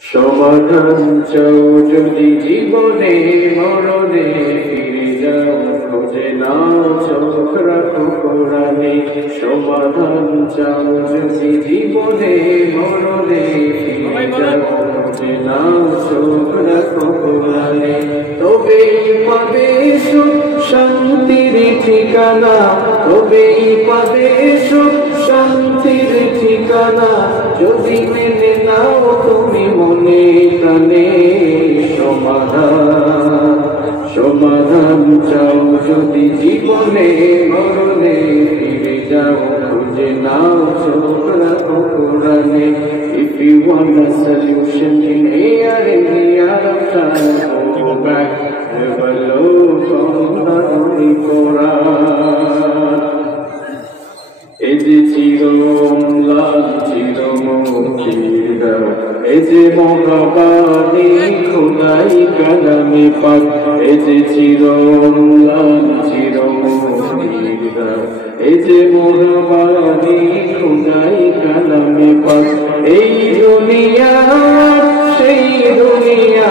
সমাধান চাও যদি জীবনে মরণে ফিরে যাও খুঁজে নাও চোখ রাখো কোরআনে সমাধান চাও যদি জীবনে মরণে ফিরে যাও খুঁজে নাও চোখ রাখো কোরআনে তবেই পাবে সুখ শান্তির ঠিকানা তবেই পাবে সুখ শান্তির ঠিকানা যদি মেনে নাও তুমি মনে প্রাণে সমাধান চাও যদি জীবনে মরণে ফিরে যাও খুঁজে নাও চোখ রাখো কোরআনে if you want a solution in here in the other time go back have a look on the Holy Quran এই যে চিরম্লান চিরমুক্তিদা এই যে মহাবাণী খোদাই কালামে পাক এই যে চিরম্লান চিরমুক্তিদা এই যে মহাবাণী খোদাই কালামে পাক এই দুনিয়া সেই দুনিয়া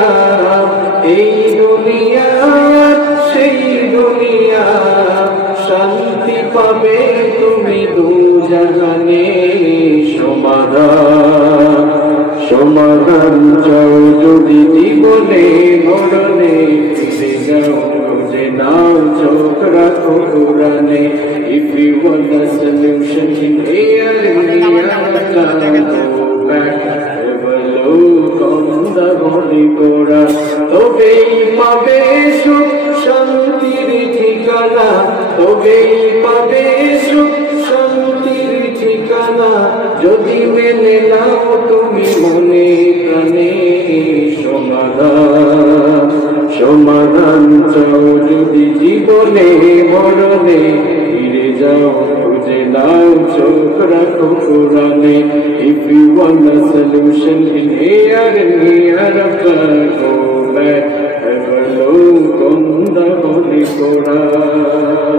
এই দুনিয়া সেই দুনিয়া শান্তি পাবে তুমি দু জাহানে সমাধান চাও যদি জীবনে মরণে ফিরে যাও খুঁজে নাও চোখ রাখো কোরআনে if you want a solution in here in the other go back have a look on the Holy Quran তবেই পাবে সুখ শান্তির ঠিকানা তবেই পাবে সুখ শান্তির ঠিকানা যদি মেনে নাও তুমি মনে প্রাণে সমাধান চাও যদি জীবনে মরণে ফিরে যাও খুঁজে নাও চোখ রাখো কোরআনে if you want a solution in here in the other go back have a look on the Holy Quran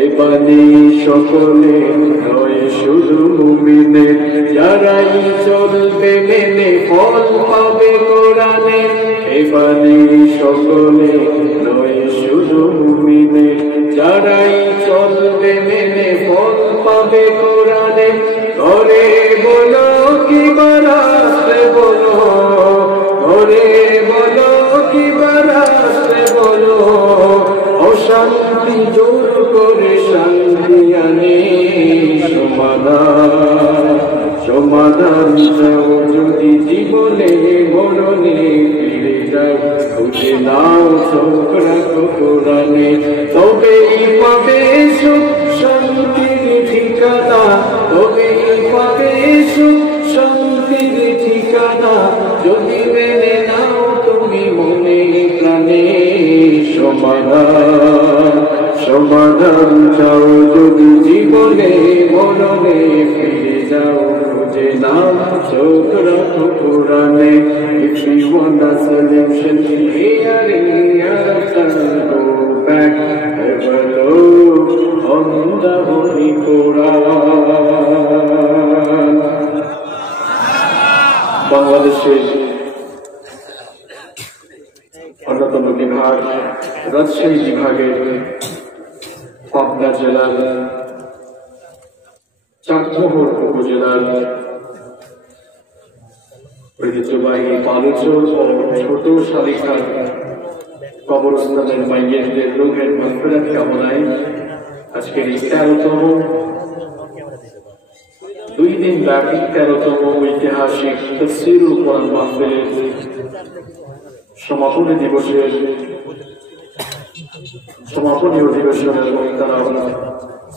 এই বাণী সকলে নয় শুধু মুমিনের যারাই চলবে মেনে ফল পাবে কোরআনে এই বাণী সকলে নয় শুধু মুমিনের যারাই চলবে মেনে ফল পাবে কোরআনে ঘরে বলো কি বারাসে বলো ঘরে বলো কি বারাসে বলো অশান্তি জোর করে শান্তি আনে সমাধান চাও যদি জীবনে মরণে ফিরে যাও খুঁজে নাও চোখ রাখো কোরআনে তবেই পাবে সুখ শান্তির ঠিকানা তবেই পাবে সুখ শান্তির ঠিকানা যদি মেনে নাও তুমি মনে প্রাণে সমাধান চাও যদি জীবনে মরণে ফিরে যাও খুঁজে নাও চোখ রাখো কোরআনে if you want a solution here in here go back have a look on the Holy Quran বাংলাদেশের অন্যতম বিভাগ রাজশাহী বিভাগের পাবনা জেলার চাটমোহর উপজেলার ঐতিহ্যবাহী বালুচর ও ছোট শালিখার কবরস্থানের মাইয়েদের রোগের মাগফিরাত কামনায় আজকের এই 13তম 2 দিন ব্যাপী 13তম ঐতিহাসিক তাফসীরুল কোরআন মাহফিলের সমাপনী দিবসের সমাপনী অধিবেশনের বক্তারা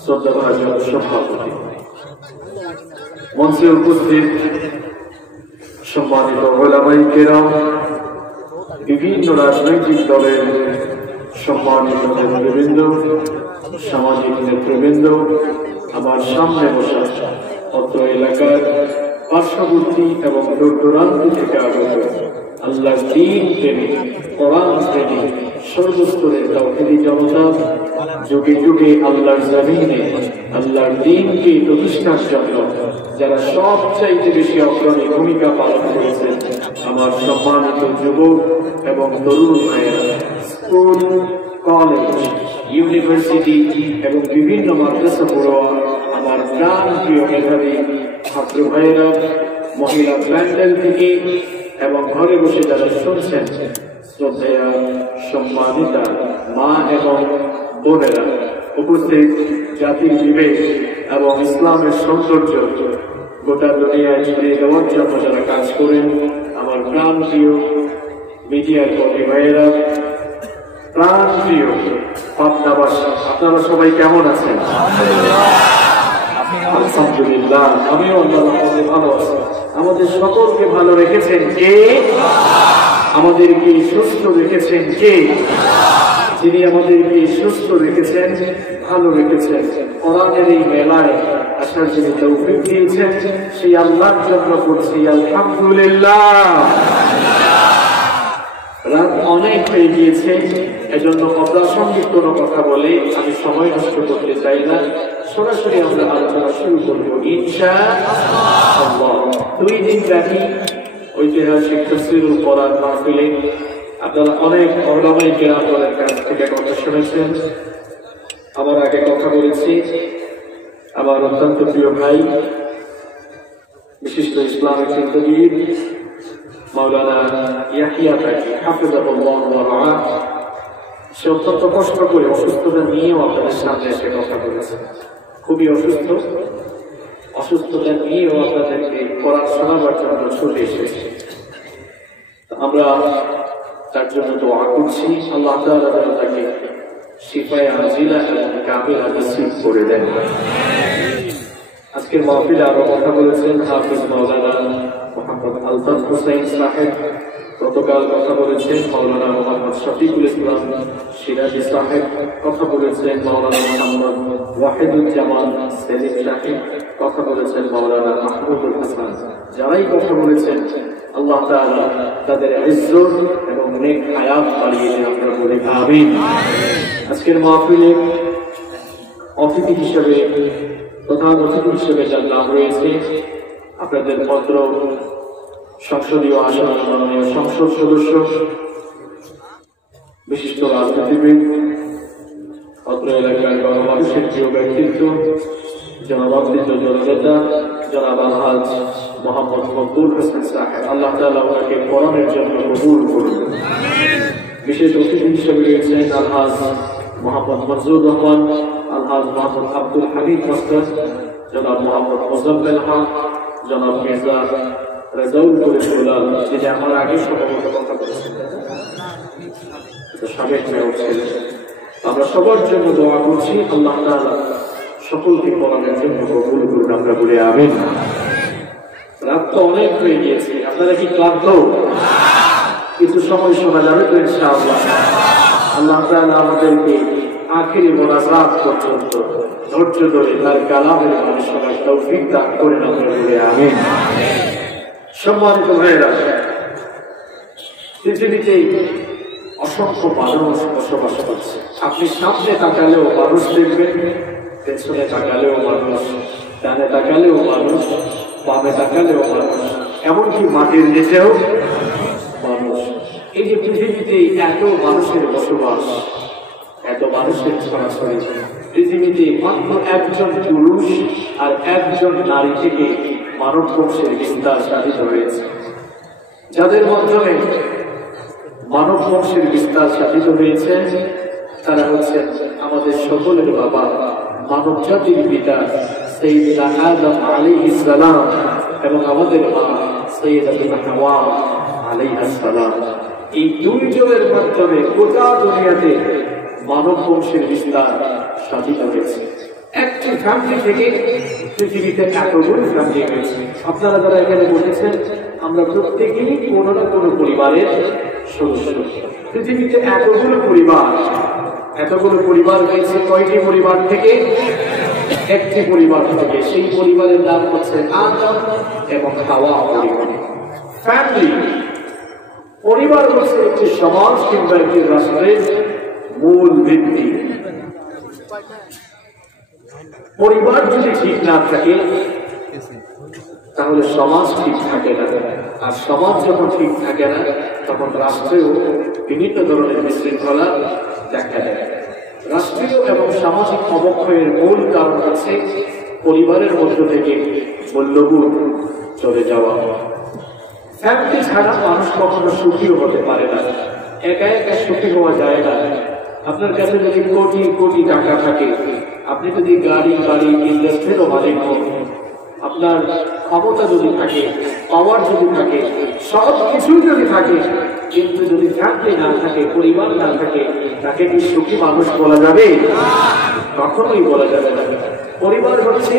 শ্রদ্ধাভাজন সভাপতি মঞ্চে উপস্থিত সম্মানিত ওলামায়ে কেরাম বিভিন্ন রাজনৈতিক দলের সম্মানিত নেতৃবৃন্দ সামাজিক নেতৃবৃন্দ আমার সামনে বসা অত্র এলাকার পার্শ্ববর্তী এবং দূর দূরান্ত থেকে আগত আল্লাহর দ্বীন প্রেমী কোরআন প্রেমী সর্বস্তরের তাওহীদি জনতা যুগে যুগে আল্লাহর জমিনে আল্লাহর দ্বীনকে প্রতিষ্ঠার জন্য যারা সবচাইতে বেশি অগ্রণী ভূমিকা পালন করেছেন আমার সম্মানিত যুবক এবং তরুণ ভাইয়েরা, স্কুল, কলেজ, ইউনিভার্সিটি এবং বিভিন্ন মাদ্রাসা পড়ুয়া আমার প্রাণ প্রিয় মেধাবী ছাত্র ভাইয়েরা, মহিলা প্যান্ডেল থেকে এবং ঘরে বসে যারা শুনছেন, শ্রদ্ধেয়া সম্মানিতা মা এবং বোনেরা, উপস্থিত জাতির বিবেক এবং ইসলামের সৌন্দর্য গোটা দুনিয়ায় ছড়িয়ে দেওয়ার জন্য যারা কাজ করেন, আমার প্রাণ প্রিয় মিডিয়ার কর্মী ভাইয়েরা, প্রাণ প্রিয় পাবনাবাসী, আপনারা সবাই কেমন আছেন? আলহামদুলিল্লাহ, আমিও আল্লাহর ভালো আছি। আমাদের সকলকে ভালো রেখেছেন কে? আমাদেরকে সুস্থ রেখেছেন কে? যিনি আমাদেরকে সুস্থ রেখেছেন, ভালো রেখেছেন, কোরআনের এই মেলায় আসার যিনি তৌফিক দিয়েছেন, সেই আল্লাহর জন্য করছি আলহামদুলিল্লাহ। রাত অনেক হয়ে গিয়েছে, এজন্য অপ্রাসঙ্গিক কোনো কথা বলে আমি সময় নষ্ট করতে চাই না। সরাসরি আমরা আলোচনা শুরু করবো ইনশাআল্লাহ। 2 দিন ব্যাপী ঐতিহাসিক তাফসীরুল কোরআন মাহফিলে আপনারা অনেক উলামায়ে কেরামের কাছ থেকে কথা শুনেছেন। আমার আগে কথা বলেছি আমার অত্যন্ত প্রিয় ভাই, বিশিষ্ট ইসলামিক চিন্তকবিদ মাওলানা ইয়াহিয়া তাকি হাফিজাহুল্লাহ ওয়া রাআহ, সে অত্যন্ত কষ্ট করে অসুস্থতা নিয়েও আপনাদের সামনে এসে কথা বলেছে। খুবই অসুস্থতা নিয়েও আপনাদেরকে কোরআন শোনাবার জন্য ছুটে এসেছে। আমরা তার জন্য দোয়া করছি, আল্লাহ তাআলা যেন তাকে শিফায়ে আজিলা এবং কামিলা নসিব করে দেন। আজকের মাহফিলে আরো কথা বলেছেন হাফিজ মাওলানা মোহাম্মদ আলতাফ হুসাইন সাহেব, গতকাল কথা বলেছেন মাওলানা মোহাম্মদ শফিকুল ইসলাম সিরাজি সাহেব, কথা বলেছেন মাওলানা মোহাম্মদ ওয়াহিদুজ্জামান সেলিম সাহেব, কথা বলেছেন মাওলানা মাহমুদুল হাসান। যারাই কথা বলেছেন আল্লাহ তাআলা তাদের ইজ্জত এবং নেক হায়াত বাড়িয়ে দেন, আমরা বলি আমিন। আজকের মাহফিলে অতিথি হিসেবে, প্রধান অতিথি হিসেবে যার নাম রয়েছে আপনাদের পত্র সংসদীয় আসন মাননীয় সংসদ সদস্য, বিশিষ্ট রাজনীতিবিদ, অত্র এলাকার গণমানুষের প্রিয় ব্যক্তিত্ব, জনবন্দিত জননেতা জনাব আলহাজ মোহাম্মদ মকবুল হোসেন সাহেব, আল্লাহ তাআলা ওনাকে কোরআনের জন্য কবুল করুন। বিশেষ অতিথি হিসেবে রয়েছেন আলহাজ মোহাম্মদ মনজুর রহমান, আলহাজ মোহাম্মদ আব্দুল হামিদ মাস্টার, জনাব মোহাম্মদ মোজাম্মেল হক, জনাব মির্জা রেজাউল করিমুল্লাহ, যিনি আমার আগে সম্ভবত কথা বলেছেন, সাবেক মেয়র ছিলেন। আমরা সবার জন্য দোয়া করছি, আল্লাহ তাআলা সকলকে কোরআনের জন্য কবুল করুন, আমরা বলে আমিন। রাত তো অনেক হয়ে গিয়েছে, আপনারা কি ক্লান্ত? কিছু সময় শোনা যাবে তো ইনশাআল্লাহ। আল্লাহ তাআলা আমাদেরকে আখিরি মোনাজাত পর্যন্ত ধৈর্য ধরে তার কালামের মানে শোনার তৌফিক দান করেন, আমরা বলে আমিন। সম্মানিত ভাইয়েরা, পৃথিবীতে অসংখ্য মানুষ বসবাস করছে। আপনি সামনে তাকালেও মানুষ দেখবেন, পেছনে তাকালেও মানুষ, ডানে তাকালেও মানুষ, বামে তাকালেও মানুষ, এমনকি মাটির নিচেও মানুষ। এই যে পৃথিবীতে এত মানুষের বসবাস, এত মানুষের ছড়াছড়ি, পৃথিবীতে মাত্র একজন পুরুষ আর একজন নারী থেকে মানব বংশের বিস্তার সাধিত হয়েছে। যাদের মাধ্যমে মানব বংশের বিস্তার সাধিত হয়েছে তারা হচ্ছেন আমাদের সকলের বাবা, মানব জাতির পিতা সাইয়্যিদুনা আদম আলাইহিস সালাম এবং আমাদের মা সাইয়্যিদাতুনা হাওয়া আলাইহাস সালাম। এই দুইজনের মাধ্যমে গোটা দুনিয়াতে মানব বংশের বিস্তার সাধিত হয়েছে। একটি ফ্যামিলি থেকে পৃথিবীতে এতগুলো ফ্যামিলি হয়েছে। আপনারা যারা এখানে বসেছেন, আমরা প্রত্যেকেই কোনো না কোনো পরিবারের সদস্য। পৃথিবীতে এতগুলো পরিবার হয়েছে। কয়টি পরিবার থেকে? একটি পরিবার থেকে। সেই পরিবারের নাম হচ্ছে আদম এবং হাওয়া পরিবার। ফ্যামিলি, পরিবার হচ্ছে একটি সমাজ কিংবা একটি রাষ্ট্রের মূল ভিত্তি। পরিবার যদি ঠিক না থাকে তাহলে সমাজ ঠিক থাকে না। আর সমাজ যখন ঠিক থাকে না তখন রাষ্ট্রেও বিভিন্ন ধরনের বিশৃঙ্খলা দেখা দেয়। রাষ্ট্রীয় এবং সামাজিক অবক্ষয়ের মূল কারণ হচ্ছে পরিবারের মধ্য থেকে মূল্যবোধ চলে যাওয়া। ফ্যামিলি ছাড়া মানুষ কখনো সুখীও হতে পারে না, একা একা সুখী হওয়া যায় না। আপনার কাছে যদি কোটি কোটি টাকা থাকে, আপনি যদি গাড়ি ইন্ডাস্ট্রিরও মালিক হন, আপনার ক্ষমতা যদি থাকে, পাওয়ার যদি থাকে, সব কিছু যদি থাকে, কিন্তু যদি ফ্যামিলি না থাকে, পরিবার না থাকে, তাকে কি সুখী মানুষ বলা যাবে? কখনোই বলা যাবে না। পরিবার হচ্ছে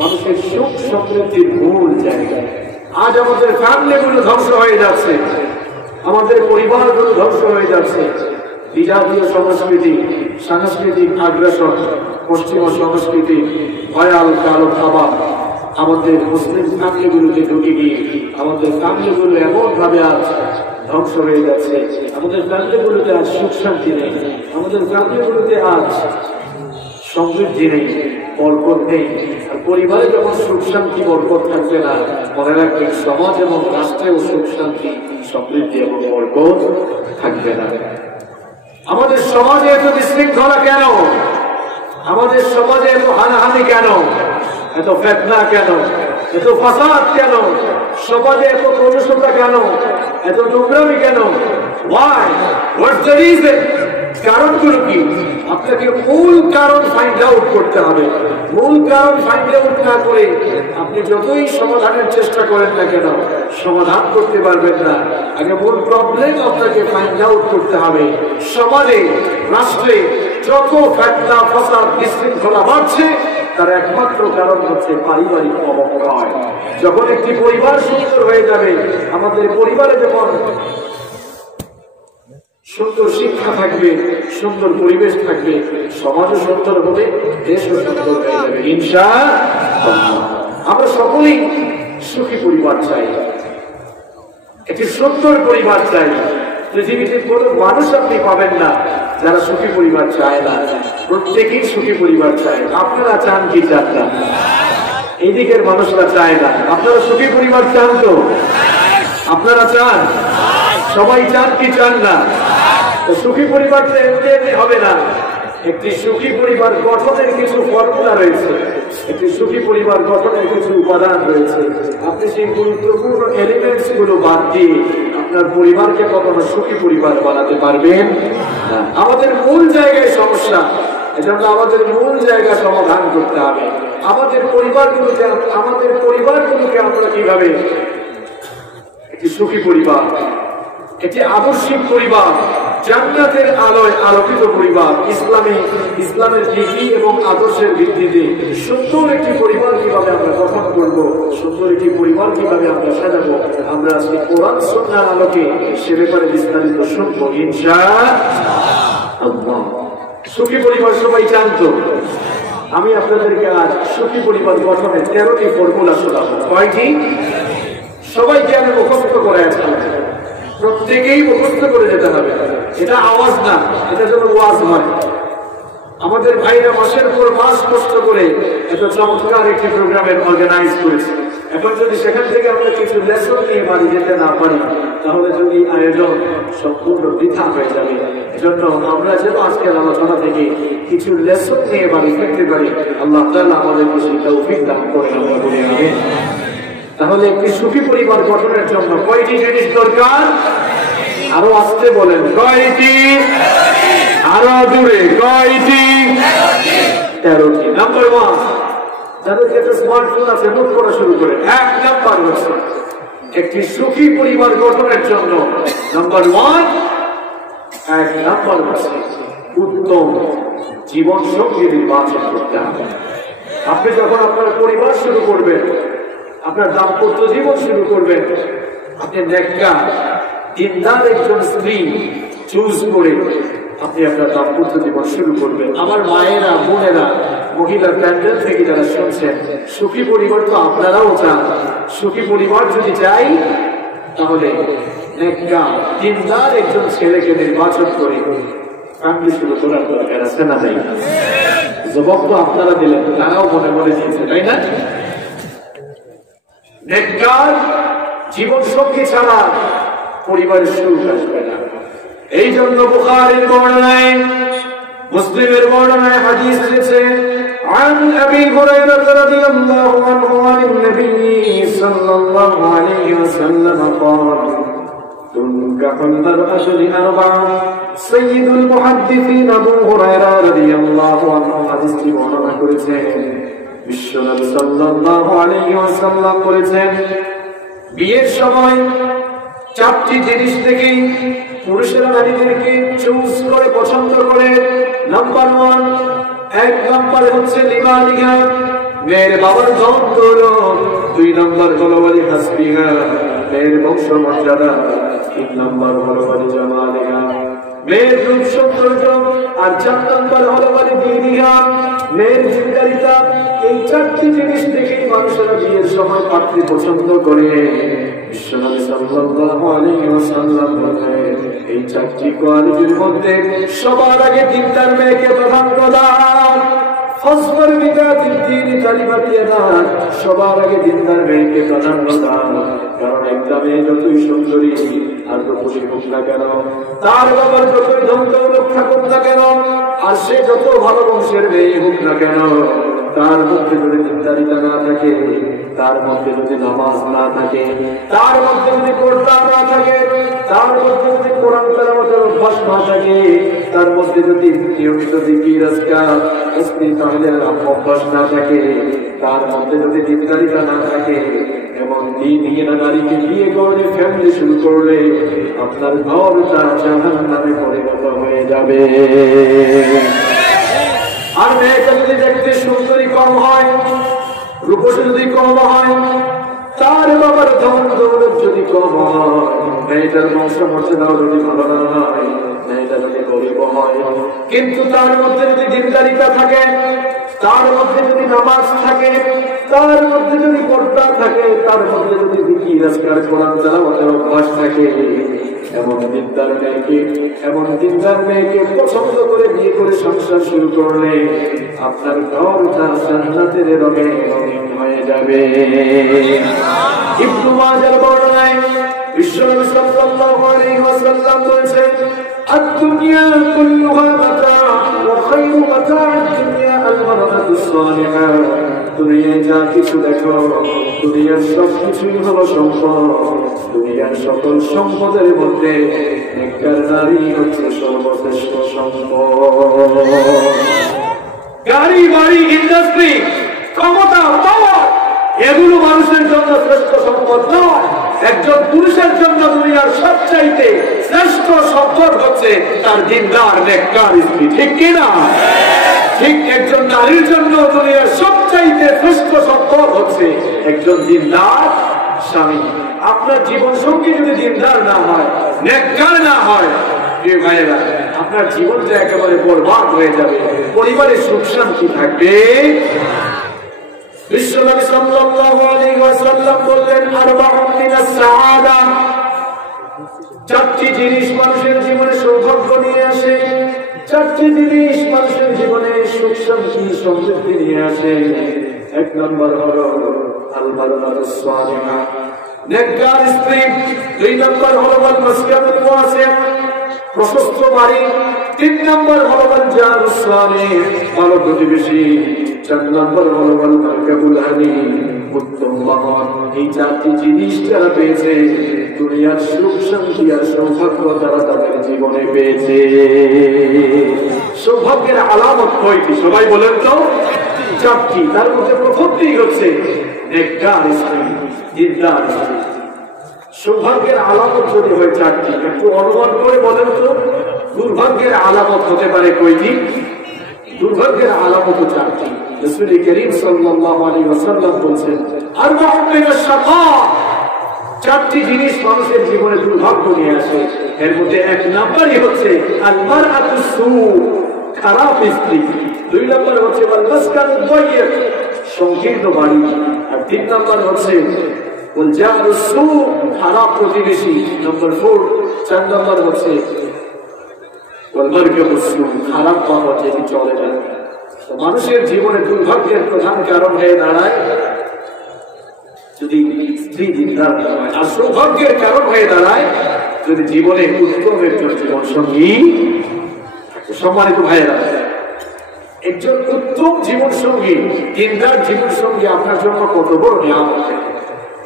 মানুষের সুখ সমৃদ্ধির মূল জায়গা। আজ আমাদের ফ্যামিলিগুলো ধ্বংস হয়ে যাচ্ছে, আমাদের পরিবারগুলো ধ্বংস হয়ে যাচ্ছে। বিজাতীয় সংস্কৃতি, সাংস্কৃতিক আগ্রাসন, পশ্চিমা সংস্কৃতি, ভয়াল কালো খাবার আমাদের মুসলিম ফ্যামিলিগুলোকে ঢুকে গিয়ে আমাদের ফ্যামিলিগুলো এমন ভাবে আজ ধ্বংস হয়ে যাচ্ছে। আমাদের ফ্যামিলিগুলোতে আজ সুখ শান্তি নেই, আমাদের ফ্যামিলিগুলোতে আজ সমৃদ্ধি নেই, বরকত নেই। আর পরিবারে যখন সুখ শান্তি বরকত থাকবে না, মনে রাখবেন সমাজ এবং রাষ্ট্রেও সুখ শান্তি সমৃদ্ধি এবং বরকত থাকবে না। আমাদের সমাজে এত বিশৃঙ্খলা কেন? আমাদের সমাজে এত হানাহানি কেন? এত ফিতনা কেন? এত ফাসাদ কেন? সমাজে এত কলুষতা কেন? এত নোংরামি কেন? Why? What's the reason? কারণগুলো কি? আপনাকে মূল কারণ ফাইন্ড আউট করতে হবে। মূল কারণ ফাইন্ড আউট না করে আপনি যতই সমাধানের চেষ্টা করেন না কেন, সমাধান করতে পারবেন না। আগে মূল প্রবলেম আপনাকে ফাইন্ড আউট করতে হবে। সমাজে, রাষ্ট্রে যত ফিতনা, ফাসাদ, বিশৃঙ্খলা বাড়ছে, তার একমাত্র কারণ হচ্ছে পারিবারিক অবক্ষয়। যখন একটি পরিবার সুন্দর হয়ে যাবে, আমাদের পরিবারে যখন সুন্দর শিক্ষা থাকবে, সুন্দর পরিবেশ থাকবে, সমাজও সুন্দর হবে, দেশও সুন্দর হয়ে যাবে ইনশাআল্লাহ। আমরা সকলেই সুখী পরিবার চাই, একটি সুন্দর পরিবার চাই। পৃথিবীতে কোন মানুষ আপনি পাবেন না যারা সুখী পরিবার চায় না। প্রত্যেকেই সুখী পরিবার চায়। আপনারা চান কি চান না? এই দিকের মানুষরা চায় না। আপনারা সুখী পরিবার চান তো? আপনারা চান? সবাই চান কি চান না? সুখী পরিবার তো এমনি হবে না। একটি সুখী পরিবার গঠনের কিছু ফর্মুলা রয়েছে, একটি সুখী পরিবার গঠনের কিছু উপাদান রয়েছে। আপনি সেই গুরুত্বপূর্ণ এলিমেন্টস গুলো বাদ দিয়ে আপনার পরিবারকে কখনো সুখী পরিবার বানাতে পারবেন না। আমাদের মূল জায়গায় সমস্যা, এজন্য আমাদের মূল জায়গা সমাধান করতে হবে। আমাদের পরিবারগুলোকে আমরা কিভাবে একটি সুখী পরিবার, একটি আদর্শিক পরিবার, জান্নাতের আলোয় আলোকিত পরিবার, ইসলামের নীতি এবং আদর্শের ভিত্তিতে সুন্দর একটি পরিবার কিভাবে আমরা গঠন করব, সুন্দর একটি পরিবার কিভাবে আমরা সাজাবো, আমরা আজকে কোরআন সুন্নাহর আলোকে সে ব্যাপারে বিস্তারিত শুনবো ইনশাআল্লাহ। সুখী পরিবার সবাই চান তো? আমি আপনাদেরকে আজ সুখী পরিবার গঠনের 13টি ফর্মুলা শোনাবো। কয়টি? সবাইকে আমি মুখস্থ করে আসলাম, প্রত্যেকেই মুখস্থ করে যেতে হবে। এটা আওয়াজ না, এটা যেন ওয়াজ হয়। আমাদের ভাইরা মাসের পর মাস কষ্ট করে এত চমৎকার একটি প্রোগ্রামের অর্গানাইজ করেছে। এখন যদি সেখান থেকে আমরা কিছু লেসন নিয়ে বাড়ি যেতে না পারি, তাহলে যদি আয়োজন সম্পূর্ণ বৃথা হয়ে যাবে। এজন্য আমরা যেন আজকের আলোচনা থেকে কিছু লেসন নিয়ে বাড়ি ফিরতে পারি। আল্লাহ তাআলা আমাদেরকে সেই তৌফিক দান করেন, আমরা বলি আমিন। তাহলে একটি সুখী পরিবার গঠনের জন্য কয়টি জিনিস দরকার? আরো আসতে বলেন, কয়টি? আরো দূরে, কয়টি? 13টি। নাম্বার 1, যাদের কাছে স্মার্টফোন আছে নোট করা শুরু করেন। 1 নাম্বার হচ্ছে একটি সুখী পরিবার গঠনের জন্য নাম্বার 1 হচ্ছে উত্তম জীবন সঙ্গী নির্বাচন করতে হবে। আপনি যখন আপনার পরিবার শুরু করবেন, আপনার দাম্পত্য জীবন শুরু করবেন, আপনি নেককার দিনদার একজন স্ত্রী চুজ করে আপনি আপনার দাম্পত্য জীবন শুরু করবেন। আমার মায়েরা, বোনেরা, মহিলার প্যান্ডেল থেকে যারা শুনছেন, সুখী পরিবার তো আপনারাও চান। সুখী পরিবার যদি চাই, তাহলে নেককার দিনদার একজন ছেলেকে নির্বাচন করে ফ্যামিলি শুরু করার দরকার আছে না? নাই? জবাব তো আপনারা দিলেন, তারাও মনে মনে দিয়েছে, তাই না? নেককার জীবন সঙ্গী ছাড়া পরিবারের সুখ আসবে না। এই জন্য বুখারীর বর্ণনায়, মুসলিমের বর্ণনায় হাদিস এসেছে, عن أبي هريرة رضي الله عنه عن النبي صلى الله عليه وسلم قال تنكح المرأة لأربع سيد المحدثين أبو هريرة رضي الله عنه হাদিসটি বর্ণনা করেছেন। বিশ্বনবী সাল্লাল্লাহু আলাইহি ওয়াসাল্লাম বলেছেন, বিয়ের সময় চারটি জিনিস থেকে পুরুষেরা নারীদেরকে চুজ করে পছন্দ করে। নাম্বার 1, এক নাম্বার হচ্ছে লিমালিহা, মেয়ের বাবার ধন দৌলত। 2 নাম্বার হলো ওয়ালি হাসবিহা, মেয়ের বংশ মর্যাদা। 3 নাম্বার হলো ওয়ালি জামালিহা, মেয়ের রূপ সৌন্দর্য। আর 4 নাম্বার হলো ওয়ালি দীনিহা, মেয়ের দিনদারিতা। এই 4টি জিনিস দেখেই মানুষেরা বিয়ের সময় পাত্রী পছন্দ করে। বিশ্বনবী সাল্লাল্লাহু আলাইহি ওয়াসাল্লাম বলেন, এই 4টি কোয়ালিটির মধ্যে সবার আগে দিনদার মেয়েকে প্রাধান্য দাও। ফসফর বিদাতিল দ্বীন তালিবাতিয়ানা, সবার আগে দিনদার মেয়েকে প্রাধান্য দাও। কারণ একটা মেয়ে যতই সুন্দরী আর রূপসী হোক না কেন, তার বাবার যতই ধন দৌলত থাকুক না কেন, আর সে যত ভালো বংশের মেয়ে হোক না কেন, তার মধ্যে যদি দিনদারিতা না থাকে, তার মধ্যে যদি নামাজ না থাকে, তার মধ্যে যদি পর্দা না থাকে, তার মধ্যে যদি কোরআন তেলাওয়াতের অভ্যাস না থাকে, তার মধ্যে যদি নিয়মিত জিকির আজকার তাহলিলের অভ্যাস না থাকে, তার মধ্যে যদি দিনদারিতা না থাকে, এমন দিনহীন নারীকে বিয়ে করে ফ্যামিলি শুরু করলে আপনার ঘরটা জাহান্নামে পরিণত হয়ে যাবে। আর মেয়েটা যদি দেখতে সুন্দরী কম হয়, রূপসী যদি কম হয়, তার বাবার ধন দৌলত যদি কম হয়, মেয়েটার বংশ মর্যাদাও যদি ভালো না হয়, মেয়েটা যদি গরিব হয়, কিন্তু তার মধ্যে যদি দিনদারিতা থাকে, তার মধ্যে যদি নামাজ থাকে, তার মধ্যে যদি পর্দা থাকে, তার মধ্যে যদি জিকির আজকার কোরআন তেলাওয়াতের অভ্যাস থাকে, এমন দিনদার মেয়েকে পছন্দ করে বিয়ে করে সংসার শুরু করলে আপনার ঘরটা জান্নাতের রঙে রঙিন হয়ে যাবে। ইবনে মাজার বর্ণনায় বিশ্বনবী সাল্লাল্লাহু আলাইহি ওয়াসাল্লাম বলেছেন, আদ-দুনিয়া কুল্লুহা মাতা ওয়া খায়রু মাতা'আদ দুনিয়া আল-মারআতুস সালিহা। দুনিয়ায় যা কিছু দেখো, দুনিয়ার সব কিছুই হলো সম্পদ। দুনিয়ার সকল সম্পদের মধ্যে নেককার নারী হচ্ছে সর্বশ্রেষ্ঠ সম্পদ। গাড়ি, বাড়ি, ইন্ডাস্ট্রি, ক্ষমতা, পাওয়ার, এগুলো মানুষের জন্য শ্রেষ্ঠ সম্পদ নয়। একজন পুরুষের জন্য দুনিয়ার সবচাইতে শ্রেষ্ঠ সম্পদ হচ্ছে তার দিনদার নেককার স্ত্রী, ঠিক কিনা? ঠিক একজন নারীর জন্য দুনিয়ার সবচাইতে শ্রেষ্ঠ সম্পদ হচ্ছে একজন দিনদার স্বামী। আপনার জীবন সঙ্গী যদি দিনদার না হয়, নেককার না হয়, প্রিয় ভাইয়েরা, আপনার জীবনটা একেবারে বরবাদ হয়ে যাবে, পরিবারের সুখ শান্তি থাকবে। বিশ্বনবী সাল্লাল্লাহু আলাইহি ওয়াসাল্লাম বললেন, আরবাউন মিনাস সাআদা, 4টি জিনিস মানুষের জীবনে সৌভাগ্য নিয়ে আসে। 4টি জিনিস মানুষের জীবনে সুখ শান্তি সমৃদ্ধি নিয়ে আসে। 1 নম্বর হলো আল-মারআতুস সালিহা, নেককার স্ত্রী। 2 নম্বর হলো আল-মাসকানুল ওয়াসি', প্রশস্ত বাড়ি। 3 নম্বর হলো আল-জারুস সালিহ, ভালো প্রতিবেশী। 4 নম্বর হলো আল-মারকাবুল হানি, উত্তম বাহন। এই 4টি জিনিস যারা পেয়েছে, দুনিয়ার সুখ শান্তি আর সৌভাগ্য তারা তাদের জীবনে পেয়েছে। সৌভাগ্যের আলামত কয়টি? সবাই বলেন তো। 4টি। তার মধ্যে প্রথমটি হচ্ছে নেককার স্ত্রী, দিনদার স্ত্রী। সৌভাগ্যের আলামত যদি হয় 4টি, একটু অনুমান করে বলেন তো দুর্ভাগ্যের আলামত হতে পারে কয়টি? দুর্ভাগ্যের আলামত 4টি। রাসূল করিম সাল্লাল্লাহু আলাইহি ওয়াসাল্লাম বলেছেন, আরবাউন মিনাশ শাকা, 4টি জিনিস মানুষের জীবনে দুর্ভাগ্য নিয়ে আসে। এর মধ্যে 1 নম্বরই হচ্ছে আল-মারআতুস সু, খারাপ স্ত্রী। 2 নম্বর হচ্ছে আল-মাসকানুদ দাইয়্যিক, সংকীর্ণ বাড়ি। আর 3 নম্বর হচ্ছে আল-জারুস সু, খারাপ প্রতিবেশী। নম্বর 4 নম্বর হচ্ছে আল-মারকাবুস সু, খারাপ বাহন যেটি চলে যায়। মানুষের জীবনে দুর্ভাগ্যের প্রধান কারণ হয়ে দাঁড়ায় যদি স্ত্রী দিনদার হয়, আর সৌভাগ্যের কারণ হয়ে দাঁড়ায় যদি জীবনে উত্তম একজন জীবন সঙ্গী। সম্মানিত ভাইয়েরা, একজন উত্তম জীবন সঙ্গী, দিনদার জীবন সঙ্গী আপনার জন্য কত বড় নিয়ামত।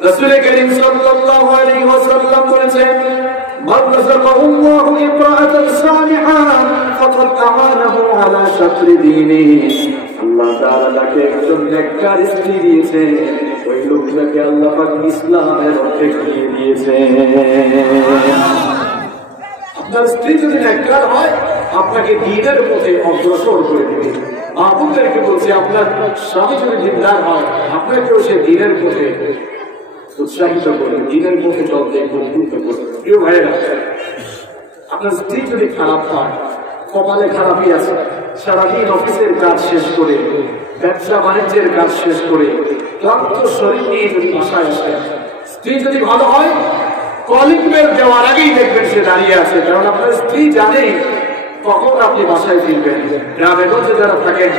রাসূল করিম সাল্লাল্লাহু আলাইহি ওয়াসাল্লাম বলেছেন, মান রাযাকাহুল্লাহু ইমরাআতান সালিহান ফাকাদ আমানাহু আলা শাতরি দীনিহি। আল্লাহ তাআলা তাকে একজন নেককার স্ত্রী দিয়েছে, ওই লোকটাকে আল্লাহ পাক ইসলামের অর্ধেক দিয়ে দিয়েছে। আপনার স্ত্রী যদি নেককার হয়, আপনাকে দ্বীনের পথে অগ্রসর করে দেবে। আপনাদেরকে বলছি, আপনার স্বামী যদি দিনদার হয়, আপনাকেও সে দ্বীনের পথে উৎসাহিত করে, দ্বীনের পথে চলতে উদ্বুদ্ধ করবে। প্রিয় ভাইয়েরা, আপনার স্ত্রী যদি খারাপ হয়, কপালে খারাপই আছে, সারাদিন অফিসের কাজ শেষ করে, ব্যবসা বাণিজ্যের কাজ শেষ করে ক্লান্ত শরীর নিয়ে যদি বাসায় আসে, স্ত্রী যদি ভালো হয়, কলিং বেল দেওয়ার আগেই দেখবেন সে দাঁড়িয়ে আছে। কারণ আপনার স্ত্রী জানে কখন আপনি বাসায় ফিরবেন। গ্রামে গঞ্জে যারা থাকেন,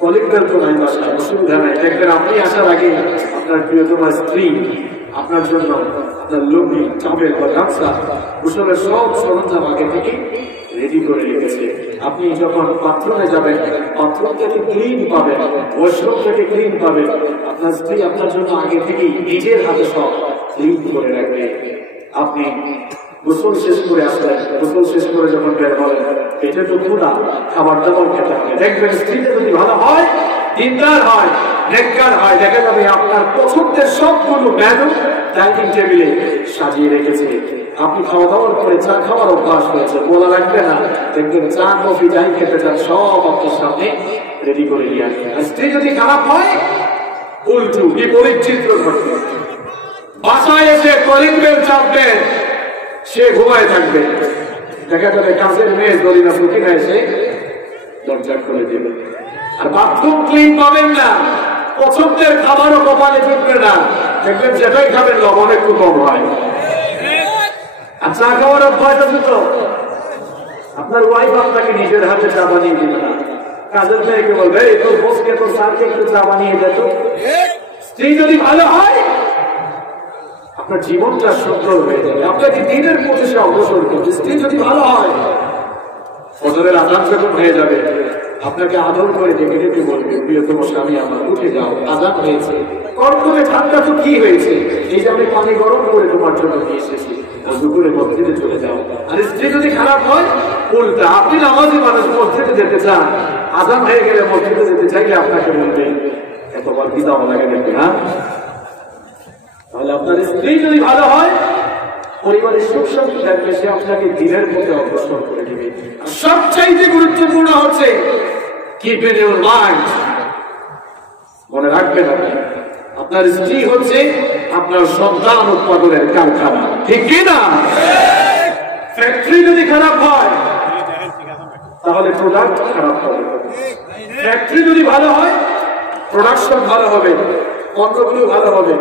কলিং বেল তো নাই বাসায়, অসুবিধা নাই, দেখবেন আপনি আসার আগে আপনার প্রিয়তমা স্ত্রী আপনার জন্য আপনার লুঙ্গি, চাপেল বা গামছা, গোসলের সব সরঞ্জাম আগে থেকে রেডি করে রেখেছে। আপনি যখন বাথরুমে যাবেন, বাথরুম থেকে ক্লিন পাবেন, ওয়াশরুম থেকে ক্লিন পাবেন। আপনার স্ত্রী আপনার জন্য আগে থেকেই নিজের হাতে সব ক্লিন করে রাখবে। আপনি গোসল শেষ করে আসলেন, গোসল শেষ করে যখন বের হলেন, পেটে তো ক্ষুধা, খাবার দাবার খেতে হবে। দেখবেন স্ত্রীটা যদি ভালো হয়, দিনদার হয়, নেককার হয়, দেখা যাবে আপনার পছন্দের সবগুলো মেনু ডাইনিং টেবিলে সাজিয়ে রেখেছে। আপনি খাওয়া দাওয়ার পরে চা খাওয়ার অভ্যাস হয়েছে, বলা লাগবে না, দেখবেন চা কফি যাই খেতে চান সব আপনার সামনে রেডি করে নিয়ে আসবে। আর স্ত্রী যদি খারাপ হয়, উল্টো বিপরীত চিত্র ঘটবে। বাসায় এসে কলিং বেল চাপবেন, সে ঘুমায় থাকবে। দেখা যাবে কাছের মেয়ে দলিনা ফুকিনা এসে দরজা খুলে দেবে। আর বাথরুম ক্লিন পাবেন না, পছন্দের খাবারও কপালে জুটবে না, দেখবেন যেটাই খাবেন লবণ একটু কম হয়। আর চা খাওয়ার অভ্যাস আছে তো, আপনার ওয়াইফ আপনাকে নিজের হাতে চা বানিয়ে দিবে না, কাজের মেয়েকে বলবে এই তোর বসকে তোর স্যারকে একটু চা বানিয়ে দিত। স্ত্রী যদি ভালো হয়, আপনার জীবনটা সুন্দর হয়ে যাবে, আপনাকে দিনের পথে সে অগ্রসর করবে। স্ত্রী যদি ভালো হয়, ফজরের আযান যখন হয়ে যাবে, আপনাকে আদর করে ডেকে ডেকে বলবে, প্রিয়তম স্বামী আমার, উঠে যাও, আযান হয়েছে। কর্তব্যে ঠান্ডা তো কি হয়েছে, এই যে আমি পানি গরম করে তোমার জন্য নিয়ে এসেছি, দুপুরে মসজিদে চলে যাও। আর স্ত্রী যদি খারাপ হয়, উল্টা, আপনি নামাজি মানুষ, মসজিদে যেতে চান, আযান হয়ে গেলে মসজিদে যেতে চাইলে আপনাকে বলবে এতবার কি দাও লাগে দেখবে। হ্যাঁ, তাহলে আপনার স্ত্রী যদি ভালো হয়, পরিবারের সুখ শান্তি থাকবে, সে আপনাকে দিনের মধ্যে অগ্রসর করে দেবে। সবচাইতে গুরুত্বপূর্ণ হচ্ছে কিপ ইন ইউর মাইন্ড, মনে রাখবেন আপনি, আপনার স্ত্রী হচ্ছে আপনার সন্তান উৎপাদনের কারখানা, ঠিক কি না? ফ্যাক্টরি যদি খারাপ হয়, তাহলে প্রোডাক্ট খারাপ হবে। ফ্যাক্টরি যদি ভালো হয়, প্রোডাকশন ভালো হবে, পণ্যগুলো ভালো হবে।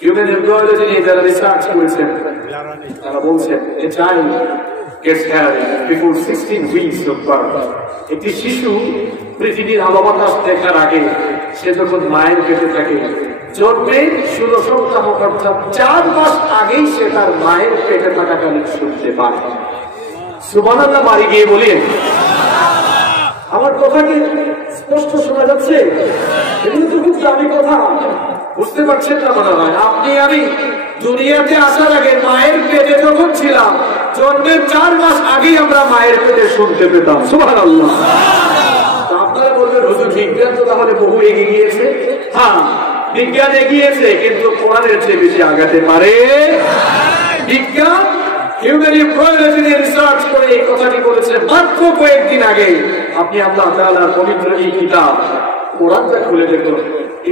হিউম্যান এমব্রয়ডারি নিয়ে যারা রিসার্চ করেছেন, তারা বলছেন a child gets married before 16 weeks of birth. একটি শিশু পৃথিবীর আলো বাতাস দেখার আগে, সে যখন মায়ের পেটে থাকে, জন্মে 16 সপ্তাহ অর্থাৎ 4 মাস আগেই সে তার মায়ের পেটে থাকাকালীন শুনতে পারে। সুবহানাল্লাহ, বাড়ি গিয়ে বলেন, আমার কথা কি স্পষ্ট শোনা যাচ্ছে? এগুলো তো খুব দামি কথা, বুঝতে পারছেন না মনে হয়? আপনি আমি দুনিয়াতে আসার আগে মায়ের পেটে যখন ছিলাম, জন্মের 4 মাস আগেই আমরা মায়ের পেটে শুনতে পেতাম। সুবহানাল্লাহ। আপনারা বলবেন হুজুর, বিজ্ঞান তো তাহলে বহু এগিয়ে গিয়েছে। হ্যাঁ, বিজ্ঞান এগিয়েছে, কিন্তু কোরআনের চেয়ে বেশি আগাতে পারে। বিজ্ঞান হিউম্যান এমব্রয়ডারি নিয়ে রিসার্চ করে এই কথাটি বলেছে মাত্র কয়েকদিন আগে। আপনি আল্লাহ তাআলার পবিত্র এই কিতাব কোরআনটা খুলে দেখুন।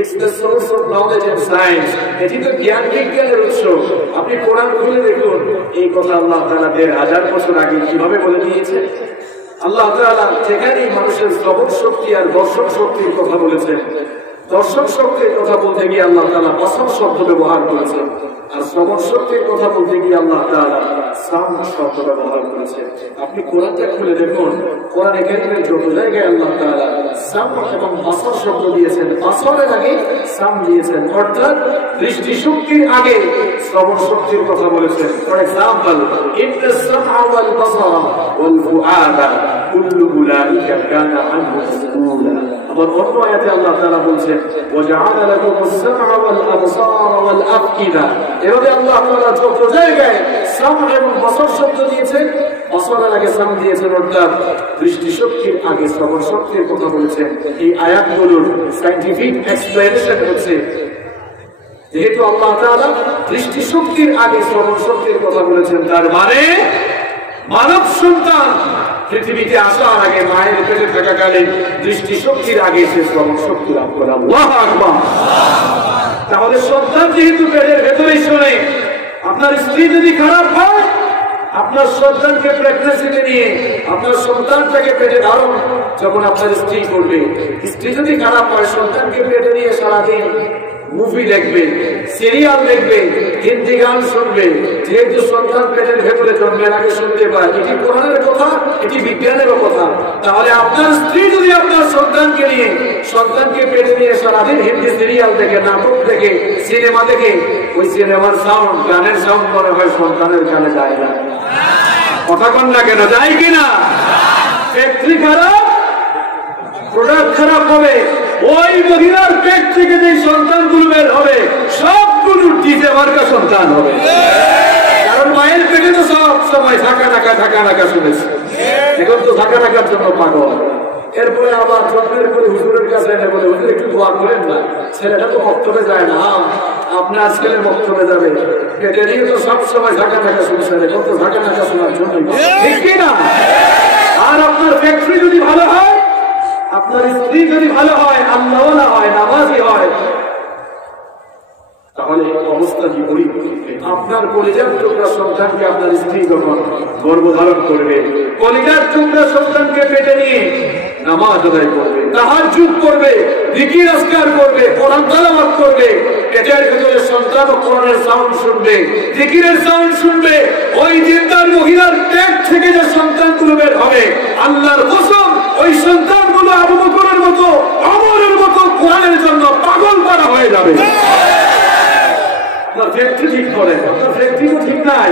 It's the source of knowledge and science. এটি তো জ্ঞান বিজ্ঞানের উৎস। আপনি কোরআন খুলে দেখুন, এই কথা আল্লাহ তাআলা 1500 বছর আগে কিভাবে বলে দিয়েছেন। আল্লাহ তাআলা যেখানেই মানুষের শ্রবণ শক্তি আর দর্শন শক্তির কথা বলেছেন, দর্শন শক্তির কথা বলতে গিয়ে আল্লাহ তাআলা বসর শব্দ ব্যবহার করেছেন, আর শ্রবণ শক্তির কথা বলতে গিয়ে আল্লাহ তাআলা সাম শব্দ ব্যবহার করেছেন। আপনি কোরআনটা খুলে দেখুন, কোরআনে কারীমের যত জায়গায় আল্লাহ তাআলা সাম এবং বসর শব্দ দিয়েছেন, বসরের আগে সাম দিয়েছেন, অর্থাৎ দৃষ্টি শক্তির আগে শ্রবণ শক্তির কথা বলেছেন। ফর এক্সাম্পল, ইন্নাস সামআ ওয়াল বসরা ওয়াল ফুআদা কুল্লু উলাইকা কানা আনহু মাসউলা। আবার অন্য আয়াতে আল্লাহ তাআলা বলছেন ওয়াজআলা লাকুমুস সামআ ওয়াল আবসারা ওয়াল আফকিদা। এভাবে আল্লাহ তাআলা যত জায়গায় সাম এবং বসর শব্দ দিয়েছেন, বসরের আগে সাম দিয়েছেন, অর্থাৎ দৃষ্টি শক্তির আগে শ্রবণ শক্তির কথা বলেছেন। এই আয়াতগুলোর সায়েন্টিফিক এক্সপ্লেনেশন হচ্ছে, যেহেতু আল্লাহ তাআলা দৃষ্টি শক্তির আগে শ্রবণ শক্তির কথা বলেছেন, তার মানে মানব সন্তান পৃথিবীতে আসার আগে মায়ের পেটে থাকাকালীন দৃষ্টি শক্তির আগে সে শ্রবণ শক্তি লাভ করে। আল্লাহু আকবার। তাহলে সন্তান যেহেতু পেটের ভেতরেই শোনে, আপনার স্ত্রী যদি খারাপ হয়, আপনার সন্তানকে প্রেগন্যান্সিতে নিয়ে আপনার সন্তানটাকে পেটে ধারণ যখন আপনার স্ত্রী করবে, স্ত্রী যদি খারাপ হয়, সন্তানকে পেটে নিয়ে সারাদিন মুভি দেখবে, সিরিয়াল দেখবে, হিন্দি গান শুনবে, যেহেতু সন্তান পেটের ভেতরে জন্মের আগে শুনতে পায়। এটি কোরআনের কথা, এটি বিজ্ঞানেরও কথা। তাহলে আপনার স্ত্রী যদি আপনার সন্তানকে নিয়ে, সন্তানকে পেটে নিয়ে সারাদিন হিন্দি সিরিয়াল দেখে, নাটক দেখে, সিনেমা দেখে, ওই সিনেমার সাউন্ড, গানের সাউন্ড মনে হয় সন্তানের কানে যায় না। কথা কন না কেন, যায় কিনা? ফ্যাক্টরি খারাপ, প্রোডাক্ট খারাপ হবে, ওই মহিলার পেট থেকে যে সন্তানগুলো বের হবে সবগুলো ডিজে মার্কা সন্তান হবে। কারণ মায়ের পেটে তো সব সময় ঢাকা ঢাকা শুনেছে, এখন তো ঢাকা ঢাকার জন্য পাগল। এরপরে আবার জন্মের করে হুজুরের কাছে এনে বলে, হুজুর একটু দোয়া করেন না, ছেলেটা তো বক্তব্যে যায় না। আপনার ছেলে বক্তব্যে যাবে, পেটে নিয়ে তো সব সময় ঢাকা শুনছে, এখন তো ঢাকা শোনার জন্য, ঠিক কিনা? আর আপনার ফ্যাক্টরি যদি ভালো হয়, আপনার স্ত্রী যদি ভালো হয়, আল্লাহওয়ালা হয়, নামাজি হয়, তাহলে অবস্থা কি পরিবর্তন? আপনার কলিজার টুকরা সন্তানকে আপনার স্ত্রী যখন গর্ভধারণ করবে, কলিজার টুকরা সন্তানকে পেটে নিয়ে নামাজ আদায় করবে, তাহাজ্জুদ করবে, জিকির আজকার করবে, কোরআন তেলাওয়াত করবে, পেটের ভিতরে সন্তান ও কোরআনের সাউন্ড শুনবে, জিকিরের সাউন্ড শুনবে, ওই জিন্দার মহিলার পেট থেকে যে সন্তানগুলো বের হবে, আল্লাহর কসম ওই সন্তানগুলো আবু বকরের মতো, ওমরের মতো কোরআনের জন্য পাগল পারা হয়ে যাবে। আপনার ফ্যাক্টরি ঠিক করে, আপনার ফ্যাক্টরি তো ঠিক নাই,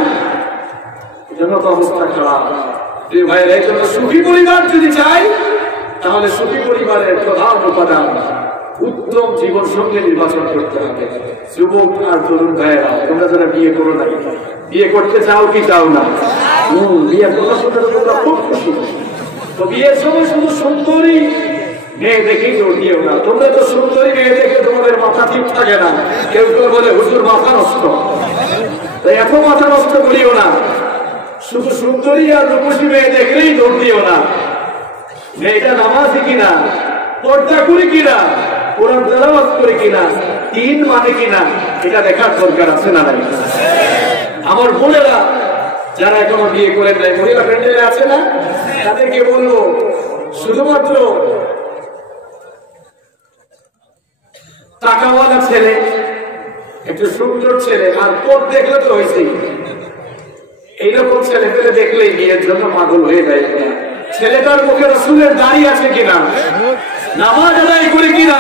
এজন্য তো অবস্থা খারাপ। যে ভাইয়ের এই জন্য সুখী পরিবার যদি চাই, তাহলে সুখী পরিবারের প্রধান উপাদান উত্তম জীবন সঙ্গে নির্বাচন করতে হবে। যুবক আর তরুণ ভাইয়েরা, তোমরা যারা বিয়ে করো নাই, বিয়ে করতে চাও কি চাও না? বিয়ে করার সাথে তোমরা খুব খুশি। তো বিয়ের সময় শুধু সুন্দরী মেয়ে দেখেই তো দিও না। তোমরা তো সুন্দরী মেয়ে দেখে তোমাদের মাথা ঠিক থাকে না, কেউ কেউ বলে হুজুর মাথা নষ্ট, তাই এত মাথা নষ্ট করিও না। শুধু সুন্দরী আর রূপসী মেয়ে দেখলেই দৌড় দিও না। মেয়েটা নামাজি কিনা, পর্দা করি কিনা, কোরআন তেলাওয়াত করি কিনা, দিন মানে কিনা, এটা দেখার দরকার আছে না নাই? আমার বোনেরা যারা এখনো বিয়ে করে নাই, মহিলা ফ্রেন্ডেরা আছে না, তাদেরকে বলবো শুধুমাত্র টাকাওয়ালা ছেলে, একটু সুন্দর ছেলে আর পথ দেখলে তো হয়েছে, এইরকম ছেলে পেলে দেখলেই বিয়ের জন্য পাগল হয়ে যায়। ছেলেটার মুখে রাসূলের দাড়ি আছে কিনা, নামাজ আদায় করে কিনা,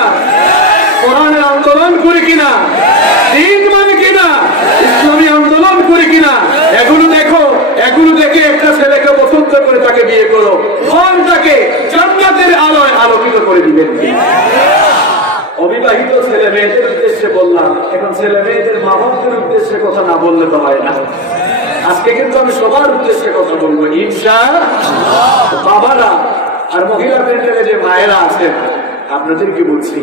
কোরআনের আন্দোলন করে কিনা, দিন মানে কিনা, ইসলামী আন্দোলন করে কিনা, এগুলো দেখো। এগুলো দেখে একটা ছেলেকে পছন্দ করে তাকে বিয়ে করো, তাকে জান্নাতের আলোয় আলোকিত করে দিবেন। অবিবাহিত ছেলে মেয়েদের উদ্দেশ্যে বললাম, এখন ছেলে মেয়েদের মা বাপদের উদ্দেশ্যে কথা না বললে তো হয় না। আজকে কিন্তু আমি সবার উদ্দেশ্যে কথা বলবো ইনশাআল্লাহ। বাবারা আর মহিলা ফ্রেন্ডের যে মায়েরা আছেন, আপনাদেরকে বলছি,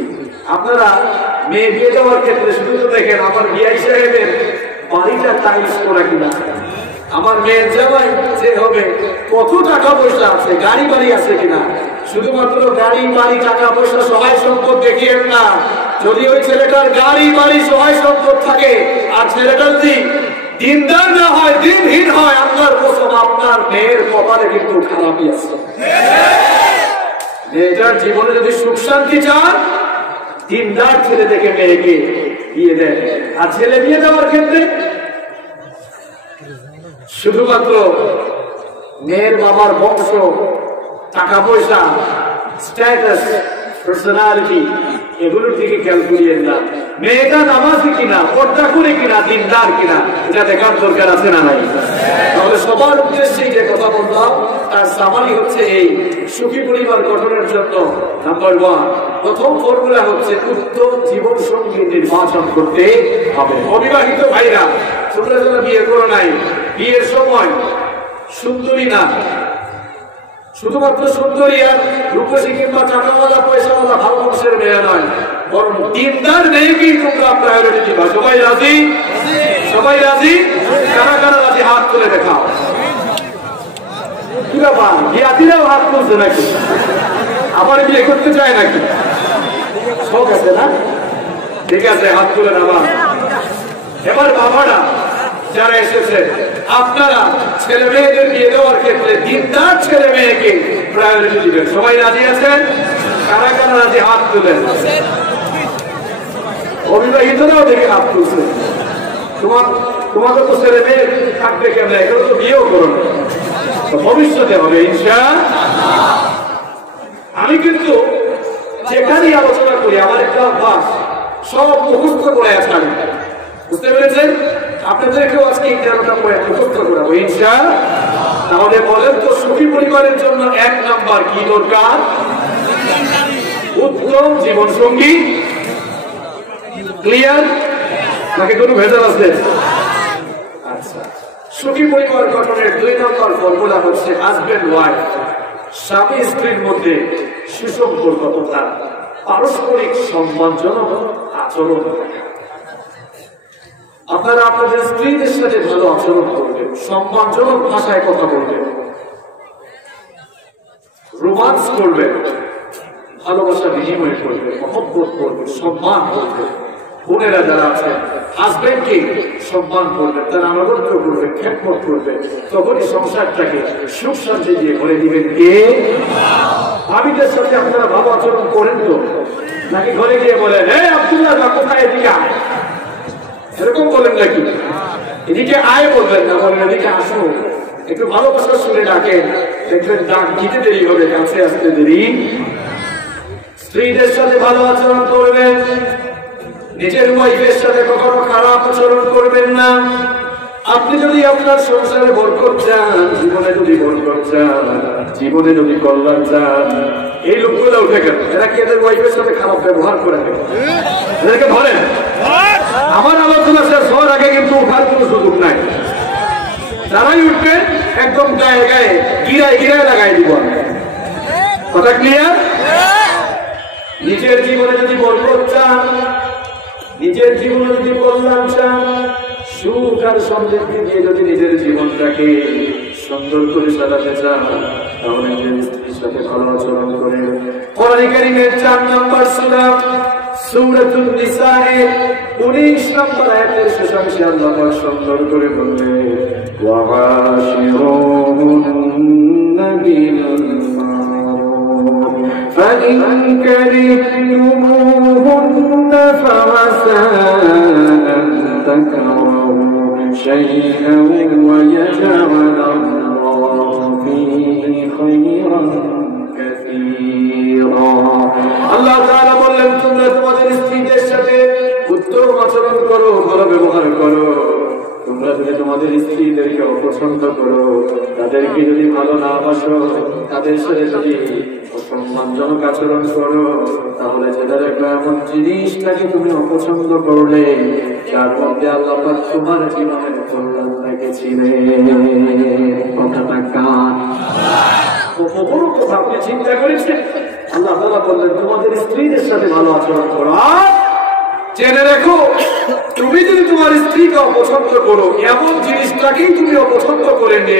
আপনারা মেয়ে বিয়ে দেওয়ার ক্ষেত্রে শুধু তো দেখেন আমার বিআই সাহেবের বাড়িটা টাইলস করা কিনা, আমার মেয়ের জামাই যে হবে কত টাকা পয়সা আছে, গাড়ি বাড়ি আছে কিনা। শুধুমাত্র গাড়ি বাড়ি টাকা পয়সা সহায় সম্পদ দেখিয়েন না। যদি ওই ছেলেটার গাড়ি বাড়ি সহায় সম্পদ থাকে আর ছেলেটার যদি দিনদার না হয়, দিনহীন হয়, আপনার কসম আপনার মেয়ের কপালে কিন্তু খারাপই আছে। মেয়েটার জীবনে যদি সুখ শান্তি চান, দিনদার ছেলে দেখে মেয়েকে বিয়ে দেয়। আর ছেলে বিয়ে দেওয়ার ক্ষেত্রে শুধুমাত্র মেয়ের বাবার বংশ, টাকা পয়সা, স্ট্যাটাস, পার্সোনালিটি এগুলোর দিকে খেয়াল করিয়েন না। মেয়েটা নামাজি কিনা, পর্দা করে কিনা, দিনদার কিনা, এটা দেখার দরকার আছে না নাই? তাহলে সবার উদ্দেশ্যে যে কথা বললাম তার সামানি হচ্ছে এই সুখী পরিবার গঠনের জন্য নাম্বার 1 প্রথম ফর্মুলা হচ্ছে উত্তম জীবন সঙ্গী নির্বাচন করতে হবে। অবিবাহিত ভাইরা, তোমরা যারা বিয়ে করো নাই, বিয়ের সময় সুন্দরী না, শুধুমাত্র সুন্দরী আর রূপসী কিংবা টাকাওয়ালা পয়সাওয়ালা ভালো মানুষের মেয়ে নয়, বরং দিনদার মেয়েকেই তোমরা প্রায়োরিটি দিবা। সবাই রাজি? সবাই রাজি? কারা কারা রাজি হাত তুলে দেখাও। কি ব্যাপার, বিয়াতিরাও হাত তুলছে নাকি? আবার বিয়ে করতে চায় নাকি? শখ আছে না? ঠিক আছে, হাত তুলে নেওয়া। এবার বাবারা যারা এসেছে, আপনারা ছেলে মেয়েদের বিয়ে দেওয়ার ক্ষেত্রে দিনদার ছেলে মেয়েকে প্রায়োরিটি দিবেন। সবাই রাজি আছেন? কারা কারা রাজি হাত তুলেন। অবিবাহিতরাও দেখে হাত তুলছে। তোমাকে তো ছেলে মেয়ে থাকবে কেমন, এগুলো তো বিয়েও করো না, ভবিষ্যতে হবে ইনশাআল্লাহ। আমি কিন্তু যেখানেই আলোচনা করি আমার একটা অভ্যাস, সব মুখস্থ করে আসা। বুঝতে পেরেছেন? আপনাদেরকেও আজকে এই 13টা পয়েন্ট মুখস্থ করাবো ইনশাআল্লাহ। তাহলে বলেন তো, সুখী পরিবারের জন্য 1 নাম্বার কি দরকার? উত্তম জীবন সঙ্গী। ক্লিয়ার নাকি কোনো ভেজাল আছে? আচ্ছা, সুখী পরিবার গঠনের 2 নম্বর ফর্মুলা হচ্ছে হাজবেন্ড ওয়াইফ, স্বামী স্ত্রীর মধ্যে সুসম্পর্ক তথা পারস্পরিক সম্মানজনক আচরণ। আপনারা আপনাদের স্ত্রীদের সাথে ভালো আচরণ করবেন, সম্মানজনক ভাষায় কথা বলবেন, রোমান্স করবেন, ভালোবাসা বিনিময় করবেন, মহব্বত করবেন, সম্মান করবেন। বোনেরা যারা আছেন, হাজবেন্ডকে সম্মান করবেন, তার আনুগত্য করবেন, খেদমত করবেন, তখনই সংসারটাকে সুখ শান্তি দিয়ে ভরে দিবেন কে? ভাবিদের সাথে আপনারা ভালো আচরণ করেন তো নাকি ঘরে গিয়ে বলেন, হে আব্দুল্লাহ কোথায়, এদিকে আয়, এরকম বলেন নাকি? এদিকে আয় বলবেন না, বলেন এদিকে আসো, একটু ভালোবাসার সুরে ডাকেন, দেখবেন ডাক দিতে দেরি হবে, কাছে আসতে দেরি। স্ত্রীদের সাথে ভালো আচরণ করবেন, নিজের ওয়াইফের সাথে কখনো খারাপ আচরণ করবেন না। আপনি যদি আপনার সংসারে বরকত চান, জীবনে যদি বরকত চান, জীবনে যদি কল্যাণ চান, এই লোকগুলো উঠে গেল, এরা কি এদের ওয়াইফের সাথে খারাপ ব্যবহার করে? এদেরকে ধরেন। আমার আলোচনা শেষ হওয়ার আগে কিন্তু উঠার কোনো সুযোগ নাই। যারাই উঠবেন একদম গায়ে গায়ে গিরায় গিরায় লাগাই দিব। কথা ক্লিয়ার? নিজের জীবনে যদি বরকত চান, নিজের জীবনে যদি কল্যাণ চান, সুখ আর সমৃদ্ধি দিয়ে যদি নিজের জীবনটাকে সুন্দর করে সাজাতে চান, তাহলে নিজের স্ত্রীর সাথে ভালো আচরণ করে। কোরআন কারীমের 4 নম্বর সূরা সূরাতুন নিসাএর 19 নম্বর আয়াতের শেষাংশে আল্লাহ পাক সুন্দর করে বললেন, ওয়া বাশিরুহুন্না বিল মারুফ ফাইন কারিহতুমুহুন্না ফাআসা আন তাকরাহু শাইআন ওয়া ইয়াজআল আল্লাহু ফীহি খায়রান কাসীরা। আল্লাহ তাআলা বললেন, তোমরা তোমাদের স্ত্রীদের সাথে উত্তম আচরণ করো, ভালো ব্যবহার করো। তোমরা যদি তোমাদের স্ত্রীদেরকে অপছন্দ করো, তাদেরকে যদি ভালো না বাসো, তাদের সাথে যদি অসম্মানজনক আচরণ করো, তাহলে যেটা দেখবে এমন জিনিসটাকে তুমি অপছন্দ করলে, যার মধ্যে আল্লাহ পাক তোমার জীবনের কল্যাণ রেখেছিলেন। কথাটা কার? বড় কথা আপনি চিন্তা করেছেন? আল্লাহ তাআলা বললেন, তোমাদের স্ত্রীদের সাথে ভালো আচরণ করো। আর জেনে রেখো, তুমি যদি তোমার স্ত্রীকে অপছন্দ করো, এমন জিনিসটাকেই তুমি অপছন্দ করে নে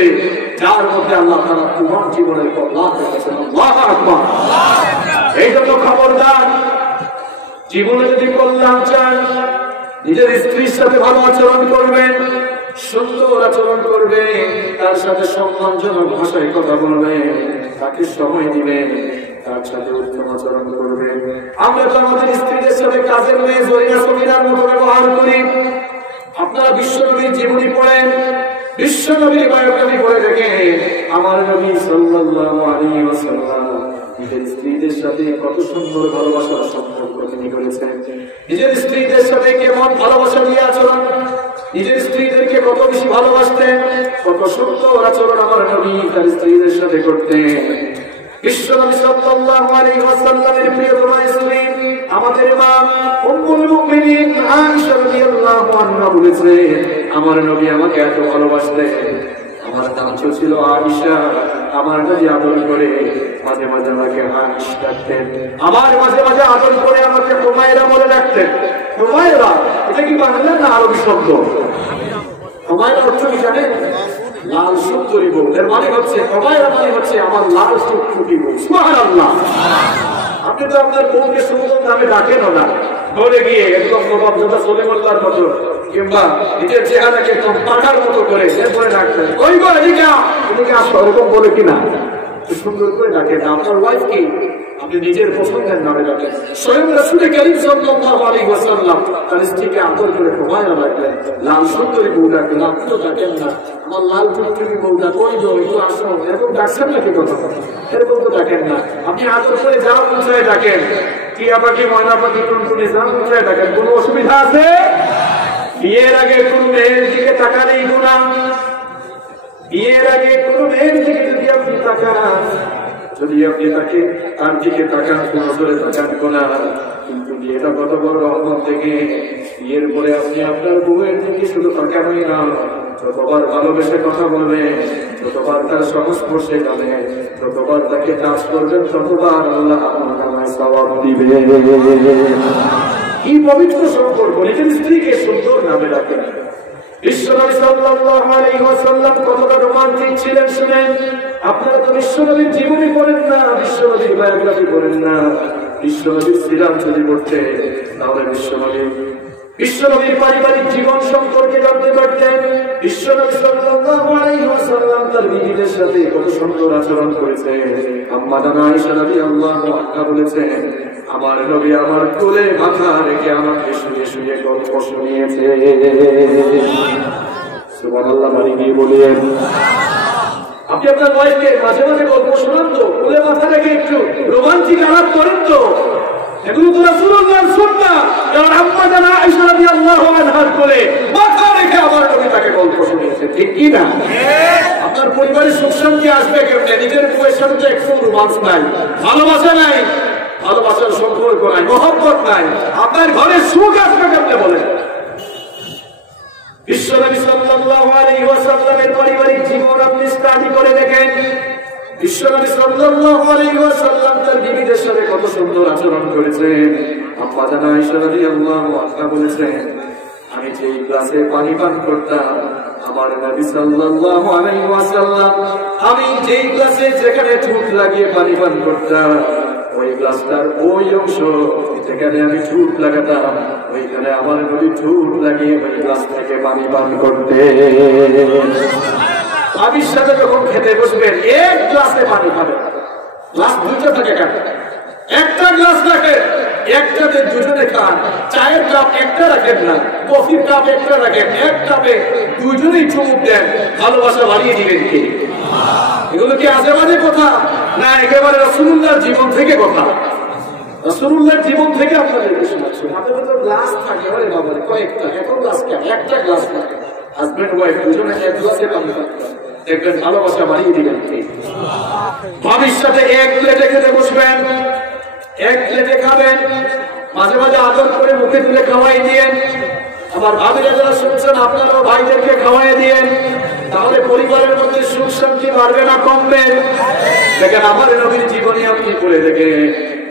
যার মধ্যে আল্লাহ তাআলা তোমার জীবনের কল্যাণ রেখেছেন। আল্লাহু আকবার। এই জন্য খবরদার, জীবনে যদি কল্যাণ চান, নিজের স্ত্রীর সাথে ভালো আচরণ করবেন, সুন্দর আচরণ করবেন, তার সাথে সম্মানজনক ভাষায় কথা বলবেন, তাকে সময় দিবেন, তার সাথে উত্তম আচরণ করবে। আমরা তো আমাদের স্ত্রীদের সাথে কাজের মেয়ে জরিনা সমিনার মতো ব্যবহার করি। আপনারা বিশ্বনবীর জীবনী পড়েন, বিশ্বনবীর বায়োগ্রাফি পড়ে দেখেন আমার নবী সাল্লাল্লাহু আলাইহি ওয়াসাল্লাম নিজের স্ত্রীদের সাথে কত সুন্দর ভালোবাসার সম্পর্ক তিনি করেছেন। নিজের স্ত্রীদের সাথে কেমন ভালোবাসা দিয়ে আচরণ, নিজের স্ত্রীদেরকে কত বেশি ভালোবাসতেন, কত সুন্দর আচরণ আমার নবী তার স্ত্রীদের সাথে করতেন। বিশ্বনবী সাল্লাল্লাহু আলাইহি ওয়াসাল্লামের প্রিয়তমা স্ত্রী আমাদের মা উম্মুল মুমিনিন আয়েশা রাদিয়াল্লাহু আনহা বলেছেন আমার নবী আমাকে এত ভালোবাসতেন, আমার নাম ছিল আয়েশা, আমার নবী আদর করে মাঝে মাঝে আমাকে আয়েশা ডাকতেন, আমার মাঝে মাঝে আদর করে আমাকে হুমায়রা বলে ডাকতেন। হুমায়রা এটা কি বাংলা না আরবি শব্দ? হুমায়রা অর্থ কি জানেন? লাল সুন্দরী বউ। এর মানে হচ্ছে হুমায়রা মানে হচ্ছে আমার লাল সুন্দরী বউ। সুবহানাল্লাহ। আপনি তো আপনার বউকে সুন্দর নামে ডাকেন না, ধরে গিয়ে একদম প্রভাবযোদ্ধা সলিমুল্লাহর মতো কিংবা নিজের চেহারাকে একদম পাখার মতো করে এরপরে ডাকতেন, ওই গো এদিকে এদিকে আসো, এরকম বলে কিনা সুন্দর করে ডাকেন। আপনার ওয়াইফ কি আপনি নিজের পছন্দের নামে ডাকেন। স্বয়ং রাসূল কারীম সাল্লাল্লাহু আলাইহি ওয়াসাল্লাম তার স্ত্রীকে আদর করে হুমায়রা ডাকলেন, লাল সুন্দরী বউ ডাকলেন। আপনি তো ডাকেন না, আমার লাল টুকটুকি বউটা কই গো একটু আসো, এরকম ডাকছেন নাকি? কথা এরকম তো ডাকেন না। আপনি আদর করে যাও পৌঁছায় ডাকেন, টিয়া পাখি ময়না পাখি টুনটুনি যাও পৌঁছায় ডাকেন। কোনো অসুবিধা আছে? বিয়ের আগে কোন মেয়ের দিকে তাকালেই গুনাহ, বিয়ের আগে কোন মেয়ের দিকে যদি আপনি তাকান, যদি আপনি তাকে তার দিকে তাকান, কোন ধরে তাকান গুনাহ। কিন্তু বিয়েটা কত বড় রহমত থেকে বিয়ের পরে আপনি আপনার বউয়ের দিকে শুধু তাকানোই না, যতবার ভালোবেসে কথা বলবেন, যতবার তার সংস্পর্শে যাবেন, যতবার তাকে টাচ করবেন, ততবার আল্লাহ আপনার নামে সওয়াব দিবে। কি পবিত্র সম্পর্ক! নিজের স্ত্রীকে সুন্দর নামে ডাকেন। বিশ্বনবী সাল্লাল্লাহু আলাইহি ওয়াসাল্লাম কতটা রোমান্টিক ছিলেন শুনেন। আপনারা তো বিশ্বনবীর জীবনী পড়েন না, বিশ্বনবীর বায়োগ্রাফি পড়েন না, বিশ্বনবীর সিরাত যদি পড়তে তাহলে বিশ্বনবীর পারিবারিক জীবন সম্পর্কে জানতে পারতেন। বিশ্বনবী সাল্লাল্লাহু আলাইহি ওয়াসাল্লাম তার বিবিদের সাথে কত সুন্দর আচরণ করেছেন। আম্মা জানা আয়েশা রাদিয়াল্লাহু আনহা বলেছেন আমার নবী আমার কোলে মাথা রেখে আমাকে শুয়ে শুয়ে গল্প শুনিয়েছে। সুবহানাল্লাহ। মানে কি বলেন? আপনি আপনার ওয়াইফকে মাঝে মাঝে গল্প শোনান তো, কোলে মাথা রেখে একটু রোমান্টিক আলাপ করেন তো, এগুলো তো রাসূলুল্লাহর সুন্নাহ। কারণ আম্মা জানা আয়েশা রাদিয়াল্লাহু আনহার কোলে মাথা রেখে আমার নবী তাকে গল্প শুনিয়েছে, ঠিক কি না? আপনার পরিবারে সুখ শান্তি আসবে কেমনে? নিজের বউয়ের সাথে একটু রোমান্স নাই, ভালোবাসা নাই, ভালোবাসার সম্পর্ক নাই, মহব্বত নাই, আপনার ঘরে সুখ আসবে কেমনে বলেন? বিশ্বনবী সাল্লাল্লাহু আলাইহি ওয়াসাল্লামের পারিবারিক জীবন আপনি স্টাডি করে দেখেন। বিশ্বনবী সাল্লাল্লাহু আলাইহি ওয়াসাল্লাম তার বিবিদের সাথে কত সুন্দর আচরণ করেছেন। আম্মা জানা আয়েশা রাদিয়াল্লাহু আনহা বলেছেন আমি যেই গ্লাসে পানি পান করতাম আমার নবী সাল্লাল্লাহু আলাইহি ওয়াসাল্লাম, আমি যেই গ্লাসে যেখানে ঠোঁট লাগিয়ে পানি পান করতাম ওই গ্লাসটার ওই অংশ যেখানে আমি ঠোঁট লাগাতাম ওইখানে আমার নবী ঠোঁট লাগিয়ে ওই গ্লাস থেকে পানি পান করতে। স্বামীর সাথে যখন খেতে বসবেন এক গ্লাসে পানি খাবেন, গ্লাস দুইটা থাকে কেন? একটা গ্লাস রাখেন, একটাতে দুজনে খান। চায়ের কাপ একটা রাখেন না, কফির কাপ একটা রাখেন, এক কাপে দুজনেই চুমুক দেন, ভালোবাসা বাড়িয়ে দিবেন কে? এগুলো কি আজে বাজে কথা না? একেবারে রাসূলুল্লাহর জীবন থেকে কথা। রাসূলুল্লাহর জীবন থেকে আপনাদেরকে শোনাচ্ছি। আপনাদের তো গ্লাস থাকে, আরে বাবা কয়েকটা, এখন গ্লাস কেন? একটা গ্লাস থাকে, হাজবেন্ড ওয়াইফ দুজনে এক গ্লাসে পানি খাবেন, দেখবেন ভালোবাসা বাড়িয়ে দিবেন কে? ভাবির সাথে এক প্লেটে খেতে বসবেন, এক প্লেটে খাবেন, মাঝে মাঝে আদর করে মুখে তুলে খাওয়াই দিয়েন। আমার ভাবিরা যারা শুনছেন আপনারাও ভাইদেরকে খাওয়াই দিয়েন, তাহলে পরিবারের মধ্যে সুখ শান্তি বাড়বে না কমবে? দেখেন আমার নবীর জীবনী আপনি পড়ে দেখেন,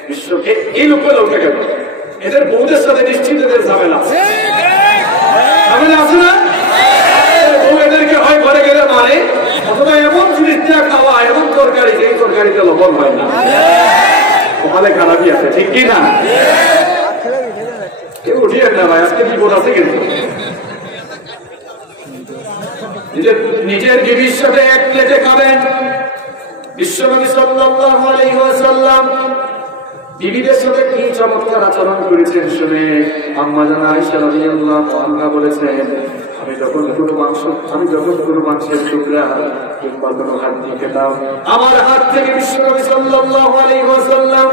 বিশ্বকে এই লোকের উঠে গেল, এদের বউদের সাথে নিশ্চিত এদের ঝামেলা আছে না? বউ এদেরকে হয় ঘরে গেলে মানে অথবা এমন জিনিস দেওয়া খাওয়া, এমন তরকারি যেই তরকারিতে লবণ হয় না, ওখানে খারাপই আছে, ঠিক কি না? কেউ উঠিয়েন না ভাই, আজকে বিপদ আছে কিন্তু। নিজের বিবির সাথে এক প্লেটে খাবেন, বিশ্বনবী সাল্লাল্লাহু আলাইহি ওয়াসাল্লাম বিবিদের সাথে কি চমৎকার আচরণ করেছেন শুনে আম্মা জান আয়েশা রাদিয়াল্লাহু আনহা বলেছেন, আমি যখন কোনো মাংসের টুকরা কিংবা কোনো হাড্ডি খেতাম, আমার হাত থেকে বিশ্বনবী সাল্লাল্লাহু আলাইহি ওয়াসাল্লাম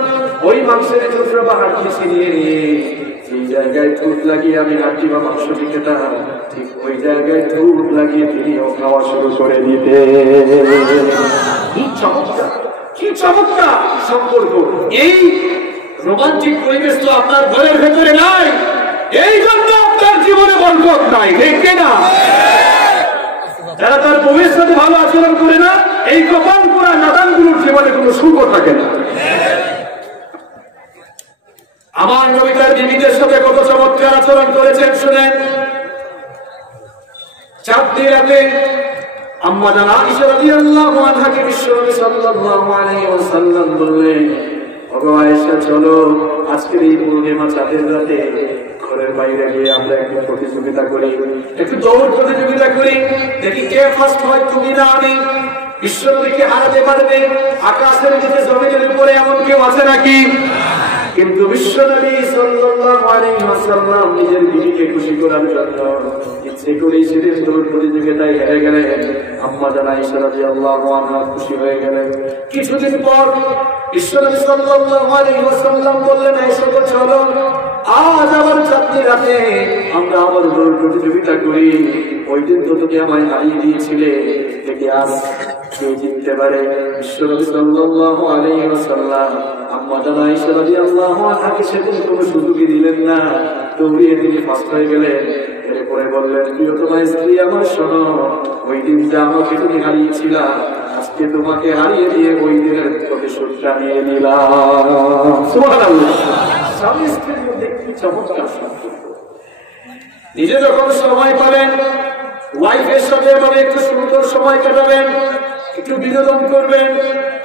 ওই মাংসের টুকরা বা হাড্ডি ছিনিয়ে নিয়ে এই জায়গায় ঠোঁট লাগিয়ে আমি হাড্ডি বা মাংসটি খেতাম, ঠিক ওই জায়গায় ঠোঁট লাগিয়ে তিনিও খাওয়া শুরু করে দিতে। কি চমৎকার, কি চমৎকার সম্পর্ক! এই রোমান্টিক পরিবেশ তো আপনার ঘরের ভেতরে নাই, এই জন্য আপনার জীবনে বরকত নাই, দেখে না? যারা তার বউয়ের সাথে ভালো আচরণ করে না, এই কপাল পোড়া নাদানগুলোর জীবনে কোনো সুখও থাকে না। আমার নবী তার বিবিদের সাথে কত চমৎকার আচরণ করেছেন শুনেন। চাঁদনি রাতে আম্মা জান আয়েশা রাদিয়াল্লাহু আনহাকে বিশ্বনবী সাল্লাল্লাহু আলাইহি ওয়াসাল্লাম বললেন, ওগো আয়েশা, চলো আজকের এই পূর্ণিমা চাঁদের রাতে ঘরের বাইরে গিয়ে আমরা একটু প্রতিযোগিতা করি, একটু দৌড় প্রতিযোগিতা করি, দেখি কে ফার্স্ট হয়, তুমি না আমি। বিশ্বনবীকে হারাতে পারবে আকাশের নিচে জমিনের উপরে এমন কেউ আছে নাকি? কিন্তু বিশ্বনবী সাল্লাল্লাহু আলাইহি ওয়াসাল্লাম নিজের বিবিকে খুশি করার জন্য ইচ্ছে করেই সেদিন দৌড় প্রতিযোগিতায় হেরে গেলেন। আম্মা জান আয়েশা রাদিয়াল্লাহু আনহা খুশি হয়ে গেলেন। কিছুদিন পর বিশ্বনবী সাল্লাল্লাহু আলাইহি ওয়াসাল্লাম বললেন, আয়েশা, চলো আজ আবার চাঁদনি রাতে আমরা আবার দৌড় প্রতিযোগিতা করি, ওই দিন তো তুমি আমায় হারিয়ে দিয়েছিলে, দেখি আজ কে জিততে পারে। বিশ্বনবী সাল্লাল্লাহু আলাইহি ওয়াসাল্লাম আম্মা জান আয়েশা রাদিয়াল্লাহু আনহাকে সেদিন কোনো সুযোগই দিলেন না, দৌড়িয়ে তিনি ফার্স্ট হয়ে গেলেন। এরপরে বললেন, প্রিয়তমা স্ত্রী আমার, শোনো, ওই দিন যা আমাকে তুমি হারিয়েছিলা, আজকে তোমাকে হারিয়ে দিয়ে ওই দিনের প্রতিশোধটা নিয়ে নিলাম। সুবহানাল্লাহ। স্বামী স্ত্রীর মধ্যে কি চমৎকার সম্পর্ক! নিজে যখন সময় পাবেন ওয়াইফের সাথে এভাবে একটু সুন্দর সময় কাটাবেন, একটু বিনোদন করবেন।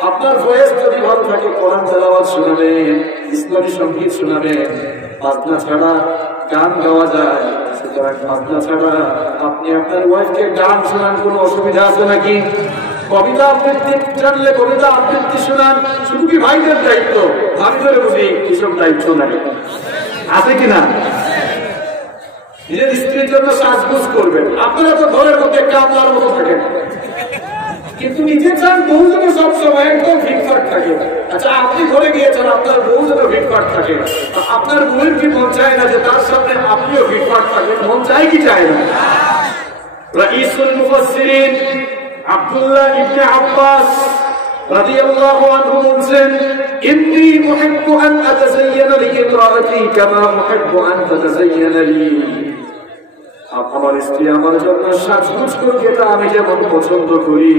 আপনার ভয়েস যদি ভালো থাকে কোরআন তেলাওয়াত শোনাবেন, ইসলামী সংগীত শোনাবেন। বাজনা ছাড়া গান গাওয়া যায়, সুতরাং বাজনা ছাড়া আপনি আপনার ওয়াইফকে গান শোনান, কোনো অসুবিধা আছে নাকি? কবিতা আবৃত্তি জানলে কবিতা আবৃত্তি শোনান। শুধু কি ভাইদের দায়িত্ব? ভাবিদের বুঝি এসব দায়িত্ব নাই, আছে কিনা? নিজের স্ত্রীর জন্য সাজগোজ করবেন। আপনারা তো ঘরের মধ্যে কামলার মতো থাকেন, কিন্তু নিজে চান বউ যেন সবসময় একদম ফিটফাট থাকে। আচ্ছা, আপনি ঘরে গিয়েছেন, আপনার বউ যেন ফিটফাট থাকে, আপনার বউয়ের কি মন চায় না যে তার সামনে আপনিও ফিটফাট থাকেন? মন চায় কি চায় না? রাইসুল মুফাসসিরিন আব্দুল্লাহ ইবনে আব্বাস রাদিয়াল্লাহু আনহু বলেন, ইন্নী মুহিব্বু আন আতাযায়্যানা লিইমরাআতি কামা মুহিব্বু আন তাতাযায়্যানা লি। আমার স্ত্রী আমার জন্য সাজগোজ করবে, এটা আমি যেমন পছন্দ করি,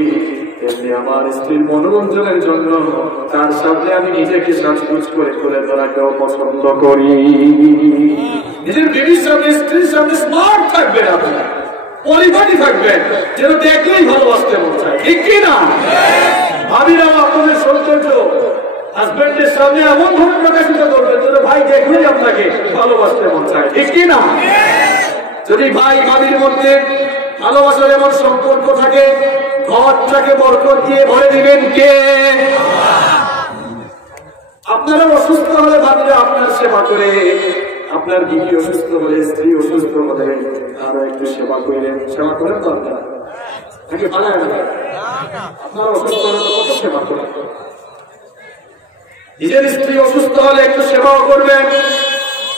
তেমনি আমার স্ত্রীর মনোরঞ্জনের জন্য তার সামনে আমি নিজেকে সাজগোজ করে করে ধরাকেও পছন্দ করি। নিজের বিবির সামনে, স্ত্রীর সামনে স্মার্ট থাকবেন, আপনি পরিপাটি থাকবেন, যেন দেখলেই ভালোবাসতে মন চায়, ঠিক কি না? ভাবিরাও আপনাদের সৌন্দর্য হাজবেন্ডের সামনে এমন ভাবে প্রকাশিত করবেন যেন ভাই দেখলেই আপনাকে ভালোবাসতে মন চায়, ঠিক কি না? যদি ভাই ভাবির মধ্যে ভালোবাসার এমন সম্পর্ক থাকে, ঘরটাকে বরকত দিয়ে ভরে দিবেন কে? আপনারা অসুস্থ হলে ভাবিরা আপনার সেবা করে, আপনার বিবি অসুস্থ হলে, স্ত্রী অসুস্থ হলে আরো একটু সেবা করলেন। সেবা করেন তো আপনারা নাকি পালায় না? আপনারা অসুস্থ হলে কত সেবা করেন। নিজের স্ত্রী অসুস্থ হলে একটু সেবাও করবেন।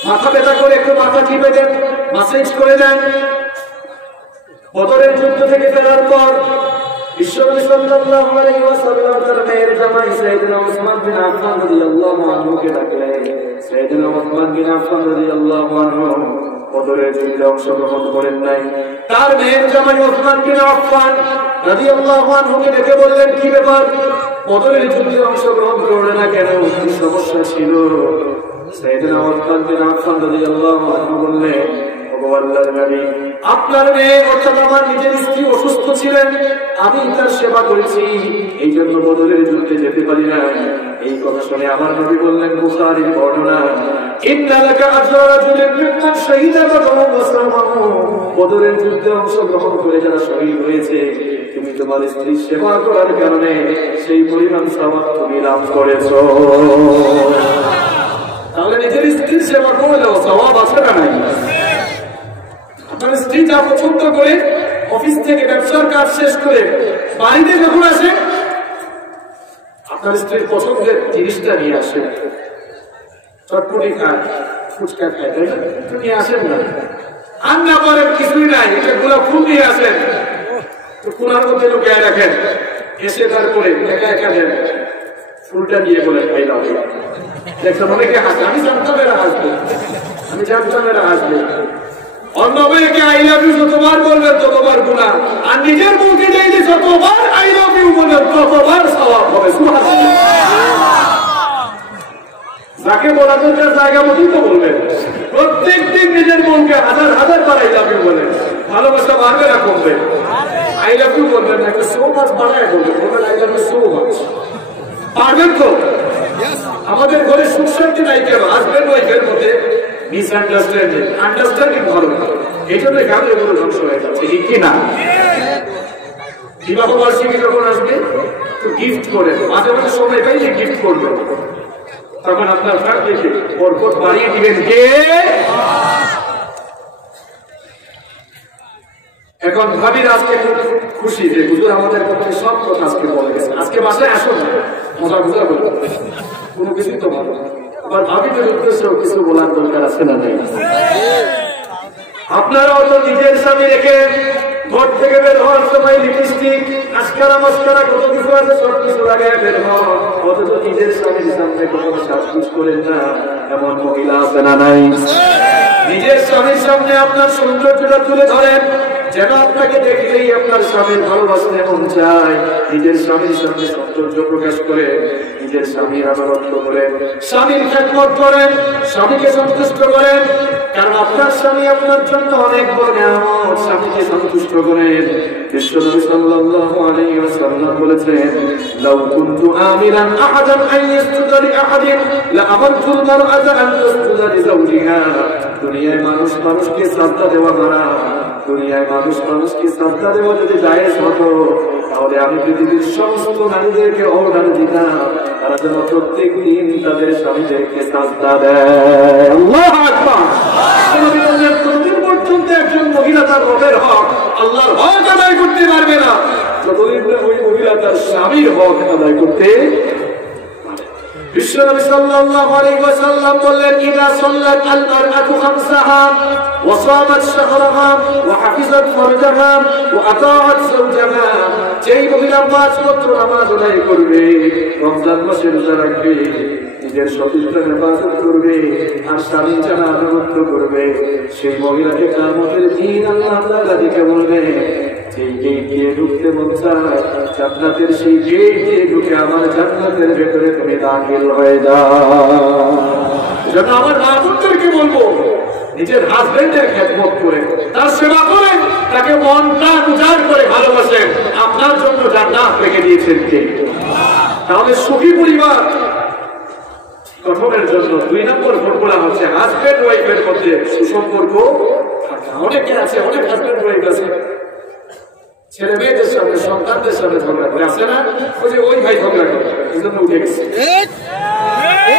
মাথা ব্যথা করে একটু মাথা টিপে দেন, মাসাজ করে দেন। বদরের যুদ্ধ থেকে ফেরার পর বিশ্বনবী সাল্লাল্লাহু আলাইহি ওয়াসাল্লাম তার মেয়ের জামাই সাইয়েদনা উসমান বিন আফফান রাদিয়াল্লাহু আনহুকে ডাকলেন। সাইয়েদনা উসমান বিন আফফান রাদিয়াল্লাহু আনহু বদরের যুদ্ধে অংশগ্রহণ করেন নাই। তার মেয়ের জামাই উসমান বিন আফফান রাদিয়াল্লাহু আনহুকে ডেকে বললেন, কি ব্যাপার, বদরের যুদ্ধে অংশগ্রহণ করলে না কেন? কি সমস্যা ছিল? সাইয়েদনা উসমান বিন আফফান রাদিয়াল্লাহু আনহু বললেন, ওগো আল্লাহর নবী, আপনার মেয়ে অর্থাৎ আমার নিজের স্ত্রী অসুস্থ অসুস্থ ছিলেন, আমি তার সেবা করেছি, এই জন্য বদরের যুদ্ধে যেতে পারি না। এই কথা শুনে আমার নবী বললেন, বুখারীর বর্ণনা, ইন্নালাকা আজরা রাজুলিন মিম্মান শাহিদা বাদর ওয়া সামাহু, বদরের যুদ্ধে অংশগ্রহণ করে যারা শহীদ হয়েছে, তুমি তোমার স্ত্রীর সেবা করার কারণে সেই পরিমাণ সওয়াব তুমি লাভ করেছো। তাহলে নিজের স্ত্রীর সেবা করলেও সওয়াব আছে না নাই? আপনার স্ত্রী যা পছন্দ করে, অফিস থেকে ব্যবসার কাজ শেষ করে বাড়িতে যখন আসে, আপনার স্ত্রীর পছন্দের জিনিসটা নিয়ে আসে, চটপটি খায়, ফুচকা খায়, তাই না? নিয়ে আসেন না, আর না পারেন কিছুই নাই, এটা গোলাপ ফুল নিয়ে আসেন, তো কোনার মধ্যে লুকিয়ে রাখেন, এসে তারপরে একা একা দেন, ফুলটা নিয়ে বলেন ভাই লাভ। দেখছেন অনেকে হাসে, আমি জানতাম এরা হাসবে, আমি জানতাম এরা হাসবে। অন্য মেয়েকে আই লাভ ইউ যতবার বলবেন ততবার গুনাহ, আর নিজের মুখে যে যতবার আই লাভ ইউ বলবেন ততবার সওয়াব হবে। যাকে বলা দরকার জায়গা মতোই তো বলবেন, প্রত্যেকদিন নিজের মনকে হাজার হাজার বার আই লাভ ইউ বলেন, ভালোবাসা বাড়বে না কমবে? আই লাভ ইউ বলবেন না, একটা সো মাছ বাড়ায় বলবেন, বলবেন আই লাভ ইউ সো মাছ, পারবেন তো? আমাদের ঘরে সুখ শান্তি নাই কেন? হাজবেন্ড ওয়াইফের মধ্যে মিসআন্ডারস্ট্যান্ডিং, আন্ডারস্ট্যান্ডিং ভালো না, এই জন্য গ্রামের গুলো ধ্বংস হয়ে যাচ্ছে, ঠিক কিনা? বিবাহ বার্ষিকী যখন আসবে তো গিফট করে, মাঝে মাঝে সময় পাইলে গিফট করবে, তখন আপনার ফ্যামিলিকে বরকত বাড়িয়ে দিবেন কে? এখন ভাবির আজকে খুব খুশি যে হুজুর আমাদের পক্ষে সব কথা আজকে বলে গেছে, আজকে বাসায় আসুন না, মজা বুঝা বলবো, কোনো কিছুই তো ভালো। আবার ভাবিদের উদ্দেশ্যেও কিছু বলার দরকার আছে না নেই? আপনারাও তো নিজের স্বামী রেখে ঘর থেকে বের হওয়ার সময় লিপস্টিক, আজকারা মাস্কারা কত কিছু আছে, সব কিছু লাগায় বের হওয়া, অথচ নিজের স্বামীর সামনে কখনো সাজগুজ করেন না, এমন মহিলা আছে না নাই? নিজের স্বামীর সামনে আপনার সৌন্দর্যটা তুলে ধরেন, যেন আপনাকে দেখলেই আপনার স্বামীর ভালোবাসতে মন চায়। নিজের স্বামীর সামনে সৌন্দর্য প্রকাশ করে, নিজের স্বামীর আনুগত্য করেন, স্বামীর খেদমত করেন, স্বামীকে সন্তুষ্ট করেন, কারণ আপনার স্বামী আপনার জন্য অনেক বড় নিয়ামত। স্বামীকে সন্তুষ্ট করেন। বিশ্বনবী সাল্লাল্লাহু আলাইহি ওয়াসাল্লাম বলেছেন, লাউ কুনতু আমিরান আহাদান আন ইয়াসজুদা লিআহাদিন লাআমারতুল মারআতা আন তাসজুদা লিজাওজিহা। দুনিয়ায় মানুষ মানুষকে সাজদা দেওয়া হারাম, দুনিয়ায় মানুষ মানুষকে সাজদা দেওয়া যদি জায়েজ হতো, তাহলে আমি পৃথিবীর সমস্ত নারীদেরকে অর্ডার দিতাম তারা যেন প্রত্যেক দিন তাদের স্বামীদেরকে সাজদা দেয়। আল্লাহু আকবার। যতদিন পর্যন্ত একজন মহিলা তার রবের হক, আল্লাহর হক আদায় করতে পারবে না, ততদিন ওই মহিলা তার স্বামীর হক আদায় করতে। বিশ্বনবী সাল্লাল্লাহু আলাইহি ওয়াসাল্লাম বললেন, ইযা সাল্লাত আল মারআতু খামসাহা ওয়া সামাত শাহরাহা ওয়া হাফিজাত ফারজাহা ওয়া আতাআত যাওজাহা, যেই মহিলা 5 ওয়াক্ত নামাজ আদায় করবে, রমজান মাসে রোজা রাখবে, নিজের সতীত্বের হেফাজত করবে, আর স্বামীর যারা আনুগত্য করবে, সেই মহিলাকে কিয়ামতের দিন আল্লাহ তাআলা ডেকে বলবে, সেই গেট দিয়ে ঢুকতে মন চায়, জান্নাতের সেই গেট দিয়ে ঢুকে আমার জান্নাতের ভেতরে তুমি দাখিল হয়ে যাও। যেন আমার মাহবুবদেরকে বলবো, নিজের হাজবেন্ডের খেদমত করে, তার সেবা করেন, তাকে মন প্রাণ উজাড় করে ভালোবাসেন, আপনার জন্য জান্নাত রেখে দিয়েছেন কে? তাহলে সুখী পরিবার গঠনের জন্য 2 নম্বর ফর্মুলা হচ্ছে হাজবেন্ড ওয়াইফের মধ্যে সুসম্পর্ক থাকা। অনেকে আছে, অনেক হাজবেন্ড ওয়াইফ আছে, ছেলে মেয়েদের সামনে, সন্তানদের সামনে ঝগড়া করে, আসে না? ওই যে ওই ভাই ঝগড়া করে, এই জন্য উঠে গেছে,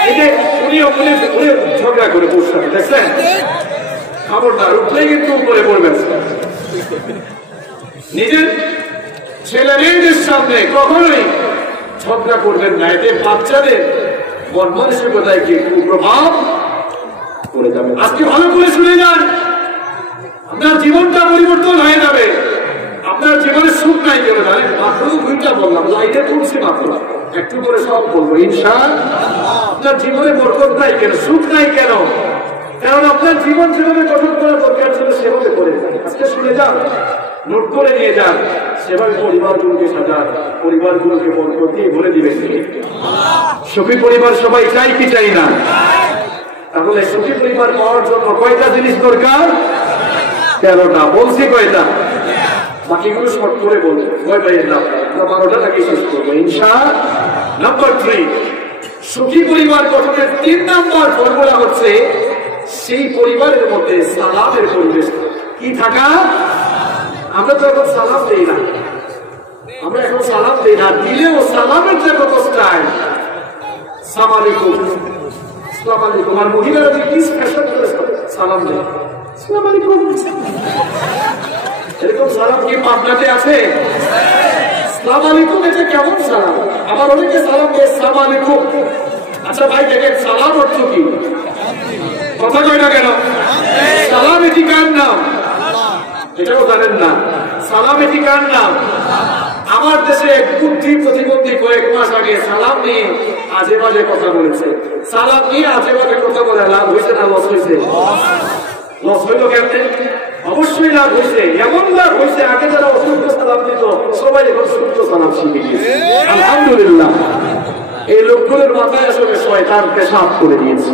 এই যে উনিও ঝগড়া করে ওর সাথে, দেখছেন? খবরদার, উঠলেই কিন্তু উপরে পড়বেন। নিজের ছেলে মেয়েদের সামনে কখনোই ঝগড়া করবেন না, এতে বাচ্চাদের মন মানসিকতায় কি কুপ্রভাব করে যাবে। আজকে ভালো করে শুনে যান, আপনার জীবনটা পরিবর্তন হয়ে যাবে। আপনার জীবনে সুখ নাই কেন জানেন? মাত্র 2টা বললাম, লাইটে তুলছি মাত্র, একটু করে সব বলবো ইনশাআল্লাহ। আপনার জীবনে বরকত নাই কেন, সুখ নাই কেন? কারণ আপনার জীবন যেভাবে গঠন করা দরকার ছিল সেভাবে করে যান। আজকে শুনে যান, নোট করে নিয়ে যান, সেভাবে পরিবারগুলোকে সাজান, পরিবারগুলোকে বরকত দিয়ে ভরে দিবেন। সুখী পরিবার সবাই চাই কি চাই না? তাহলে সুখী পরিবার পাওয়ার জন্য কয়টা জিনিস দরকার? 13টা। বলছি কয়টা? বাকিগুলো শর্ট করে বলবো, ভয় পাইয়েন না, 12টা নাকি শেষ করবো ইনশাআল্লাহ। নাম্বার 3, সুখী পরিবার গঠনের 3 নাম্বার ফর্মুলা হচ্ছে সেই পরিবারের মধ্যে সালামের পরিবেশ কি থাকা। আমরা তো এখন সালাম দেই না, আমরা এখন সালাম দেই না, দিলেও সালামের যে কত স্টাইল, সালাম আলাইকুম, আসসালামু আলাইকুম। আর মহিলারা যে কি ফ্যাশন করে সালাম দেয়, আসসালামু আলাইকুম, এরকম সালাম কি পাবনাতে আছে? আসসালামু আলাইকুম এটা কেমন সালাম? আবার অনেকে সালাম দেয় আসসালামু আলাইকুম। আচ্ছা ভাই দেখেন সালাম অর্থ কি? কথা কয় না কেন? সালাম এটি কার নাম? এটাও জানেন না। সালাম এটি কার নাম? আমার দেশে বুদ্ধি প্রতিবন্ধী কয়েক মাস আগে সালাম নিয়ে আজে বাজে কথা বলেছে। সালাম নিয়ে আজে বাজে কথা বলে লাভ হয়েছে না লস হয়েছে? লস হইল কেমনে? অবশ্যই লাভ হয়েছে। এমন লাভ হয়েছে, আগে যারা অসুস্থ সালাম দিত সবাই এখন সুস্থ সালাম শিখে গিয়েছে আলহামদুলিল্লাহ। এই লোকগুলোর মাথায় আসলে শয়তান পেশাব করে দিয়েছে।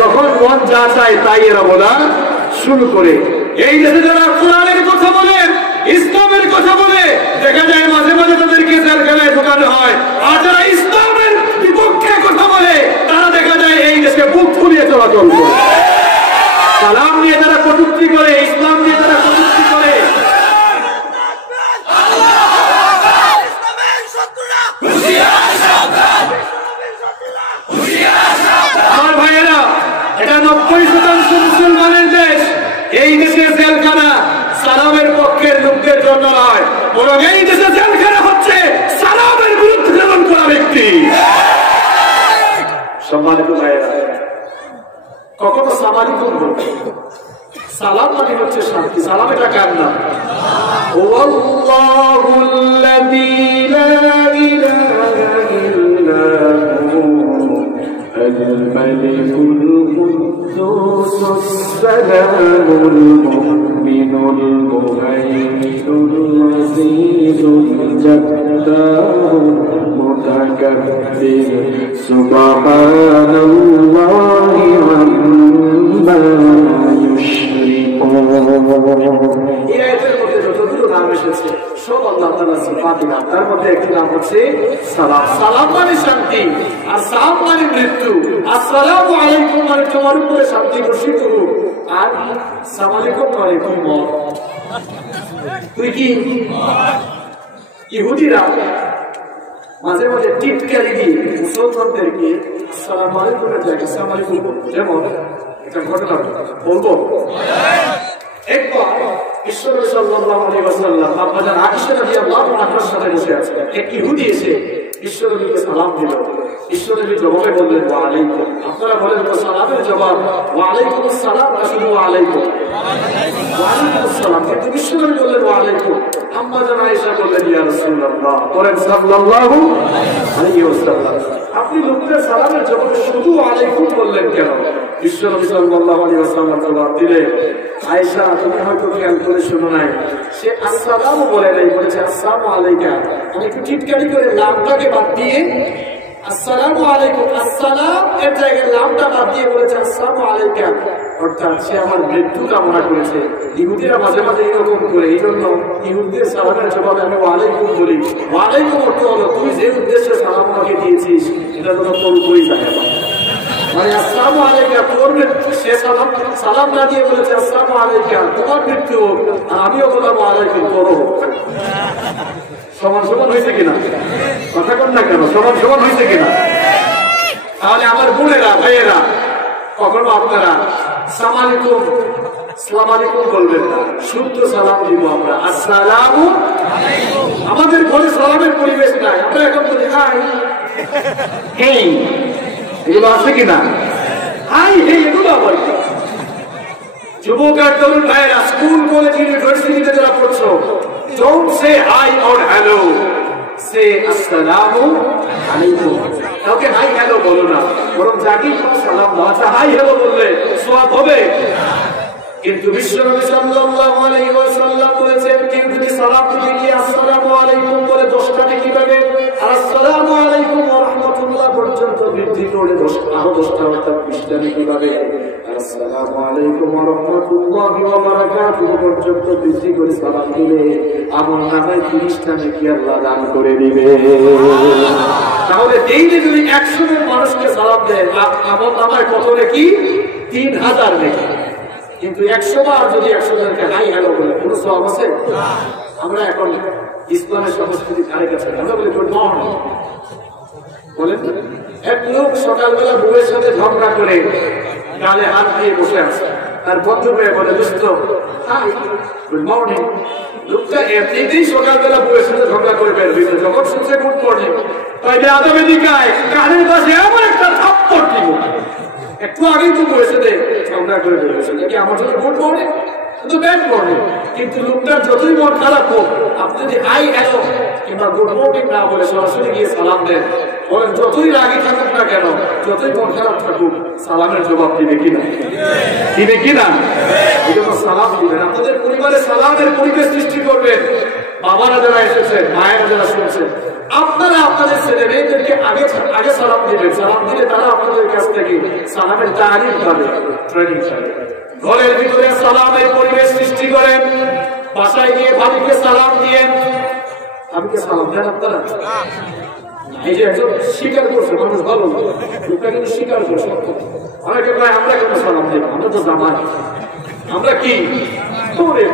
যখন মন যা চায় তাই এরা বলা শুরু করে। এই দেশে যারা কোরআনের কথা বলে, ইসলামের কথা বলে, দেখা যায় মাঝে মাঝে তাদেরকে জেলখানায় ঢোকানো হয়। আর যারা ইসলামের বিপক্ষে কথা বলে তারা দেখা যায় এই দেশে বুক ফুলিয়ে চলাচল করে। সালাম নিয়ে যারা কটূক্তি করে, ইসলাম নিয়ে যারা কটূক্তি করে, আমার ভাইয়েরা, এটা 90% মুসলমানের দেশ। এই দেশে জেলখানা সালামের পক্ষের লোকদের জন্য নয়, বরং এই দেশে জেলখানা হচ্ছে সালামের বিরুদ্ধে গ্রহণ করা ব্যক্তি। সম্মানিত ভাইয়েরা, কখনো সামাজিক সালাম মানে হচ্ছে শান্তি। সালাম এটা কার নাম? الملك القدوس السلام المؤمن المهيمن العزيز الجبار المتكبر سبحان الله عما يشركون। এই আয়াতের মধ্যে যতগুলো নাম এসেছে সব আল্লাহ তাআলার সিফাত। তার মধ্যে একটি নাম হচ্ছে সালাম। সালাম মানে শান্তি, আর সালাম মানে মৃত্যু। আসসালামু আলাইকুম মানে তোমার উপরে শান্তি বর্ষিত হোক, আর আসসালামু আলাইকুম মানে তুমি মর। তুই কি? ইহুদিরা মাঝে মাঝে টিটকারি দিয়ে মুসলমানদেরকে আসসালামু আলাইকুমের জায়গায় আসসালামু আলাইকুম। যেমন একটা ঘটনা বলবো। একবার ঈশ্বর সাল্লাল্লাহু আলাইহি ওয়াসাল্লাম আপনাদের আয়েশা রাদিয়াল্লাহু আনহার সাথে বসে আছেন। এক ইহুদি এসে ঈশ্বর নবীকে সালাম দিল। ঈশ্বর নবী জবাবে বললেন ওয়া আলাইকুম। আপনারা বলেন তো সালামের জবাব ওয়া আলাইকুম আসসালাম না শুধু ওয়া আলাইকুম? ওয়া আলাইকুম আসসালাম। কিন্তু ঈশ্বর নবী বললেন ওয়া আলাইকুম। আম্মা জান আয়েশা বললেন ইয়া রাসূলুল্লাহ বলেন সাল্লাল্লাহু আলাইহি ওয়াসাল্লাম, আপনি লোকদের সালামের জবাবে শুধু ওয়া আলাইকুম বললেন কেন? ঈশ্বর নবী সাল্লাল্লাহু আলাইহি ওয়াসাল্লাম জবাব দিলেন, আয়েশা তুমি হয়তো খেয়াল করে শুনো নাই, সে আসসালামু বলে নাই, বলেছে আসসালামু আলাইকা। আমি একটু টিটকারি করে নামটাকে বাদ দিয়ে আসসালামু আলাইকুম, আসসালাম এর জায়গায় নামটা বাদ দিয়ে বলেছে আসসালামু আলাইকা, অর্থাৎ সে আমার মৃত্যু কামনা করেছে। ইহুদিরা মাঝে মাঝে এরকম করে, এই জন্য ইহুদিদের সালামের জবাবে আমি ওয়ালাইকুম বলি। ওয়ালাইকুম অর্থ হলো তুই যে উদ্দেশ্যে সালাম আমাকে দিয়েছিস এটা যেন তোর উপরই থাকে। মানে আসসালামু আলাইকা করবে, সে সালাম না দিয়ে বলেছে আসসালামু আলাইকা তোমার মৃত্যু হোক, আর আমিও বললাম ওয়ালাইকুম করো। সমান সমান হয়েছে কিনা? কথা কন না কেন? সমান সমান হয়েছে কিনা? তাহলে আমার বোনেরা ভাইয়েরা, কখনো আপনারা আসসালামু আলাইকুম আসসালামু আলাইকুম বলবেন না, শুদ্ধ সালাম দিব আমরা আসসালামু আলাইকুম। আমাদের ঘরে সালামের পরিবেশ নাই, আমরা এখন বলি হাই হেই, এগুলো আছে কিনা? হাই হেই এগুলো আবার যুবক আর তরুণ ভাইয়েরা, স্কুল কলেজ ইউনিভার্সিটিতে যারা পড়ছো, don't say hi or hello, say assalamu alaikum। কাউকে হাই হ্যালো বলো না, বরং যাকে সালাম দাও। আচ্ছা হাই হ্যালো বললে সওয়াব হবে, কিন্তু বিশ্বনবী সাল্লাল্লাহু আলাইহি ওয়াসাল্লাম বলেছেন কেউ যদি সালাম দিতে গিয়ে আসসালামু আলাইকুম বলে 10টা নেকি পাবে, আর আসসালামু আলাইকুম ওয়া রাহমাতুল্লাহ পর্যন্ত বৃদ্ধি করে আরো 10টা অর্থাৎ 20টা নেকি পাবে। আসসালামু আলাইকুম ওয়া রাহমাতুল্লাহি ওয়া বারাকাতুহু পর্যন্ত বৃদ্ধি করে সালাম দিলে আমল নামায় 30টা নেকি আল্লাহ দান করে দিবে। তাহলে ডেইলি যদি 100 জন মানুষকে সালাম দেয় আমল নামায় কত নেকি? 3000 নেকি। কিন্তু 100 বার যদি 100 জনকে হাই হ্যালো বলে কোনো সওয়াব আছে? আমরা এখন ইসলামের সংস্কৃতি ধারে কাছে আমরা বলি গুড মর্নিং বলেন। এক লোক সকালবেলা বউয়ের সাথে ঝগড়া করে গালে হাত দিয়ে বসে আছে, তার বন্ধু হয়ে বলে দোস্ত হাই গুড মর্নিং। লোকটা এমনিতেই সকালবেলা বউয়ের সাথে ঝগড়া করে বের হয়েছে, যখন শুনছে গুড মর্নিং তাই আদমে দিকায় কানের পাশে এমন একটা থাপ্পড় দিব। একটু আগেই তো বউয়ের সাথে ঝগড়া করে বের হয়েছে, নাকি আমার জন্য গুড মর্নিং তো ব্যাড মর্নিং। কিন্তু লোকটার যতই মন খারাপ হোক, আপনি যদি হাই হ্যালো কিংবা গুড মর্নিং না বলে সরাসরি গিয়ে সালাম দেন, বলেন যতই রাগি থাকুক না কেন, যতই মন খারাপ থাকুক, সালামের জবাব দিবে কিনা? দিবে কিনা? এই জন্য সালাম দিবেন। আপনাদের পরিবারে সালামের পরিবেশ সৃষ্টি করবেন। বাবারা যারা এসেছেন, মায়েরা যারা শুনছেন, আপনারা আপনাদের ছেলে মেয়েদেরকে আগে সালাম দিবেন। সালাম দিলে তারা আপনাদের কাছ থেকে সালামের তালিম পাবে, ট্রেনিং পাবে। ঘরের ভিতরে সালামের পরিবেশ সৃষ্টি করেন। বাসায় গিয়ে ভাবিকে সালাম দিয়েন। ভাবিকে সালাম দেন আপনারা? এই যে একজন স্বীকার করছে, মানুষ ভালো লোকটা কিন্তু স্বীকার করছে। অনেকে ভাই আমরা কেন সালাম দেব, আমরা তো জামাই, আমরা কি তোরে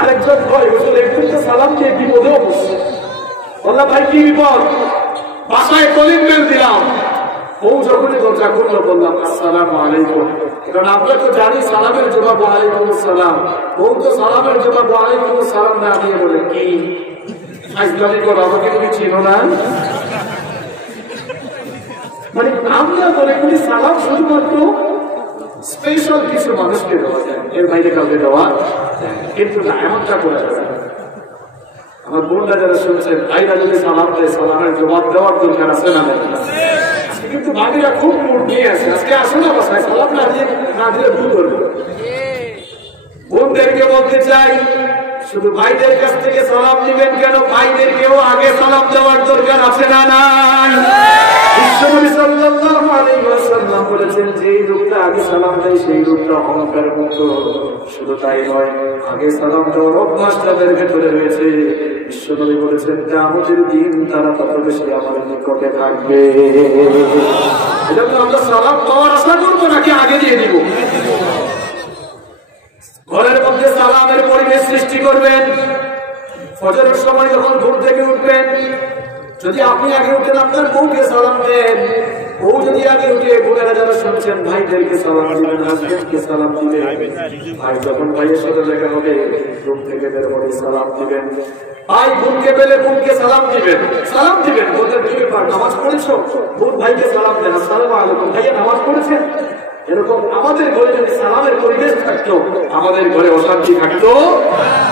আরেকজন ভয় বছর একজন তো সালাম দিয়ে বিপদেও বসছে। বললাম ভাই কি বিপদ? বাসায় কলিং বেল দিলাম, বউ যখনই দরজা করলো বললাম আসসালামু আলাইকুম। কারণ আমরা তো জানি সালামের জবাব ওয়ালাইকুম আসসালাম। বউ তো সালামের জবাব ওয়ালাইকুম আসসালাম না দিয়ে বলে কি আজকালি করো, আমাকে তুমি চিনো না? মানে আমরা মনে করি সালাম শুধুমাত্র স্পেশাল কিছু মানুষকে দেওয়া যায়, এর বাইরে কাউকে দেওয়া, কিন্তু না, এমনটা করে আমার বোনরা যারা শুনছেন, ভাইরা যদি সালাম দেয় সালামের জবাব দেওয়ার দরকার আছে না? কিন্তু ভাবিরা খুব মুড নিয়ে আছে, আজকে আসো না বাসায়, সালাম না দিলে ভুল করবো। বোনদেরকে বলতে চাই, শুধু ভাইদের কাছ থেকে সালাম দিবেন কেন, ভাইদেরকেও আগে সালাম দেওয়ার দরকার আছে না? নাই। বিশ্বনবী সাল্লাল্লাহু আলাইহি ওয়াসাল্লাম বলেছেন, যেই লোকটা আগে সালাম দেয় সেই লোকটা অহংকারের মতো। শুধু তাই নয়, আগে সালাম দেওয়ার অভ্যাস তাদের ভেতরে রয়েছে। বিশ্বনবী বলেছেন, কিয়ামতের দিন তারা তত বেশি আমাদের নিকটে থাকবে। এজন্য আমরা সালাম দেওয়ার আশা করবো নাকি আগে দিয়ে দিব? ঘরের মধ্যে সালামের পরিবেশ সৃষ্টি করবেন। ফজরের সময় যখন ঘুম থেকে উঠবেন, যদি আপনি আগে উঠেন আপনার বউকে সালাম দেন। বউ যদি আগে উঠে, বোনেরা যারা শুনছেন, ভাইদেরকে সালাম দিবেন, হাজবেন্ডকে সালাম দিবেন। ভাই যখন ভাইয়ের সাথে দেখা হবে, ঘুম থেকে বের হলে সালাম দিবেন। ভাই বোনকে পেলে বোনকে সালাম দিবেন, সালাম দিবেন। বলতে নামাজ পড়েছো, বোন ভাইকে সালাম দেন, আসসালামু আলাইকুম, ভাইয়া নামাজ পড়েছেন। এরকম আমাদের ঘরে যদি সালামের পরিবেশ থাকতো, আমাদের ঘরে অশান্তি থাকতো।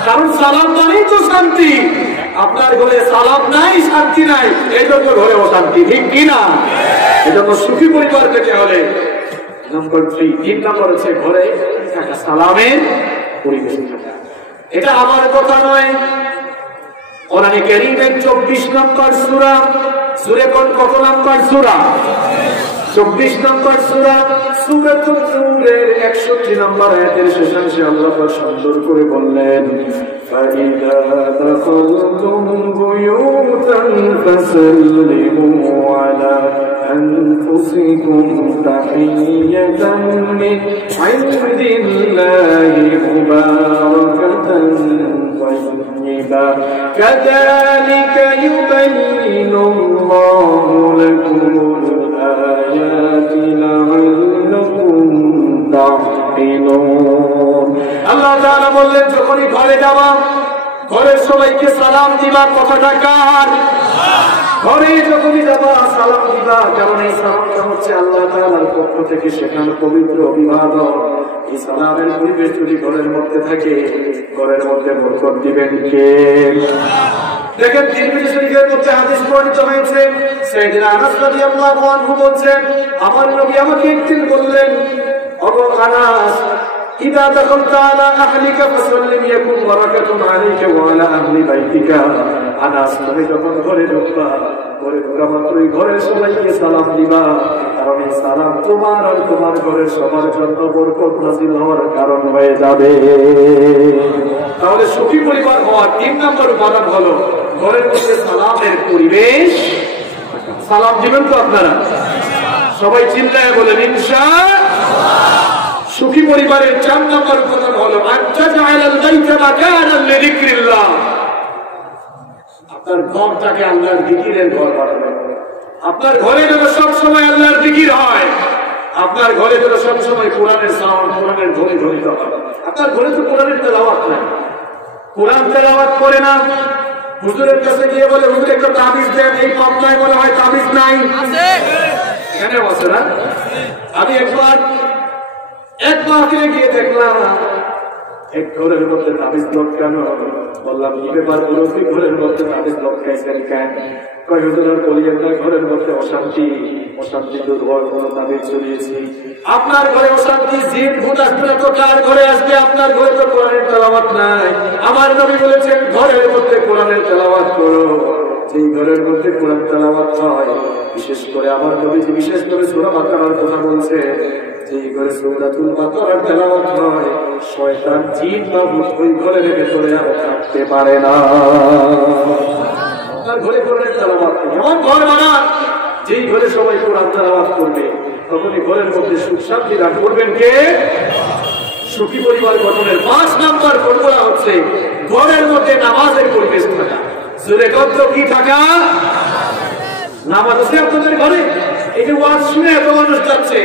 কারণ সালাম মানেই তো শান্তি। আপনার ঘরে সালাম নাই, শান্তি নাই, এই জন্য ঘরে অশান্তি, ঠিক কিনা? এই জন্য সুখী পরিবার পেতে হলে নম্বর 3 নম্বর হচ্ছে ঘরে একটা সালামের পরিবেশ থাকা। এটা আমার কথা নয়, কোরআনে কারীমের 24 নম্বর সূরা, সূরা কত নম্বর সূরা? 24 নম্বর সূরা, সূরাতুন নূরের 61 নম্বর আয়াতের শেষাংশে আল্লাহ পাক সুন্দর করে বললেন, ফাইদা দাখালতুম বুয়ুতান ফাসাল্লিমু আলা আনফুসিকুম তাহিয়াতান মিন ইনদিল্লাহি মুবারাকাতান তাইয়্যিবা কাযালিকা ইউবাইয়িনুল্লাহু লাকুমুল আয়াতি লাআল্লাকুম তা'কিলুন। আল্লাহ তাআলা বললেন, যখনই ঘরে যাবা, ঘরের সবাইকে সালাম দিবা। কথাটা কার? ঘরে যখনই যাবা সালাম দিবা, কারণ এই সালামটা হচ্ছে আল্লাহ তাআলার পক্ষ থেকে শেখানো পবিত্র অভিবাদন। এই সালামের পরিবেশ যদি ঘরের মধ্যে থাকে, ঘরের মধ্যে বরকত দিবেন কে? দেখেন তিরমিজি শরীফের মধ্যে হাদিস বর্ণিত হয়েছে, সাইয়েদনা আনাস রাদিয়াল্লাহু আনহু বলেন, আমার নবী আমাকে একদিন বললেন, ওগো আনাস, ইদা দাখালতা আলা আহলিকা ফাসাল্লিম ইয়াকুন বারাকাতুন আলাইকা ওয়া আলা আহলি বাইতিকা। আনাস, তুমি যখন ঘরে ঢুকবা ঘরে ঢোকা মাত্রই ঘরের সবাইকে সালাম দিবা, কারণ এই সালাম তোমার আর তোমার ঘরের সবার জন্য বরকত নাযিল হওয়ার কারণ হয়ে যাবে। তাহলে সুখী পরিবার হওয়ার 3 নম্বর উপাদান হলো ঘরের মধ্যে সালামের পরিবেশ। সালাম দিবেন তো আপনারা সবাই চিল্লায় বলেন ইনশাআল্লাহ। সুখী পরিবারের 4 নম্বর উপাদান হলো আনতাজাআলাল বাইতা মাকানান লিযিকরিল্লাহ। আপনার ঘরটাকে আল্লাহর জিকিরের ঘর বানাবেন। আপনার ঘরে যেন সব সময় আল্লাহর জিকির হয়, আপনার ঘরে যেন সব সময় কোরআনের সাউন্ড, কোরআনের ধ্বনি ধ্বনিত হয়। আপনার ঘরে তো কোরআনের তেলাওয়াত নাই, কোরআন তেলাওয়াত করে না, হুজুরের কাছে গিয়ে বলে হুজুর একটা তাবিজ দেন, এই পাবনায় মনে হয় তাবিজ নাই, কেন বসে না? আমি একবার গিয়ে দেখলাম এক ঘরের মধ্যে তাবিজ লটকানো। বললাম কি ব্যাপার, ঘরের মধ্যে তাবিজ লটকাইছেন কেন? কয় হুজুরের বলিয়েন না, ঘরের মধ্যে অশান্তি দূর হওয়ার কোন তাবিজ চলিয়েছি। আপনার ঘরে অশান্তি জিন ভূত আসবে না তো কার ঘরে আসবে? আপনার ঘরে তো কোরআনের তেলাওয়াত নাই। আমার নবী বলেছেন ঘরের মধ্যে কোরআনের তেলাওয়াত করো। যেই ঘরের মধ্যে কোরআন তেলাওয়াত হয়, বিশেষ করে আমার নবী বিশেষ করে সূরা বাকারার কথা বলছে, যেই ঘরে সূরাতুল বাকারার তেলাওয়াত হয়, শয়তান জিন বা ভূত ওই ঘরের ভেতরে আর থাকতে পারে না। আপনার ঘরে কোরআনের তেলাওয়াত এমন ঘর বানান যেই ঘরে সবাই কোরআন তেলাওয়াত করবে, তখনই ঘরের মধ্যে সুখ শান্তি লাভ করবেন কে? সুখী পরিবার গঠনের 5 নম্বর ফর্মুলা হচ্ছে ঘরের মধ্যে নামাজের পরিবেশ থাকা। জোরে কত কি থাকা? নামাজ আছে আপনাদের ঘরে? এই যে ওয়াজ শুনে এত মানুষ যাচ্ছে,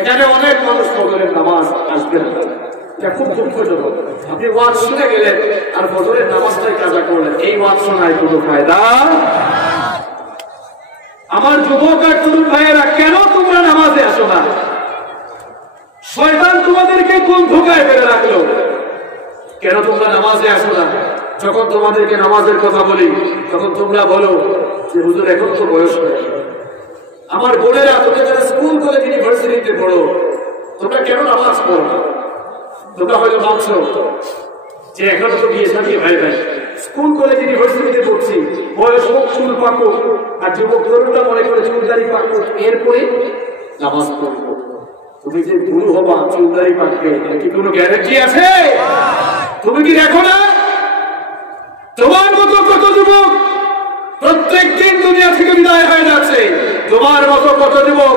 এখানে অনেক মানুষ ফজরের নামাজ আসবে না, এটা খুব দুঃখজনক। আপনি ওয়াজ শুনে গেলেন আর ফজরের নামাজটাই কাজা করলেন, এই ওয়াজ শোনায় কোনো ফায়দা? আমার যুবক আর তরুণ ভাইয়েরা, কেন তোমরা নামাজে আসো না? শয়তান তোমাদেরকে কোন ধোঁকায় ফেলে রাখলো? কেন তোমরা নামাজে আসো না? যখন তোমাদেরকে নামাজের কথা বলি তখন তোমরা বলো যে হুজুর এখন তো বয়স হয়ে গেল। আমার বোনেরা, তোমরা যারা স্কুল কলেজ ইউনিভার্সিটিতে পড়ো, তোমরা কেন নামাজ পড়ো? তোমরা হয়তো ভাবছো যে এখনো তো বিয়ে শাদী ভাই স্কুল কলেজ ইউনিভার্সিটিতে পড়ছি, বয়স হোক, চুল পাকুক, আর যুবক তরুণরা মনে করে চুলদারি পাকুক, এরপরে নামাজ পড়বো। তুমি যে গুরু হবা, চুলদারি পাকবে, এটা কি কোনো গ্যারান্টি আছে? তুমি কি দেখো না তোমার মতো কত যুবক প্রত্যেক দিন দুনিয়া থেকে বিদায় হয়ে যাচ্ছে? তোমার মতো কত যুবক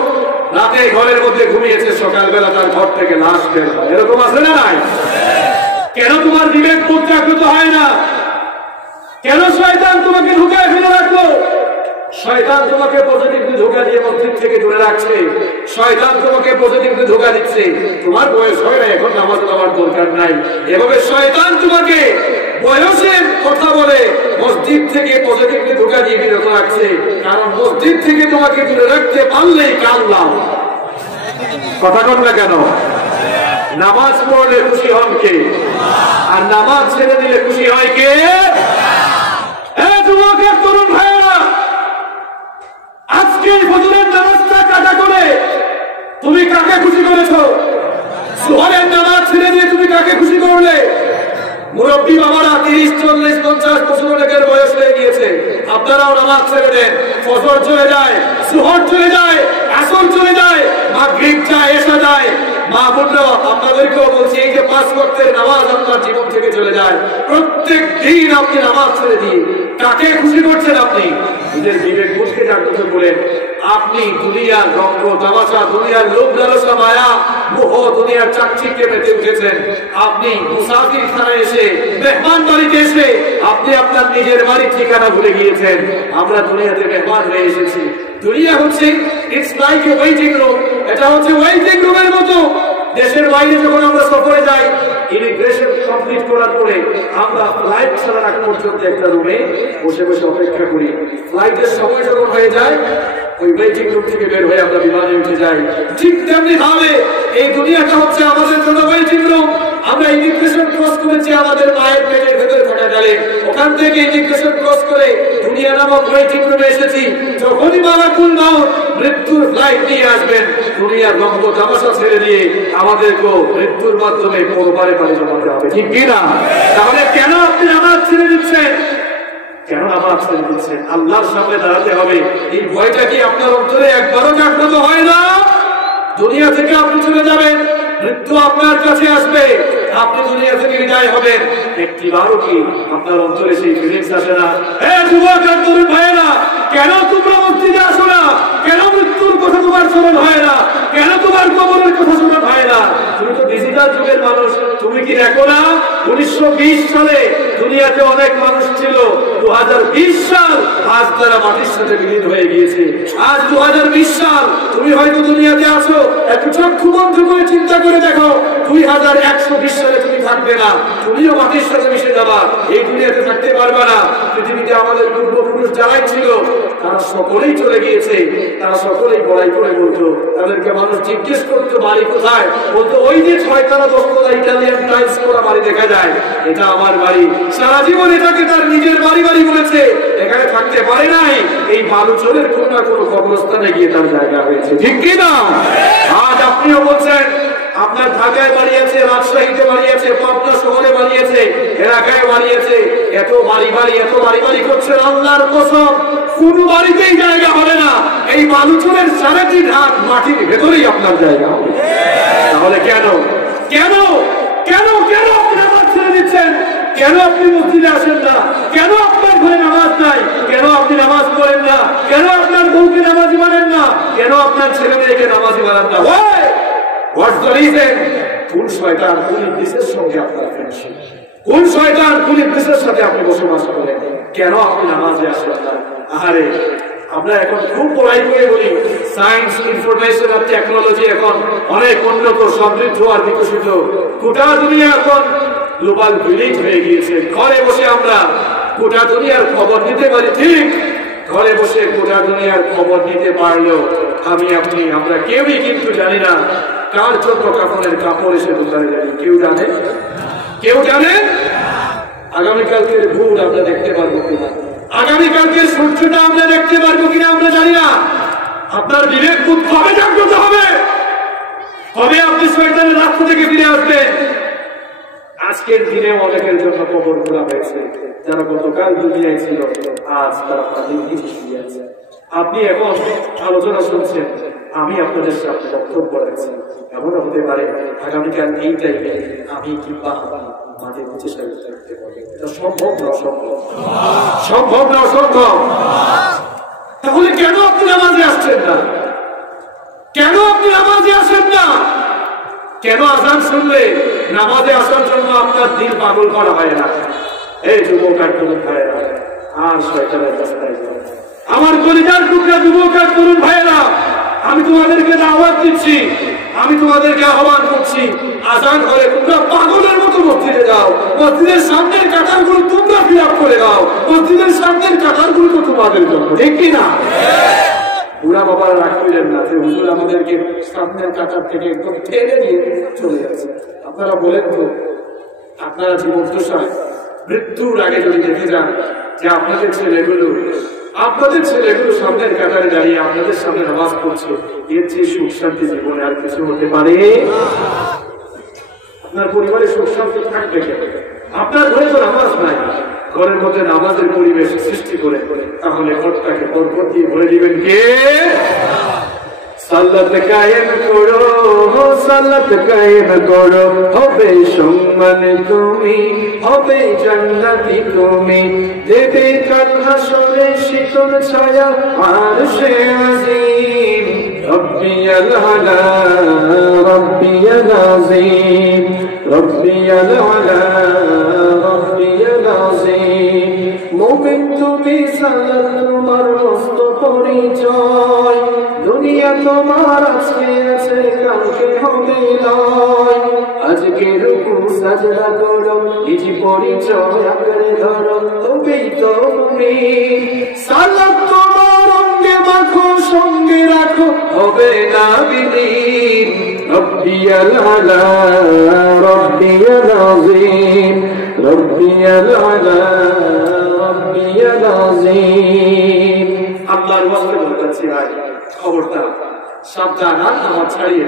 রাতে ঘরের মধ্যে ঘুমিয়েছে, সকালবেলা তার ঘর থেকে লাশ বের হয়, এরকম আছে না নাই? কেন তোমার বিবেক বোধ জাগ্রত হয় না? কেন শয়তান তোমাকে ঢুকায় ফেলে রাখলো? শয়তান তোমাকে পজিটিভলি ধোঁকা দিয়ে মসজিদ থেকে দূরে রাখছে, শয়তান তোমাকে পজিটিভলি ধোঁকা দিচ্ছে। তোমার বয়স হয় না, এখন নামাজ পড়ার দরকার নাই। এভাবে শয়তান তোমাকে বয়সের কথা বলে মসজিদ থেকে পজিটিভলি ধোঁকা দিয়ে বিরত রাখছে, কারণ মসজিদ থেকে তোমাকে দূরে রাখতে পারলেই কাল্লাম। কথা কন না কেন? নামাজ পড়লে খুশি হন কে? আর নামাজ ছেড়ে দিলে খুশি হয় কে? যুবকের তরুণ ভাইয়েরা, আজকে ফজরের নামাজটা কাজা করে তুমি কাকে খুশি করেছো? জোহরের নামাজ ছেড়ে দিয়ে তুমি কাকে খুশি করলে? মুরব্বী বাবারা 30, 40, 50 বছর অনেকের বয়স হয়ে গিয়েছে, আপনারাও নামাজ ছেড়ে দেন। ফজর চলে যায়, জোহর চলে যায়, আসর চলে যায়, মাগরিব যায়, এশা যায়। মা বোনরা, আপনাদেরকেও বলছি, এই যে 5 ওয়াক্তের নামাজ আপনার জীবন থেকে চলে যায়, প্রত্যেক দিন আপনি নামাজ ছেড়ে দিয়ে কাকে খুশি করছেন? আপনি নিজের বিবেক বুঝকে জাগ্রত করেন। আপনি দুনিয়ার রঙ্গ তামাশা, দুনিয়ার লোভ লালসা, মায়া মোহ, দুনিয়ার চাকচিক্যে মেতে উঠেছেন। আপনি মুসাফির খানায় এসে, মেহমান বাড়িতে এসে আপনি আপনার নিজের বাড়ির ঠিকানা ভুলে গিয়েছেন। আমরা দুনিয়াতে মেহমান হয়ে এসেছি। দুনিয়া হচ্ছে it's like a waiting room, এটা হচ্ছে ওয়েটিং রুমের মতো। দেশের বাইরে যখন আমরা সফরে যাই, ইমিগ্রেশন কমপ্লিট করার পরে আমরা ফ্লাইট ছাড়ার আগ পর্যন্ত একটা রুমে বসে বসে অপেক্ষা করি। ফ্লাইটের সময় যখন হয়ে যায়, ওই ওয়েটিং রুম থেকে বের হয়ে আমরা বিমানে উঠে যাই। ঠিক তেমনি ভাবে এই দুনিয়াটা হচ্ছে আমাদের জন্য ওয়েটিং রুম। আমরা ইমিগ্রেশন ক্রস করেছি আমাদের মায়ের পেটের ভেতরে থাকা গেলে, ওখান থেকে ইমিগ্রেশন ক্রস করে দুনিয়া নামক ওয়েটিং রুমে এসেছি। যখনই মালাকুল মাউত মৃত্যুর ফ্লাইট নিয়ে আসবেন, দুনিয়ার রঙ্গ তামাশা ছেড়ে দিয়ে আমাদেরকেও মৃত্যুর মাধ্যমে পরপারে পাড়ি জমাতে হবে, ঠিক কিনা? তাহলে কেন আপনি নামাজ ছেড়ে দিচ্ছেন? কেন নামাজ ছেড়ে দিচ্ছেন? আল্লাহর সামনে দাঁড়াতে হবে, এই ভয়টা কি আপনার অন্তরে একবারও জাগ্রত হয় না? দুনিয়া থেকে আপনি চলে যাবেন, মৃত্যু আপনার কাছে আসবে, আপনি দুনিয়া থেকে বিদায় হবেন, একটিবারও কি আপনার অন্তরে সেই ফিলিংস আসে না? যুবক আর তরুণ ভাইয়েরা, কেন তোমরা মসজিদে আসো না? কেন মৃত্যুর কথা তোমার স্মরণ হয় না? কেন তোমার কবরের কথা স্মরণ হয় না? তুমি তো ডিজিটাল যুগের মানুষ, তুমি কি দেখো না 1920 সালে দুনিয়াতে অনেক মানুষ ছিল, 2020 সাল আজ তারা মাটির সাথে বিলীন হয়ে গিয়েছে। আজ 2020 সাল, তুমি হয়তো দুনিয়াতে আছো, একটু চক্ষু বন্ধ করে চিন্তা করে দেখো, 2120 সালে তুমি থাকবে না, তুমিও মাটির সাথে মিশে যাবা, এই দুনিয়াতে থাকতে পারবে না। পৃথিবীতে আমাদের পূর্বপুরুষ যারাই ছিল তারা সকলেই চলে গিয়েছে, তারা সকলেই বড়াই করে বলতো, তাদেরকে মানুষ জিজ্ঞেস করতো বাড়ি কোথায়, বলতো ওই যে 6 10 ইটালিয়ান টাইলস করা বাড়ি দেখা যায়, এটা আমার বাড়ি। সারা জীবন এটাকে তার নিজের বাড়ি বাড়ি বলেছে, এখানে থাকতে পারে নাই, এই বালুচরের কোনো না কোনো কবরস্থানে গিয়ে তার জায়গা হয়েছে, ঠিক কি না? আজ আপনিও বলছেন আপনার ঢাকায় বাড়ি আছে, রাজশাহীতে বাড়ি আছে, পাবনা শহরে বাড়ি আছে, এলাকায় বাড়ি আছে, এত বাড়ি বাড়ি এত বাড়ি বাড়ি করছেন, আল্লাহর কসম কোন বাড়িতেই জায়গা হবে না, এই বালুচরের 4টি ঢাক মাটির ভেতরেই আপনার জায়গা হবে। তাহলে কেন কেন কেন কেন আপনি নামাজ ছেড়ে দিচ্ছেন? কেন আপনি মসজিদে আসেন না? কেন আপনার ঘরে নামাজ নাই? কেন আপনি নামাজ পড়েন না? কেন আপনার বউকে নামাজি বানান না? কেন আপনার ছেলে মেয়েকে নামাজি বানান না? What's the reason? কোন শয়তান কোন ইবলিসের সঙ্গে আপনার ফ্রেন্ডশিপ? কোন শয়তান কোন ইবলিসের সাথে আপনি বসবাস করেন? কেন আপনি নামাজে আসেন না? আহারে, আমরা এখন খুব পড়াই করে বলি সায়েন্স, ইনফরমেশন আর টেকনোলজি এখন অনেক উন্নত, সমৃদ্ধ আর বিকশিত, গোটা দুনিয়া এখন গ্লোবাল ভিলেজ হয়ে গিয়েছে। ঘরে বসে আমরা গোটা দুনিয়ার খবর নিতে পারি, ঠিক, ঘরে বসে গোটা দুনিয়ার খবর নিতে পারলেও আমি আপনি আমরা কেউই কিন্তু জানি না কার জন্য কাফনের কাপড় এসে দোকানে যাবে। কেউ জানে? কেউ জানে? আগামীকালকের ভোর আমরা দেখতে পারবো কিনা, আগামীকালকের সূর্যটা আমরা দেখতে পারবো কিনা আমরা জানি না। আপনার বিবেক বুদ্ধ কবে জাগ্রত হবে? কবে আপনি শয়তানের রাস্তা থেকে ফিরে আসবেন? আজকের দিনে অনেকের জন্য কবর খোলা হয়েছে, যারা গতকাল দুনিয়ায় ছিল আজ তারা তাদের নিচে শুয়ে আছে। আপনি এখন আলোচনা শুনছেন, আমি আপনাদের সাথে বক্তব্য রাখছি, এমন হতে পারে আগামীকাল এই টাইমে আমি কিংবা মাঝে নিচে থাকতে পারি। এটা সম্ভব না অসম্ভব? সম্ভব না অসম্ভব? তাহলে কেন আপনি নামাজে আসছেন না? কেন আপনি নামাজে আসেন না? কেন আজান শুনলে নামাজে আসার জন্য আপনার দিল পাগল করা হয় না? এই যুবক আর তরুণ ভাইয়েরা, আর শয়তানের রাস্তায় যাও। আমার কলিজার টুকরা যুবক আর তরুণ ভাইয়েরা, আমি তোমাদেরকে দাওয়াত দিচ্ছি, আমি তোমাদেরকে আহ্বান করছি, আজান হলে তোমরা পাগলের মতো মসজিদে যাও, মসজিদের সামনের কাতারগুলো তোমরা ফিল আপ করে দাও, মসজিদের সামনের কাতারগুলো তো তোমাদের জন্য, ঠিক কিনা? বুড়া বাবারা রাগ করেন না যে হুজুর আমাদেরকে সামনের কাতার থেকে একদম টেনে নিয়ে চলে যাচ্ছে। আপনারা বলেন তো, আপনারা জীবদ্দশায় মৃত্যুর আগে যদি দেখে যান যে আপনাদের ছেলেগুলো সামনের কাতারে দাঁড়িয়ে আপনাদের সামনে নামাজ পড়ছে, এর চেয়ে সুখ শান্তি জীবনে আর কিছু হতে পারে? আপনার পরিবারে সুখ শান্তি থাকবে কেন? আপনার ঘরে তো নামাজ নাই, ঘরের মধ্যে নামাজের পরিবেশ সৃষ্টি করে, তাহলে ঘরটাকে বরকত দিয়ে ভরে দিবেন কে? সালাত কায়েম করো, সালাত কায়েম করো, হবে সম্মান তুমি, হবে জান্নাতি তুমি, দেবে কাল হাসরে শীতল ছায়া আরশে আজিম। রব্বিয়াল আলা রব্বিয়াল আযীম, রব্বিয়াল আলা রব্বিয়াল আযীম। মুমিন তুমি সালাত তোমার মস্ত পরিচয়, দুনিয়া তোমার আজকে আছে কালকে হবে নয়। আজকে রুকু সাজদা করো, নিজ পরিচয় আঁকড়ে ধরো, তবেই তো মুমিন। সালাত তোমার অঙ্গে মাখো, সঙ্গে রাখো, হবে না বিলীন। রব্বিয়াল আলা রব্বিয়াল আযীম, রব্বিয়াল আলা রব্বিয়াল আযীম। আল্লাহর ওয়াস্তে বলতেছি ভাই, খবরদার সাবধান, আর নামাজ ছাড়িয়ে।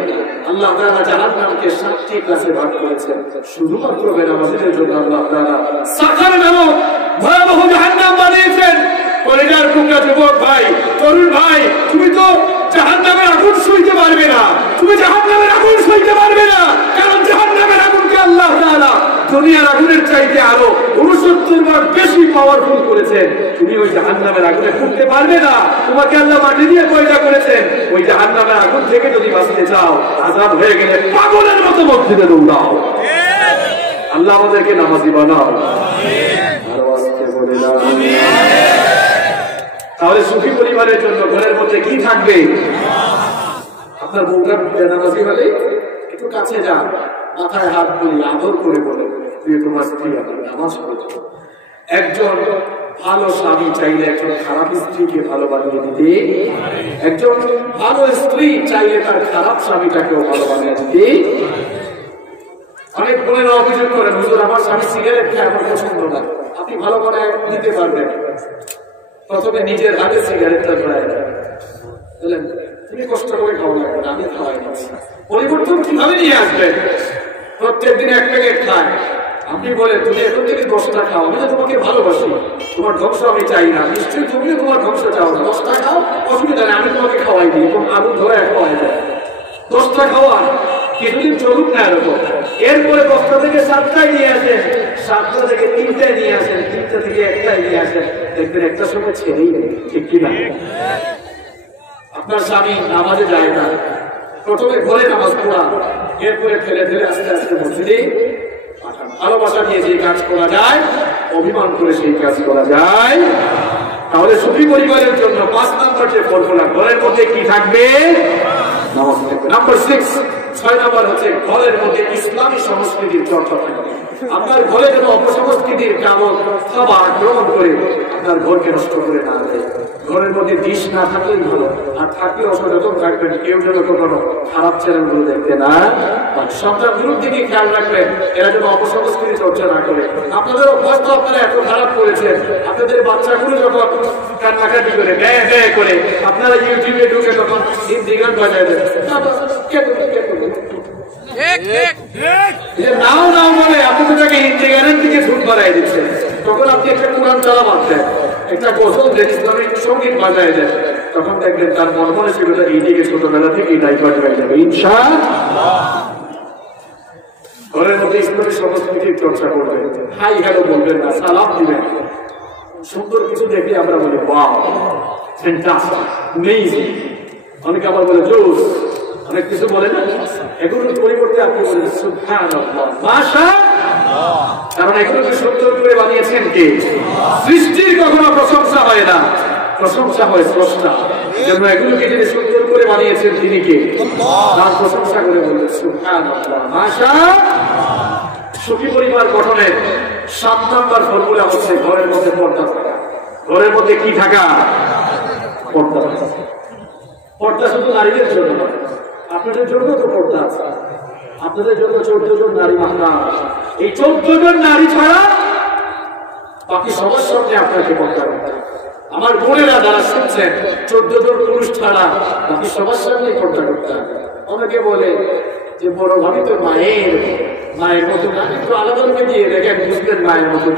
আল্লাহ তাআলা জাহান্নামকে 7টি ক্লাসে ভাগ করেছেন, শুধুমাত্র বেনামাজীদের জন্য আল্লাহ তাআলা সাকার নামক ভয়াবহ জাহান্নাম বানিয়েছেন। যুবক ভাই, তরুণ ভাই, তুমি তো জাহান্নামের আগুন সইতে পারবে না, তুমি জাহান্নামের আগুন সইতে পারবে না, কারণ জাহান্নামের আগুনকে আল্লাহ তাআলা দুনিয়ার আগুনের চাইতে আরো 69 বার বেশি পাওয়ারফুল করেছেন। তুমি ওই জাহান্নামের আগুনে ফুটতে পারবে না। তোমাকে আল্লাহ মাটি দিয়ে পয়দা করেছেন। ওই জাহান্নামের আগুন থেকে যদি বাঁচতে চাও, আযাব হয়ে গেলে পাগলের মতো মসজিদে দৌড়াও। আল্লাহ আমাদেরকে নামাজি বানাও। আরো আস্তে বলে দাও আমিন। তাহলে সুখী পরিবারের জন্য ঘরের মধ্যে কি থাকবে? আপনার বউটা নামাজি হলে একটু কাছে যান, মাথায় হাত দিয়ে আদর করে বলে, তুই তোমার স্ত্রী নামাজ পড়ছো। একজন ভালো স্বামী চাইলে একজন খারাপ স্ত্রীকে ভালো বানিয়ে দিতে, একজন ভালো স্ত্রী চাইলে তার খারাপ স্বামীটাকেও ভালো বানিয়ে দিতে। অনেক বোনেরা অভিযোগ করেন, হুজুর আমার স্বামী সিগারেট খেয়ে আমার পছন্দ না। আপনি ভালো করে দিতে পারবেন, প্রথমে নিজের হাতে সিগারেটটা ধরায় বলেন, তুমি কষ্ট করে খাওয়া লাগবে না, আমি খাওয়াই দিচ্ছি। পরিবর্তন কিভাবে নিয়ে আসবেন? প্রত্যেক দিন 1 প্যাকেট খায়, আপনি বলেন তুমি এখন থেকে 10টা খাও, আমি তো তোমাকে ভালোবাসি, তোমার ধ্বংস আমি চাই না, নিশ্চয়ই তুমিও তোমার ধ্বংস চাও না, 10টা খাও, অসুবিধা নেই, আমি তোমাকে খাওয়াই দিই, এবং আলু ধরে খাওয়াই দেয়। 10টা খাওয়া কিছুদিন চলুক না এরকম, এরপরে 10টা থেকে 7টায় নিয়ে আসেন, 7টা থেকে 3টায় নিয়ে আসেন, 3টা থেকে 1টায় নিয়ে আসেন, দেখবেন একটা সময় ছেড়েই নেই, ঠিক কিনা? আপনার স্বামী নামাজে যায় না, প্রথমে ঘরে নামাজ পড়া, এরপরে ফেলে ফেলে আস্তে আস্তে মসজিদে পাঠান। ভালোবাসা নিয়ে যে কাজ করা যায়, অভিমান করে সেই কাজ করা যায়। তাহলে সুখী পরিবারের জন্য 5 নম্বর যে ফর্মুলা, ঘরের মধ্যে কি থাকবে? নামাজ থাকবে। নাম্বার 6 নম্বর হচ্ছে ঘরের মধ্যে ইসলামী সংস্কৃতির চর্চা থাকবে। আপনার ঘরে যেন অপসংস্কৃতির কারণ খাবার গ্রহণ করে আপনার ঘরকে নষ্ট করে না দেয়। ঘরের মধ্যে ডিশ না থাকলেই ভালো, আর থাকলে অসচেতন থাকবেন, কেউ যেন কখনো খারাপ চ্যানেলগুলো দেখতে না। সন্তানগুলোর দিকে খেয়াল রাখবেন, এরা যেন অপসংস্কৃতি চর্চা না করে। আপনাদের অভ্যাস তো আপনারা এত খারাপ করেছেন, আপনাদের বাচ্চাগুলো যখন কান্নাকাটি করে ব্যয় ব্যয় করে, আপনারা ইউটিউবে ঢুকে তখন হিন্দি গান বাজায় দেন, নাও নাও বলে আপনি তো তাকে হিন্দি গানের দিকে ঝুঁক বাড়াই দিচ্ছেন। তখন আপনি একটা কোরআন চালা বাঁধতেন, একটা গজল দেন, ইসলামিক সঙ্গীত বাজায় দেন, তখন দেখবেন তার মন মানসিকতা এই দিকে ছোটবেলা থেকে ডাইভার্ট হয়ে যাবে ইনশাআল্লাহ। ঘরের মধ্যে ইসলামী সংস্কৃতির চর্চা করবেন, হাই হ্যালো বলবেন না, সালাম দিবেন। সুন্দর কিছু দেখে আমরা বলি ওয়াও, ফ্যান্টাস্টিক, অ্যামেজিং। অনেকে আবার বলে জোস, অনেক কিছু বলে না, এগুলোর পরিবর্তে আপনি বলেন সুবহানাল্লাহ, মাশাআল্লাহ। কারণ এগুলোকে সুন্দর করে বানিয়েছেন কে? সৃষ্টির কখনো প্রশংসা হয় না, প্রশংসা হয় স্রষ্টা। যেন এগুলোকে যিনি সুন্দর করে বানিয়েছেন তিনি কে? তার প্রশংসা করে বললেন সুবহানাল্লাহ, মাশাআল্লাহ। সুখী পরিবার গঠনের 7 নম্বর ফর্মুলা হচ্ছে ঘরের মধ্যে পর্দা থাকা। ঘরের মধ্যে কি থাকা? পর্দা থাকা। পর্দা শুধু নারীদের জন্য নয়, আপনাদের জন্য তো পর্দা আছে। আপনাদের জন্য 14 জন নারী মাহরাম, এই 14 জন নারী ছাড়া বাকি সবার সামনে আপনাকে পর্দা করতে হবে। আমার বোনেরা যারা শুনছেন, 14 জন পুরুষ ছাড়া বাকি সবার সামনে পর্দা করতে হবে। অনেকে বলে যে বড় ভাবি তো মায়ের মতো না, একটু আলাদা রূপে দিয়ে দেখেন, বুঝলেন মায়ের মতো।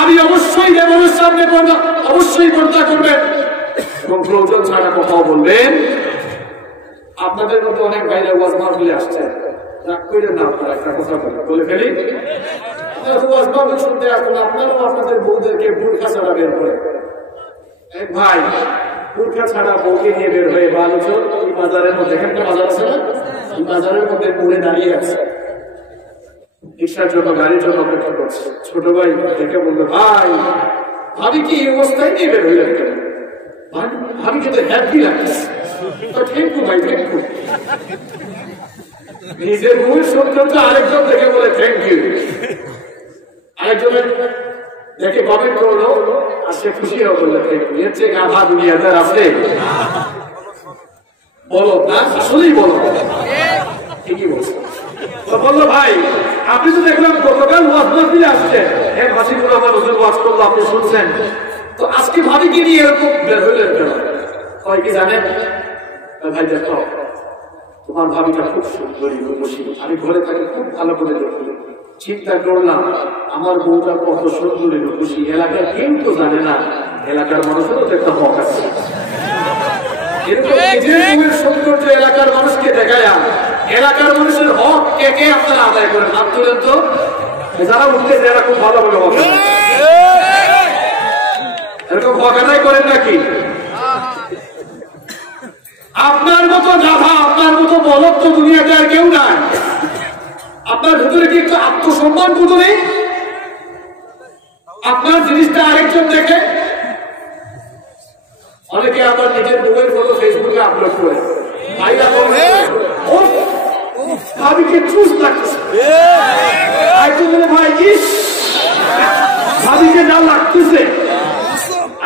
আমি অবশ্যই দেবনের সামনে পর্দা, অবশ্যই পর্দা করবেন এবং প্রয়োজন ছাড়া কথাও বলবেন। আপনাদের মতো অনেক ভাইরা ওয়াজ মাহফিলে আসছেন, রাগ করেন না, আপনারা একটা কথা বলে ফেলি। ওয়াজ মাহফিল শুনতে আসুন, আপনারাও আপনাদের বউদেরকে বোরখা ছাড়া বের করে। এক ভাই বোরখা ছাড়া বউকে নিয়ে বের হয়ে বালুচর এই বাজারের মধ্যে, একটা বাজার আছে না, এই বাজারের মধ্যে পড়ে দাঁড়িয়ে আছে, রিক্সার জন্য, গাড়ির জন্য অপেক্ষা করছে। ছোট ভাই দেখে বললো, ভাই ভাবি কি এই অবস্থায় নিয়ে বের হয়ে যাবে? ভাবি কিন্তু হ্যাপি লাগছে। থ্যাংক ইউ ভাই, থ্যাংক ইউ। নিজের বউয়ের সৌন্দর্য আরেকজন দেখে বলে থ্যাংক ইউ, আরেকজনের দেখে কমেন্ট করলো আর সে খুশি হয়ে বললো থ্যাংক ইউ। এর চেয়ে গাধা দুনিয়াদার আছে? বলো না, আসলেই বলো, ঠিকই বলছো। বললো ভাই আপনি তো দেখলাম গতকাল ওয়াজ মাহফিলে আসছেন, এক হাসিপুর আমার হুজুর ওয়াজ করলো, আপনি শুনছেন, তো আজকে ভাবিকে নিয়ে এরকম বের হইলেন কেন? হয় কি জানেন ভাই, দেখো তোমার ভাবিটা খুব সুন্দরী, রূপসী, আমি ঘরে থাকি খুব ভালো করে দেখি, চিন্তা করলাম আমার বউটা কত সুন্দরী রূপসী, এলাকার কেউ তো জানে না, এলাকার মানুষেরও তো একটা হক আছে। এরকম নিজের বউয়ের সৌন্দর্য এলাকার মানুষকে দেখায়, এলাকার মানুষের হক কে কে আপনারা আদায় করেন? হাত তোলেন তো, যারা উঠতে যারা খুব ভালোভাবে হক এরকম হক আদায় করেন নাকি? আপনার মতো গাধা, আপনার মতো বলদ তো দুনিয়াতে আর কেউ নাই। আপনার ভিতরে কি একটু আত্মসম্মান বোধ নেই? আপনার জিনিসটা আরেকজন দেখে। অনেকে আবার নিজের বউয়ের ফটো ফেসবুকে আপলোড করে, ভাবিকে চুজ লাগতেছে, ভাই ইস ভাবিকে না লাগতেছে,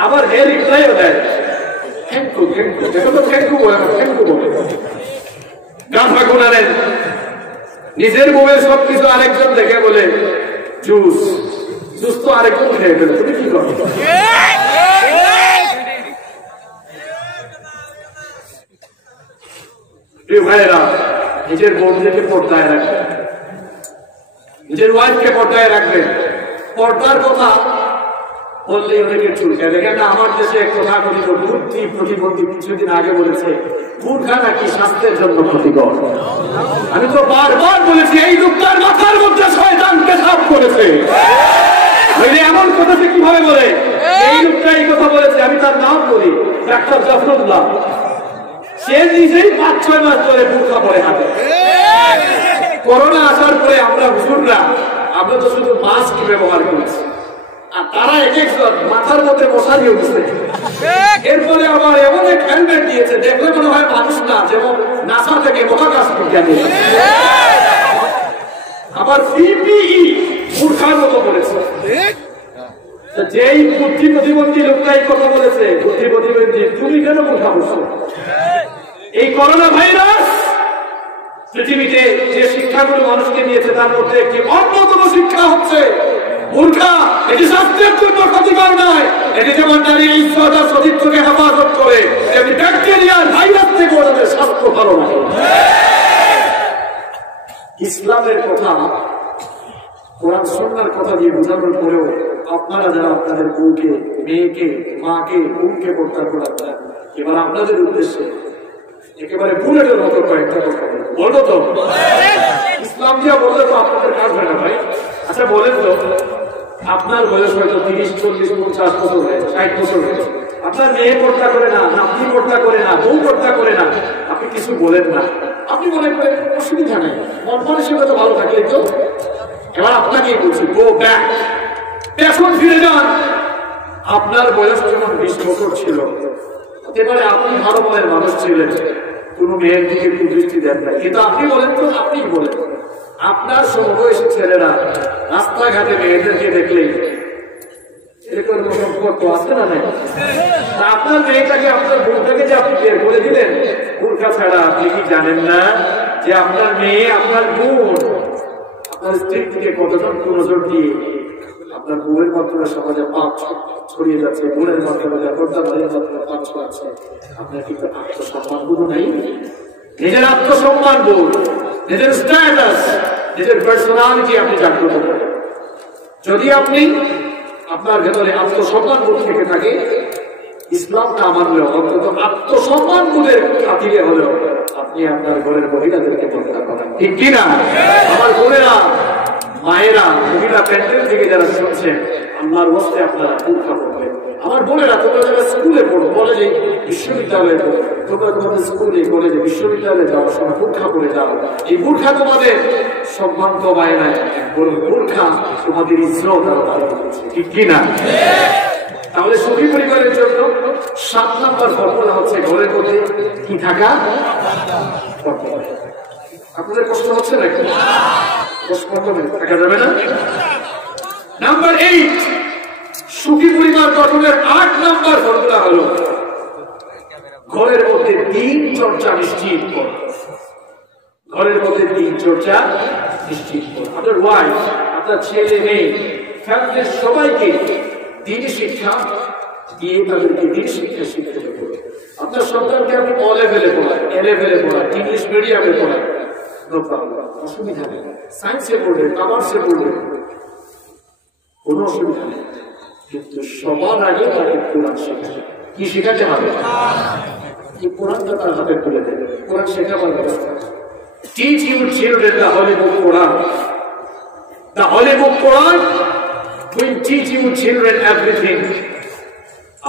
আবার হে রিপ্লাইও দেয় থ্যাংকু থ্যাংকু, এটা তো থ্যাংকু বলে না, থ্যাংকু বলে। গাধা গুনারেন নিজের বউয়ের সবকিছু আরেকজন দেখে বলে জুস, জুস তো আরেকজন খেয়ে ফেলে, তুমি কি করো? প্রিয় ভাইয়েরা, নিজের বউদেরকে পর্দায় রাখবেন, নিজের ওয়াইফকে পর্দায় রাখবেন। পর্দার কথা বললেই অনেকে চুলকে দেখেন না। আমার দেশে এক কথা কথিত বুদ্ধি প্রতিবন্ধী কিছুদিন আগে বলেছে বুরখা নাকি স্বাস্থ্যের জন্য ক্ষতিকর। আমি তো বারবার বলেছি এই লোকটার মাথার মধ্যে শয়তান পেশাব করেছে। এমন কথা সে কিভাবে বলে? এই লোকটা এই কথা বলেছে, আমি তার নাম বলি ডাক্তার জাফরুল্লাহ। সে নিজেই 5-6 মাস ধরে বুরখা পরে হাতে। করোনা আসার পরে আমরা হুজুররা আমরা তো শুধু মাস্ক ব্যবহার করেছি, আর তারা এক একজন মাথার মধ্যে মশারি উঠছে। এরপরে আবার এমন এক হেলমেট দিয়েছে দেখলে মনে হয় মানুষ না, যেমন নাসা থেকে মহাকাশ বিজ্ঞানী। আবার পিপিই বুরখার মতো বলেছে। যেই বুদ্ধি প্রতিবন্ধী লোকটাই কথা বলেছে, বুদ্ধি প্রতিবন্ধী তুমি কেন বুরখা বলছো? এই করোনা ভাইরাস পৃথিবীতে যে শিক্ষাগুলো মানুষকে দিয়েছে তার মধ্যে একটি অন্যতম শিক্ষা হচ্ছে বুরখা। এটি স্বাস্থ্যের জন্য ক্ষতিকর নয়, এটি যেমন নারী ইজ্জত আর সতীত্বকে হেফাজত করে, এটি ব্যাকটেরিয়ার ভাইরাস থেকে ওদের স্বাস্থ্য ভালো রাখে। ইসলামের কথা, কোরআন সুন্নাহর কথা দিয়ে বোঝানোর পরেও আপনারা যারা আপনাদের বউকে, মেয়েকে, মাকে, বোনকে পর্দা করাচ্ছেন, এবার আপনাদের উদ্দেশ্যে একেবারে বুলেটের মতো কয়েকটা কথা বলবো। তো ইসলাম দিয়া বললে তো আপনাদের কাজ হয় না ভাই। আচ্ছা বলেন তো, আপনার বয়স হয়তো 30, 40, 50 বছর হয়েছে, 60 বছর হয়েছে, আপনার মেয়ে পর্দা করে না, নাতি পর্দা করে না, বউ পর্দা করে না, আপনি কিছু বলেন না, আপনি মনে করেন অসুবিধা নেই, মন মানসিকতা তো ভালো থাকলে তো। এবার আপনাকেই বলছি, গো ব্যাক, এখন ফিরে যান। আপনার বয়স যখন 20 বছর ছিল, এবারে আপনি ভালো মনের মানুষ ছিলেন, কোন মেয়ের দিকে দৃষ্টি দেন না, কিন্তু আপনি বলেন তো, আপনি বলেন আপনার সমবয়সী ছেলেরা রাস্তাঘাটে মেয়েদেরকে দেখলেই এরকম সম্পর্ক আছে না নাই? আপনার মেয়েটাকে, আপনার বোনটাকে যে আপনি বের করে দিলেন বোরখা ছাড়া, আপনি কি জানেন না যে আপনার মেয়ে, আপনার বোন, আপনার স্ত্রীর দিকে কতজন নজর দিয়ে আপনার বউয়ের মাধ্যমে সমাজে পাপ ছড়িয়ে যাচ্ছে, বোনের মাধ্যমে পাপ ছড়াচ্ছে। আপনার কিন্তু আত্মসম্মান বোধ নাই। নিজের আত্মসম্মান বোধ, নিজের স্ট্যাটাস, নিজের পার্সোনালিটি আপনি জাগ্রত করেন। যদি আপনি আপনার ভেতরে আত্মসম্মান বোধ থেকে থাকে, ইসলাম না মানলেও অন্তত আত্মসম্মান বোধের খাতিরে হলেও আপনি আপনার ঘরের মহিলাদেরকে পর্দা করেন, ঠিক কিনা? আমার বোনেরা, মায়েরা, মহিলা প্যান্ডেল থেকে যারা শুনছেন, আল্লাহর ওয়াস্তে আপনারা বুরখা পরবেন। আমার বোনেরা, তোমরা যারা স্কুলে পড়ো, কলেজে, বিশ্ববিদ্যালয়ে পড়ো, তোমরা তোমাদের স্কুলে, কলেজে, বিশ্ববিদ্যালয়ে যাওয়ার সময় বুরখা পরে যাও। এই বুরখা তোমাদের সম্মান কমায় নাই, বরং বুরখা তোমাদের ইজ্জত আরো ভালো করছে, ঠিক কিনা? তাহলে সুখী পরিবারের জন্য 7 নম্বর ফর্মুলা হচ্ছে ঘরের মধ্যে কি থাকা। আপনাদের কষ্ট হচ্ছে নাকি? থাকা যাবে না। নাম্বার 8, সুখী পরিবার গঠনের 8 নম্বর ফর্মুলা হলো ঘরের মধ্যে দিন চর্চা নিশ্চিত করা। ঘরের মধ্যে দিন চর্চা নিশ্চিত করা। আপনার ওয়াইফ, আপনার ছেলে মেয়ে, ফ্যামিলির সবাইকে দিনী শিক্ষা দিয়ে তাদেরকে দিনী শিক্ষা শিখতে হবে। আপনার সন্তানকে আপনি O লেভেলে পড়ান, A লেভেলে পড়ান, ইংলিশ মিডিয়ামে পড়ান, অসুবিধা নেই, সায়েন্সে পড়বে, কমার্সে পড়বে, কোনো অসুবিধা নেই। কিন্তু সবার আগে তাকে কোরআন শেখাবে। কি শেখাতে হবে? এই কোরআনটা তার হাতে তুলে দেবে, কোরআন শেখাবার ব্যবস্থা। Teach your children the Holy Book Quran. The Holy Book Quran will teach your children everything.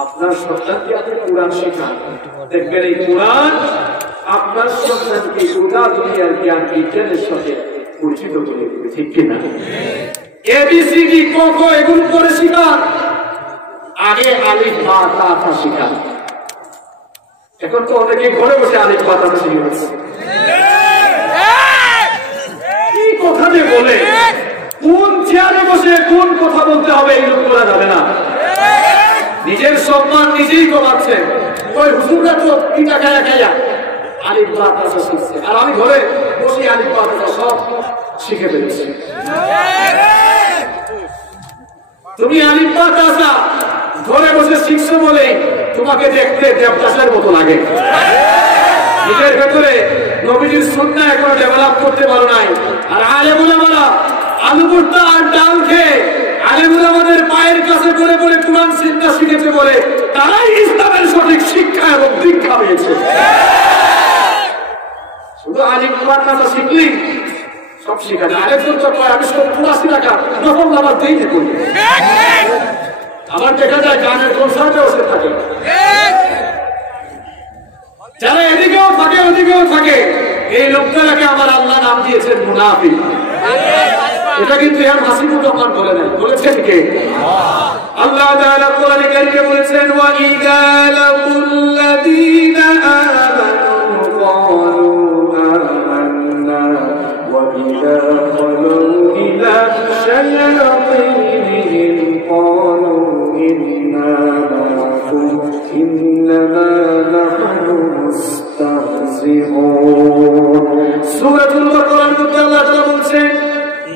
আপনার সন্তানকে আপনি কোরআন শেখান, দেখবেন এই কোরআন আপনার সন্তানকে গোটা দুনিয়ার জ্ঞান বিজ্ঞানের সাথে পরিচিত করে দেবে, ঠিক কিনা? এবিসিডি ক খ এগুলো পরে শিখান, আগে আলিফ বা তা তা শিখান। এখন তো অনেকে ঘরে বসে আলিফ বা তা শিখে গেছে। কি কথা যে বলে, কোন চেয়ারে বসে কোন কথা বলতে হবে এইগুলো বলা যাবে না। নিজের সম্মান নিজেই কমাচ্ছে। ওই হুজুররা তো পিঠা খায়া খায়া আলিফ বা তা শিখছে, আর আমি ঘরে বসে আলিফ বা তা সব শিখে ফেলেছি। তুমি আলিফ বা তা ঘরে বসে শিখছো বলে তোমাকে দেখতে দেবদাসের মতো লাগে। নিজের ভেতরে নবীজির সুন্নাহ এখনো ডেভেলপ করতে পারো নাই। আর আলেম উলামারা আলু ভর্তা আর ডাল খেয়ে আলেম উলামাদের পায়ের কাছে পড়ে পড়ে কোরআন চিন্তা শিখেছে বলে তারাই ইসলামের সঠিক শিক্ষা এবং দীক্ষা পেয়েছে। শুধু আলিফ বা তা শিখলি সব শিখা যায়। আরেকজন তো কয় আমি 70-80 টাকা নকল নামাজ দিই নি করি। আমার দেখা যায় গানের কনসার্টে বসে থাকে। যারা এদিকেও থাকে ওদিকেও থাকে, এই লোকটাকে আমার আল্লাহ নাম দিয়েছেন মুনাফিক। এটা কিন্তু এর হাসিবুর রহমান বলে নেন, বলেছেন কে? আল্লাহ তাআলা কোরআনে কারীমে বলেছেন ওয়া ইযা লাকুল্লাযীনা আমানু ক্বালু আমান্না ওয়া ইযা খালু ইলা শায়াতিনহিম ক্বালু ইন্না মা'াকুম ইন্নামা নাহনু মুস্তাহজিউন। সূরাতুল বাকারার মধ্যে আল্লাহ তাআলা বলেছেন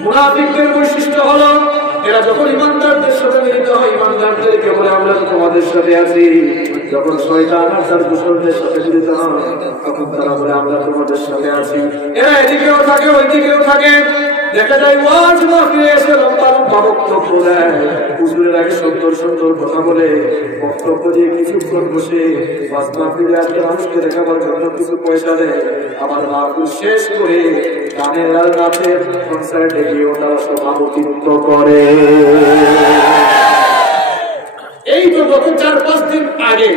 মুনাফিকদের বৈশিষ্ট্য হলো এরা যখন ইমানদারদের সাথে মিলিত হয় ইমানদারদেরকে বলে আমরা তো তোমাদের সাথে আছি, যখন শয়তান আর তার দুশমনদের সাথে মিলিত হয় তখন তারা বলে আমরা তোমাদের সাথে আছি। এরা এদিকেও থাকে ওইদিকেও থাকে। দেখা যায় ওয়াজ মাহফিলে এসে লম্বা লম্বা বক্তব্য দেয়, হুজুরের আগে সুন্দর সুন্দর কথা বলে বক্তব্য দিয়ে কিছুক্ষণ বসে ওয়াজ মাহফিলে আসলে মানুষকে দেখাবার জন্য কিছু পয়সা দেয়, আবার মাহফিল শেষ করে গানের আর নাচের কনসার্টে গিয়েও তারা সভাপতিত্ব করে। এই তো গত 4-5 দিন আগে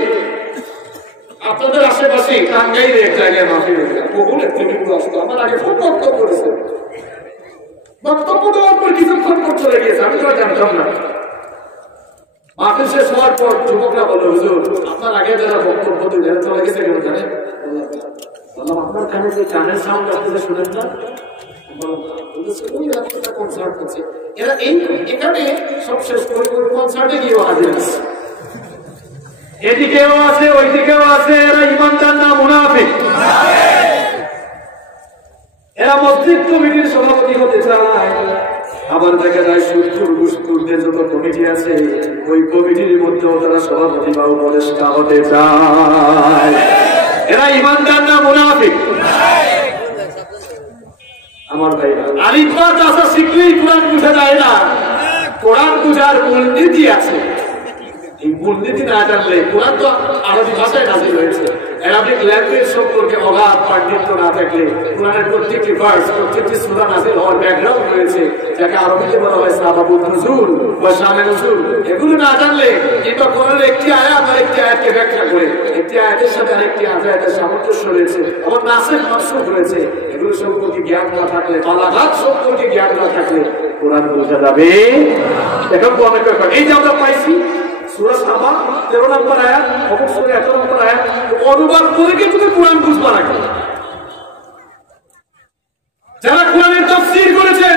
আপনাদের আশেপাশে টাঙ্গাইলে এক জায়গায় মাহফিল হয়েছে, বহু নেতৃবৃন্দ আসতো, আমার আগে খুব বক্তব্য করেছে। বক্তব্য দেওয়ার পর কিছুক্ষণ পর চলে গিয়েছে, আমি তো জানতাম না। মাহফিল শেষ হওয়ার পর যুবকরা বলল হুজুর আপনার আগে যারা বক্তব্য দিলেন চলে গেছে কেন জানেন? বললাম আপনার কানে যে গানের সাউন্ড আসতেছে শুনেন না? কনসার্ট করছে এরা, এই এখানে সব শেষ করে কনসার্টে গিয়ে হাজির আছে। এদিকেও আছে ওইদিকেও আছে, এরা ইমানদার না মুনাফিক। এরা মসজিদ কমিটির সভাপতি হতে চায়, আবার দেখা যায় সুদখোর ঘুষখোরদের যত কমিটি আছে ওই কমিটির মধ্যেও তারা সভাপতি বা উপদেষ্টা হতে চায়। এরা ইমানদার না মুনাফিক? আমার ভাই আলিফ বা তা শিখলেই কোরআন বুঝা যায় না। কোরআন বুঝার মূলনীতি আছে, এই মূলনীতি না জানলে কোরআন তো আরবি ভাষায় নাযিল হয়েছে, অ্যারাবিক ল্যাঙ্গুয়েজ সম্পর্কে অগাধ পাণ্ডিত্য না থাকলে কোরআনের প্রত্যেকটি ভার্স প্রত্যেকটি সূরা নাযিল হওয়ার ব্যাকগ্রাউন্ড রয়েছে, যাকে আরবিতে বলা হয় সাবাবুন নুজুল বা শানে নুজুল, এগুলো না জানলে কিংবা কোরআনের একটি আয়াত আর একটি আয়াতকে ব্যাখ্যা করে একটি আয়াতের সাথে আরেকটি আয়াতের সামঞ্জস্য রয়েছে, আবার নাসিখ মানসুখ রয়েছে, এগুলো সম্পর্কে জ্ঞান না থাকলে, বালাগাত সম্পর্কে জ্ঞান না থাকলে কোরআন বোঝা যাবে। এখন তো অনেক ব্যাপার এই যে আমরা পাইছি সূরা সাবা 13 নম্বর আয়াত, অপর সূরা 11 নম্বর আয়াত, অনুবাদ করে কি তুমি কোরআন বুঝবা না? যারা কোরআনের তাফসীর করেছেন,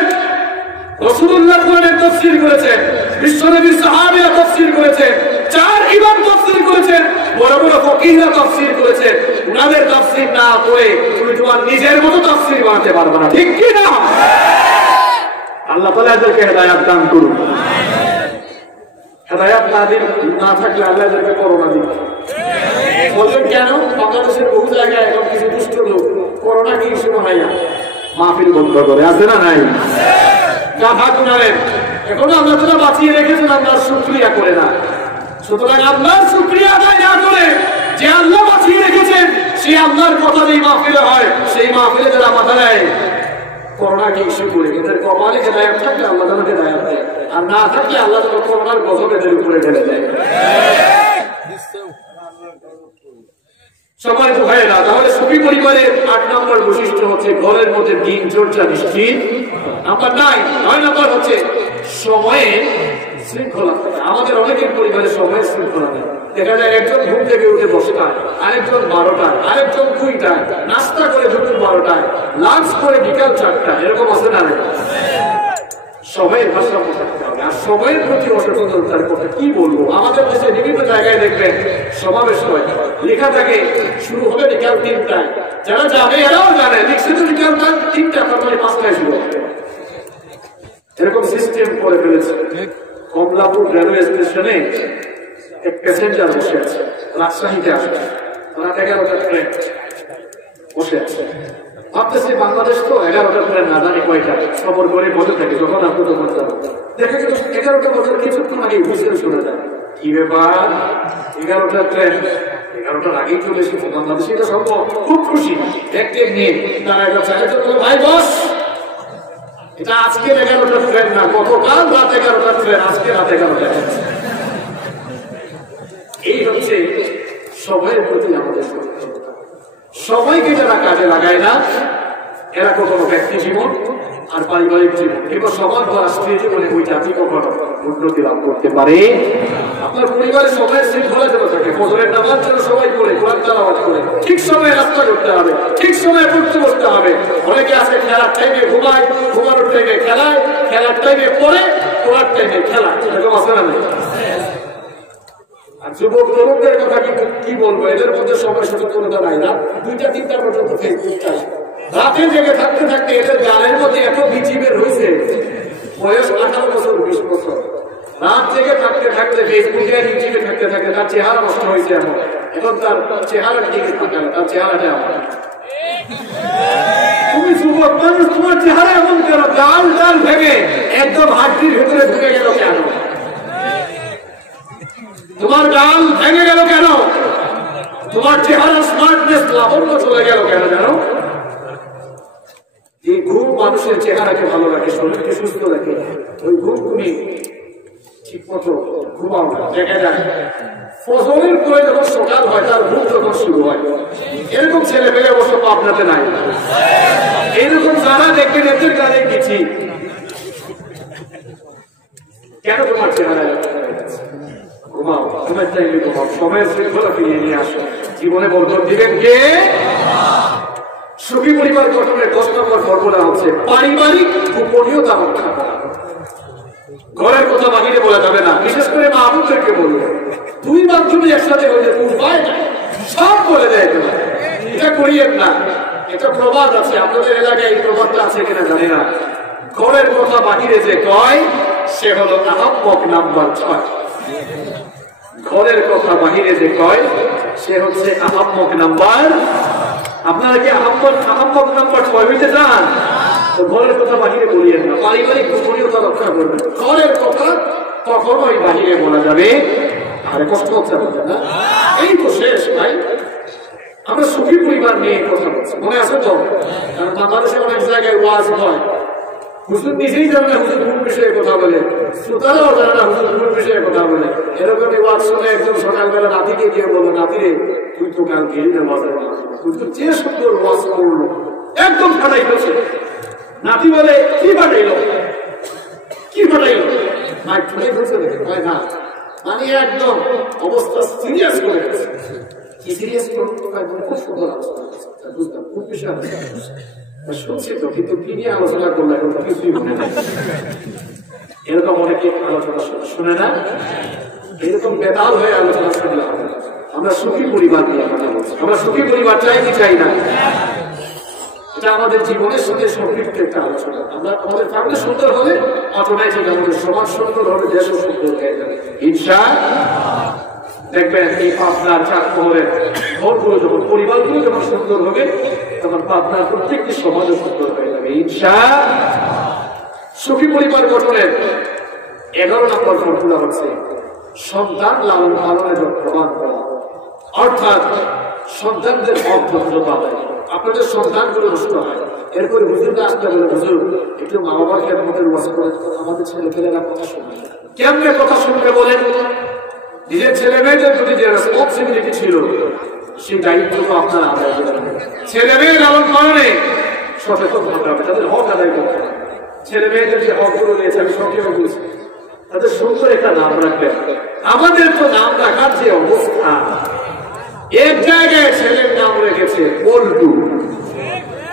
রাসূলুল্লাহ কোরআনের তাফসীর করেছেন, বিশ্বনবীর সাহাবীরা তাফসীর করেছেন, 4 ইমাম তাফসীর করেছেন, বড় বড় ফকিহরা তাফসীর করেছেন, উনাদের তাফসীর না পড়ে তুমি তোমার নিজের মতো তাফসীর বানাতে পারবে না, ঠিক কি না? আল্লাহ তাআলা এদেরকে হেদায়েত দান করুন। হেদায়েত না থাকলে আল্লাহ এদেরকে করোনা দিন। বলবেন কেন? বাংলাদেশের বহু জায়গায় এখন কিছু দুষ্ট লোক করোনা কি ইস্যু বানাইয়া মাহফিল বন্ধ করে, আছে না নাই? গাধা গুনারের এখনো আল্লাহ তাআলা বাঁচিয়ে রেখেছেন, আল্লাহর শুকরিয়া করে না। সুতরাং আল্লাহর শুকরিয়া আদায় না করে যে আল্লাহ বাঁচিয়ে রেখেছেন সেই আল্লাহর কথা যেই মাহফিলে হয় সেই মাহফিলে যারা মাথা নেয় করোনাকে ইস্যু করে, এদের কপালে হেদায়েত থাকলে আল্লাহ তাআলা হেদায়েত দেয়, আর না থাকলে আল্লাহ তাআলা করোনার গজব এদের উপরে ঢেলে দেয়। সবাই তো হয় না। তাহলে সুফি পরিবারের ৮ নম্বর বৈশিষ্ট্য হচ্ছে ঘরের মধ্যে দিন চর্চা নিশ্চিত। নাম্বার 9 নম্বর হচ্ছে সময়ের শৃঙ্খলা। আমাদের অনেকের পরিবারে সময়ের শৃঙ্খলা নেই। দেখা যায় একজন ঘুম থেকে উঠে 10টায়, আরেকজন 12টায়, আরেকজন 2টায়, নাস্তা করে দুপুর 12টায়, লাঞ্চ করে বিকাল 4টায়, এরকম আছে না? সময়ের ভারসাম্য থাকতে হবে। আর সময়ের প্রতি অসচেতনতার কথা কি বলবো, আমাদের দেশে বিভিন্ন জায়গায় দেখবেন সমাবেশ হয়, লেখা থাকে শুরু হবে বিকাল 3টায়, যারা যাবে এরাও জানে লিখছে তো বিকাল 3টা, তার মানে 5টায় শুরু হবে। এরকম সিস্টেম করে ফেলেছে। কমলাপুর রেলওয়ে স্টেশনে এক প্যাসেঞ্জার বসে আছে, রাজশাহীতে আসবে, রাত 11টার ট্রেন বসে আছে, ভাবতেছি বাংলাদেশ তো 11টার ট্রেন না জানি কয়টা, খবর করে বসে থাকে, যখন আপনি তখন যাবো, দেখা গেল 11টা বছর কিছুক্ষণ আগে হুইসেল শুনে যায়। কি ব্যাপার, 11টার ট্রেন, 11টার আগেই চলে এসেছে বাংলাদেশে, এটা সম্ভব? খুব খুশি, একদিন নিয়ে তারা একটা চাইতে বলে, ভাই বস, এটা আজকে 11টার ট্রেন না, গতকাল রাত 11টার ট্রেন, আজকে রাত 11টা। এই হচ্ছে সময়ের প্রতি আমাদের সময়কে যারা কাজে লাগায় না, এরা কখনো ব্যক্তি জীবন আর পারিবারিক জীবন এবং সমাজ বা রাষ্ট্রীয় জীবনে ওই জাতি কখনো উন্নতি লাভ করতে পারে। আপনার পরিবারের সময়ের শৃঙ্খলা যেন থাকে, ফজরের নামাজ যেন সবাই করে, কোরআন তেলাওয়াত করে, ঠিক সময়ে রাস্তা করতে হবে, ঠিক সময়ে পড়তে বসতে হবে। অনেকে আছে খেলার টাইমে ঘুমায়, ঘুমানোর টাইমে খেলায়, খেলার টাইমে পড়ে, পড়ার টাইমে খেলা, এরকম আছে না? আর যুবক তরুণদের কথা কি বলবো, এদের মধ্যে সময় সচেতনতা নাই না, 2টা-3টা পর্যন্ত ফেসবুক চাই, রাতে জেগে থাকতে থাকতে এদের গানের মধ্যে এত বিচি বের হয়েছে, বয়স 18 বছর 20 বছর, রাত জেগে থাকতে থাকতে ফেসবুকে আর ইউটিউবে থাকতে থাকতে তার চেহারা নষ্ট হয়েছে। এখন তার চেহারার দিকে তাকালে তার চেহারাটা এমন। তুমি যুবক মানুষ, তোমার চেহারা এমন কেন? ডাল ডাল ভেঙে একদম হাড্ডির ভেতরে ঢুকে গেল কেন? তোমার গাল ভেঙে গেল কেন? তোমার চেহারা স্মার্টনেস লাবণ্য চলে গেল কেন জানো? এই ঘুম মানুষের চেহারাকে ভালো রাখে, শরীরকে সুস্থ রাখে। ওই ঘুম তুমি ঠিক মতো ঘুমাও না, দেখা যায় ফজরের পরে যখন সকাল হয় তার ঘুম যখন শুরু হয়। এরকম ছেলে পেলে অবশ্য আপনাতে নাই, এরকম যারা দেখবেন এদের গানে কিছু কেন তোমার চেহারা ঘুমাও, ঘুমের টাইমে ঘুমাও, সময়ের শৃঙ্খলা ফিরিয়ে নিয়ে আসো, জীবনে বরকত দিবেন কে? সুখী পরিবার গঠনের 10 নম্বর ফর্মুলা হচ্ছে পারিবারিক গোপনীয়তা রক্ষা করা। ঘরের কথা বাহিরে বলা যাবে না, বিশেষ করে মা বোনদেরকে বলবে, 2 বাথরুমে একসাথে হলে উপায় নাই, সব করে দেয়। এটা করিয়েন না, এটা প্রবাদ আছে, আপনাদের এলাকায় এই প্রবাদটা আছে কিনা জানি না। ঘরের কথা বাহিরে যে কয় সে হলো আহম্মক নাম্বার 6। ঘরের কথা বাহিরে যে কয় সে হচ্ছে আহম্মক নাম্বার। আপনারা কি আহম্মক নাম্বার 6 হইতে চান? তো ঘরের কথা বাহিরে বলিয়েন না, পারিবারিক গোপনীয়তা রক্ষা করবেন। ঘরের কথা কখনোই বাহিরে বলা যাবে। আরে কষ্ট হচ্ছে না, এই তো শেষ ভাই। আমরা সুখী পরিবার নিয়ে কথা বলছি, মনে আছে তো? কারণ বাংলাদেশে অনেক জায়গায় ওয়াজ হয়, হুজুর নিজেই জানে না হুজুর কোন বিষয়ে কথা বলে, শ্রোতারাও জানে না হুজুর কোন বিষয়ে কথা বলে। এরকমই ওয়াজ শুনে একদম সকালবেলা নাতিকে গিয়ে বলবো, নাতিরে তুই তো কাল গেলি না বাজারে, হুজুর যে সুন্দর ওয়াজ করলো, একদম ফাটাই ফেলছে। নাতি বলে কি ফাটাইলো, কি ফাটাইলো? মাইক ফুটাই ফেলছে দেখে হয় না, মানে একদম অবস্থা সিরিয়াস করে গেছে। কি সিরিয়াস করবো? খুব সুন্দর আলোচনা বুঝলাম, খুব বিষয় শুনছি তো, কিন্তু কি নিয়ে আলোচনা করলে এখন কিছুই মনে নেই। এরকম অনেকে আলোচনা শুনে না, এরকম বেতাল হয়ে আলোচনা শুনলে হবে। আমরা সুখী পরিবার নিয়ে কথা বলছি, আমরা সুখী পরিবার চাই কি চাই না? এটা আমাদের জীবনের সাথে সম্পৃক্ত একটা আলোচনা। আমরা আমাদের ফ্যামিলি সুন্দর হলে অটোমেটিক আমাদের সমাজ সুন্দর হবে, দেশও সুন্দর হয়ে যাবে ইনশাআল্লাহ। দেখবেন এই পাবনার চাঁদপুরের ঘরগুলো যখন, পরিবারগুলো যখন সুন্দর হবে, তখন পাবনার প্রত্যেকটি সমাজও সুন্দর হয়ে যাবে। হবে ইনশাআল্লাহ। সুখী পরিবার গঠনের 11 নম্বর ফর্মুলা হচ্ছে সন্তান লালন পালনের প্রমাণ করা, অর্থাৎ সন্তানদের অভ্যন্তরতা দেয়। আপনাদের সন্তানগুলো নষ্ট হয়, এরপরে হুজুরকে আসতে বলে হুজুর একটু মা বাবার খেদমতের ওয়াজ করে, আমাদের ছেলে পেলেরা কথা শুনবে। কেমনে কথা শুনবে বলেন? নিজের ছেলে মেয়েদের প্রতি যে রেসপন্সিবিলিটি ছিল সেই দায়িত্ব আপনারা আদায় করবেন। ছেলে মেয়ে লালন পালনে সচেতন হতে হবে, তাদের হক আদায় করতে হবে। ছেলে মেয়েদের যে হকগুলো রয়েছে আমি সংক্ষেপে বলছি, তাদের সুন্দর একটা নাম রাখবেন। আমাদের তো নাম রাখার যে অবস্থা, এক জায়গায় ছেলের নাম রেখেছে পল্টু,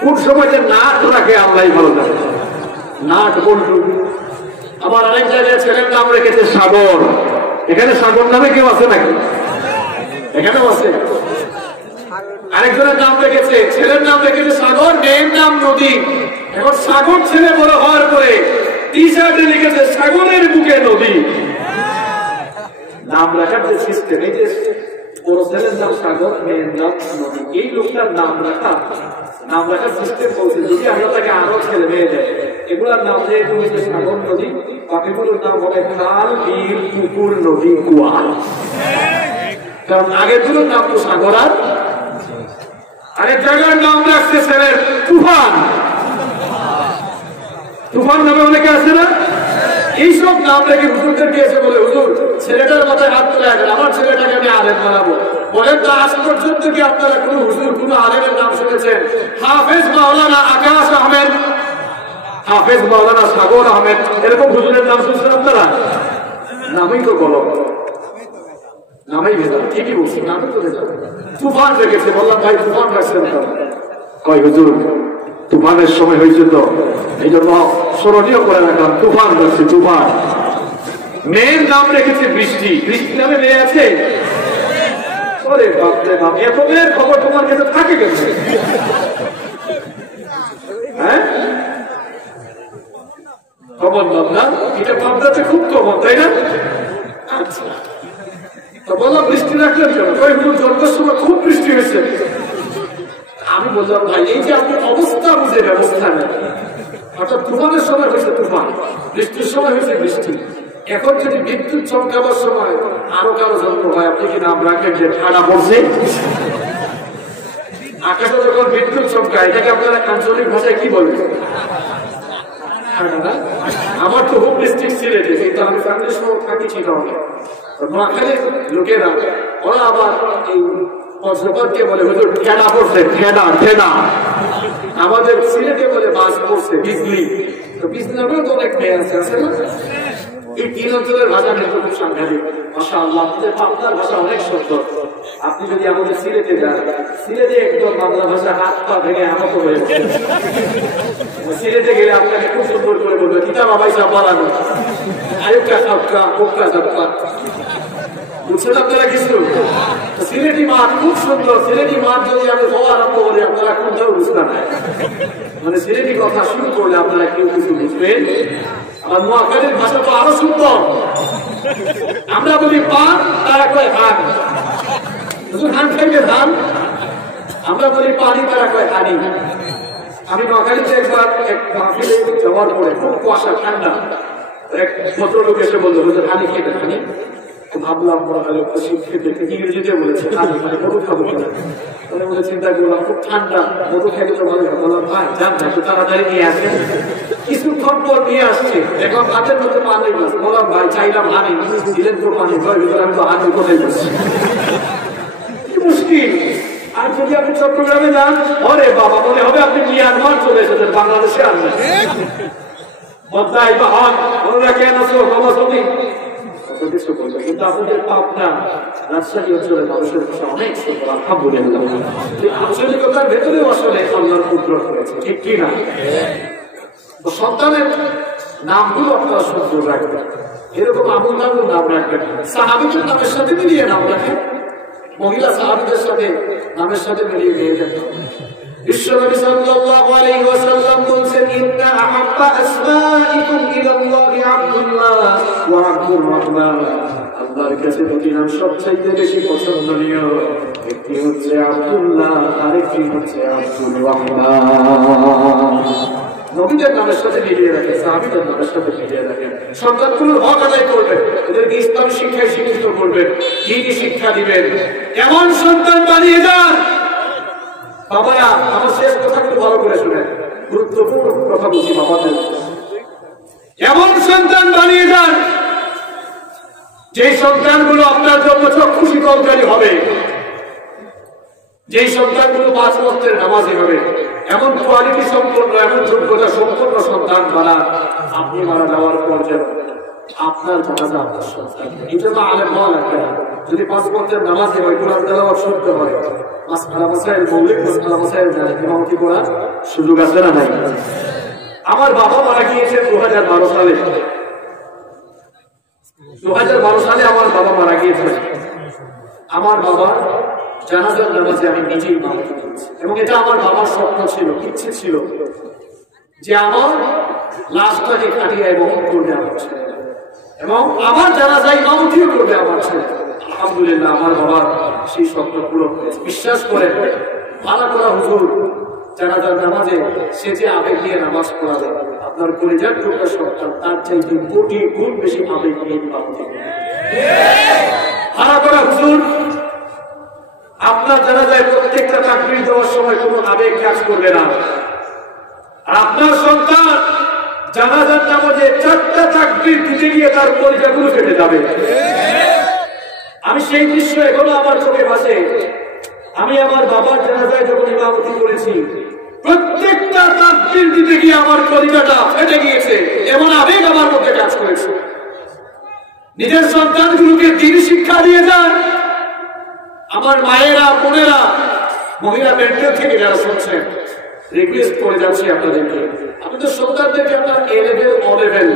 কোন সময় যে নাট রাখে আল্লাহ ভালো জানে, নাট পল্টু। আবার আরেক জায়গায় ছেলের নাম রেখেছে সাগর। এখানে সাগর নামে কেউ আছে নাকি? এখানেও আছে। আরেকজনের নাম রেখেছে, ছেলের নাম রেখেছে সাগর, মেয়ের নাম নদী। এখন সাগর ছেলে বড় হওয়ার পরে টি শার্টে লিখেছে সাগরের বুকে নদী। নাম রাখার যে সিস্টেম, এই যে বড় ছেলের নাম সাগর, মেয়ের নাম নদী, এই লোকটার নাম রাখার সিস্টেম বলছে যদি আমরা তাকে আরো ছেলে মেয়ে দেয়, এগুলার নাম দিয়ে তুমি যে সাগর নদী, বাকিগুলোর নাম হবে খাল, বিল, পুকুর, নদী, কুয়া। কারণ আগের গুলোর নাম তো সাগর। আর আরেক জায়গার নাম রাখছে ছেলের তুফান। তুফান নামে অনেকে আছে না? এইসব নাম রেখে হুজুরদের দিয়েছে বলে হুজুর ছেলেটার মাথায় হাত তুলে রাখেন, আমার ছেলেটাকে আমি আলেম বানাবো। বলেন তো আজ পর্যন্ত কি আপনারা কোন হুজুর কোন আলেমের নাম শুনেছেন? হাফেজ মাওলানা আকাশ আহমেদ, হাফেজ মাওলানা সাগর আহমেদ, এরকম হুজুরের নাম শুনছেন আপনারা? নামই তো গলপ, নামই ভেজাল। ঠিকই বলছি, নামই তো ভেজাল। তুফান রেখেছে, বললাম ভাই তুফান রাখছেন কেন? কয় হুজুর তুফানের সময় হয়েছে তো এই জন্য স্মরণীয় করে রাখলাম, তুফান রাখছে তুফান। মেয়ের নাম রেখেছে বৃষ্টি। বৃষ্টি নামে মেয়ে আছে? ওরে বাপরে বাপ, এত মেয়ের খবর তোমার কাছে থাকে কেন? হ্যাঁ খবর না, এটা ভাবনাতে খুব কমন, তাই না? আচ্ছা তো বললাম বৃষ্টি রাখলেন কেন? ওই জন্মের সময় খুব বৃষ্টি হয়েছে। আমি বললাম ভাই এই যে আপনি অবস্থা বুঝে ব্যবস্থা নেন, অর্থাৎ তুফানের সময় হয়েছে তুফান, বৃষ্টির সময় হয়েছে বৃষ্টি। এখন যদি বিদ্যুৎ চমকাবার সময় আরো কারো জন্ম হয়, আপনি কি নাম রাখেন যে ঠাডা পড়ছে? আকাশে যখন বিদ্যুৎ চমকায় এটাকে আপনারা আঞ্চলিক ভাষায় কি বলবেন? আমার তো হোম ডিস্ট্রিক্ট সিলেটে, কিন্তু আমি ফ্যামিলির সহ থাকি চিটাগংয়ে। নোয়াখালীর লোকেরা ওরা আবার এই বজ্রপাতকে বলে হুজুর ঠেডা পড়ছে, ঠেডা ঠেডা। আমাদের সিলেটে বলে বাস পড়ছে, বিজলি। তো বিজলি নামেও তো অনেক মেয়ে আছে না? এই তিন অঞ্চলের ভাষা কিন্তু খুব সাংঘাতিক। মাশাআল্লাহ, আপনাদের পাবনার ভাষা অনেক সুন্দর। আপনি যদি আমাদের সিলেটে যান, সিলেটে একদম বাংলা ভাষা হাত পা ভেঙে আহত হয়েছে। সিলেটে গেলে আপনাকে খুব সুন্দর করে বলবে কিতা বাবাই সব বানানো আয়ুকা সবকা পোকা সবকা। বুঝছেন আপনারা কিছু? সিলেটি মাঠ খুব সুন্দর। সিলেটি মাঠ যদি আমি হওয়া আরম্ভ করি আপনারা কোনটাও বুঝবেন না, মানে সিলেটি কথা শুরু করলে আপনারা কেউ কিছু বুঝবেন। আর নোয়াখালীর ভাষা তো আরো সুন্দর। আমরা বলি পান, তারা কয় ধান। ধান খাইলে ধান, আমরা বলি পানি, তারা কয় হানি। আমি নোয়াখালীতে একবার এক মাহফিলে যাওয়ার পরে খুব কুয়াশা ঠান্ডা, এক ভদ্রলোক এসে বললো হুজুর হানি খেতে হানি। ভাবলাম ইংরেজিতে বলেছে হানি মানে মধু খাবো কিনা। বলে চিন্তা করলাম খুব ঠান্ডা, মধু খেতে তো ভালো। বললাম ভাই যান না, একটু তাড়াতাড়ি নিয়ে আসেন। কিছুক্ষণ পর নিয়ে আসছে, এখন হাতের মধ্যে পানি গ্লাস। বললাম ভাই চাইলাম হানি, দিলেন তো পানি। আমি তো হানি কোথায় বলছি, কি মুশকিল। আর যদি আপনি চট্টগ্রামে যান, ওরে বাবা মনে হবে আপনি মিয়ানমার চলে এসেছেন, বাংলাদেশে আসবেন। বদ্দাই বা হন ওরা কেন আছো বাবা সবই কিছু বলবে, কিন্তু আপনাদের পাবনা রাজশাহী অঞ্চলের মানুষের ভাষা অনেক সুন্দর। আলহামদুলিল্লাহ, আঞ্চলিকতার ভেতরেও আসলে আল্লাহর কুদরত রয়েছে, ঠিক কি না? তো সন্তানের নামগুলো আপনারা সুন্দর রাখবেন, এরকম আমল নামুল নাম রাখবেন। সাহাবীদের নামের সাথে মিলিয়ে নাম রাখেন, মহিলা সাহাবীদের সাথে নামের সাথে মিলিয়ে দিয়ে দেন। বিশ্বনবী সাল্লাল্লাহু আলাইহি ওয়াসাল্লাম বলেন ইন্না আহাব্বা আসমাইকুম ইলাল্লাহি আব্দুল্লাহ ওয়া আব্দুর রহমান। আল্লাহর কাছে দুটি নাম সবচেয়ে বেশি পছন্দনীয়, একটি হচ্ছে আব্দুল্লাহ, আরেকটি হচ্ছে আব্দুর রহমান। নবীদের নামের সাথে মিলিয়ে রাখেন, সাহাবীদের নামের সাথে মিলিয়ে রাখেন। সন্তানগুলোর হক আদায় করবেন, এদেরকে ইসলামী শিক্ষায় শিক্ষিত করবেন, দ্বীনি শিক্ষা দিবেন। এমন সন্তান বানিয়ে যান। বাবারা, আমার শেষ কথাগুলো ভালো করে শুনেন, গুরুত্বপূর্ণ কথা বলছি বাবাদের। এমন সন্তান বানিয়ে যান যে সন্তানগুলো আপনার জন্য চক্ষু শীতলকারী হবে, যে সন্তানগুলো 5 ওয়াক্তের নামাজি হবে। এমন কোয়ালিটি সম্পন্ন, এমন যোগ্যতা সম্পন্ন সন্তান বানান, আপনি মারা যাওয়ার পর যেন আপনার জানাজা আপনার সন্তান। এই জন্য আলেম হওয়া লাগবে না। যদি 5 ওয়াক্তের নামাজি হয়, কোরআন তেলাওয়াত শুনতে হয়, মাসআলা মাসাইল, মৌলিক মাসআলা মাসাইল জানে, ইমামতি করার সুযোগ আছে না নাই? আমার বাবা মারা গিয়েছেন 2012 সালে। 2012 সালে আমার বাবা মারা গিয়েছেন। আমার বাবা জানাজার নামাজে আমি নিজেই ইমামতি করেছি, এবং এটা আমার বাবার স্বপ্ন ছিল, ইচ্ছে ছিল যে আমার লাশটাকে কাটিয়ে বহন করবে আমার ছেলে, এবং আমার জানাজায় ইমামতিও করবে আমার ছেলে। আলহামদুলিল্লাহ, আমার বাবার সেই স্বপ্ন পূরণ হয়েছে। বিশ্বাস করে ভাড়া করা হুজুর জানাজার নামাজে সে যে আবেগ নিয়ে নামাজ পড়াবে, আপনার কলিজার টুকরা সন্তান তার চাইতে কোটি গুণ বেশি আবেগ নিয়ে ইমামতি করবে। ভাড়া করা হুজুর আপনার জানাজায় প্রত্যেকটা তাকবীর দেওয়ার সময় কোনো আবেগ কাজ করবে না। আর আপনার সন্তান জানাজার নামাজে 4টা তাকবীর দিতে গিয়ে তার কলিজাগুলো কেটে যাবে। আমি সেই দৃশ্য এখনো আমার চোখে ভাসে। আমি আমার বাবার জানাজায় যখন ইমামতি করেছি, প্রত্যেকটা তাকবীর দিতে গিয়ে আমার কলিজাটা ফেটে গিয়েছে, এমন আবেগ আমার মধ্যে কাজ করেছে। নিজের সন্তানগুলোকে দ্বীনি শিক্ষা দিয়ে যান। আমার মায়েরা, বোনেরা, মহিলা ব্যান্ডেল থেকে যারা শুনছেন, রিকোয়েস্ট করে যাচ্ছি আপনাদেরকে, আপনাদের সন্তানদেরকে আপনার A লেভেল, O লেভেল,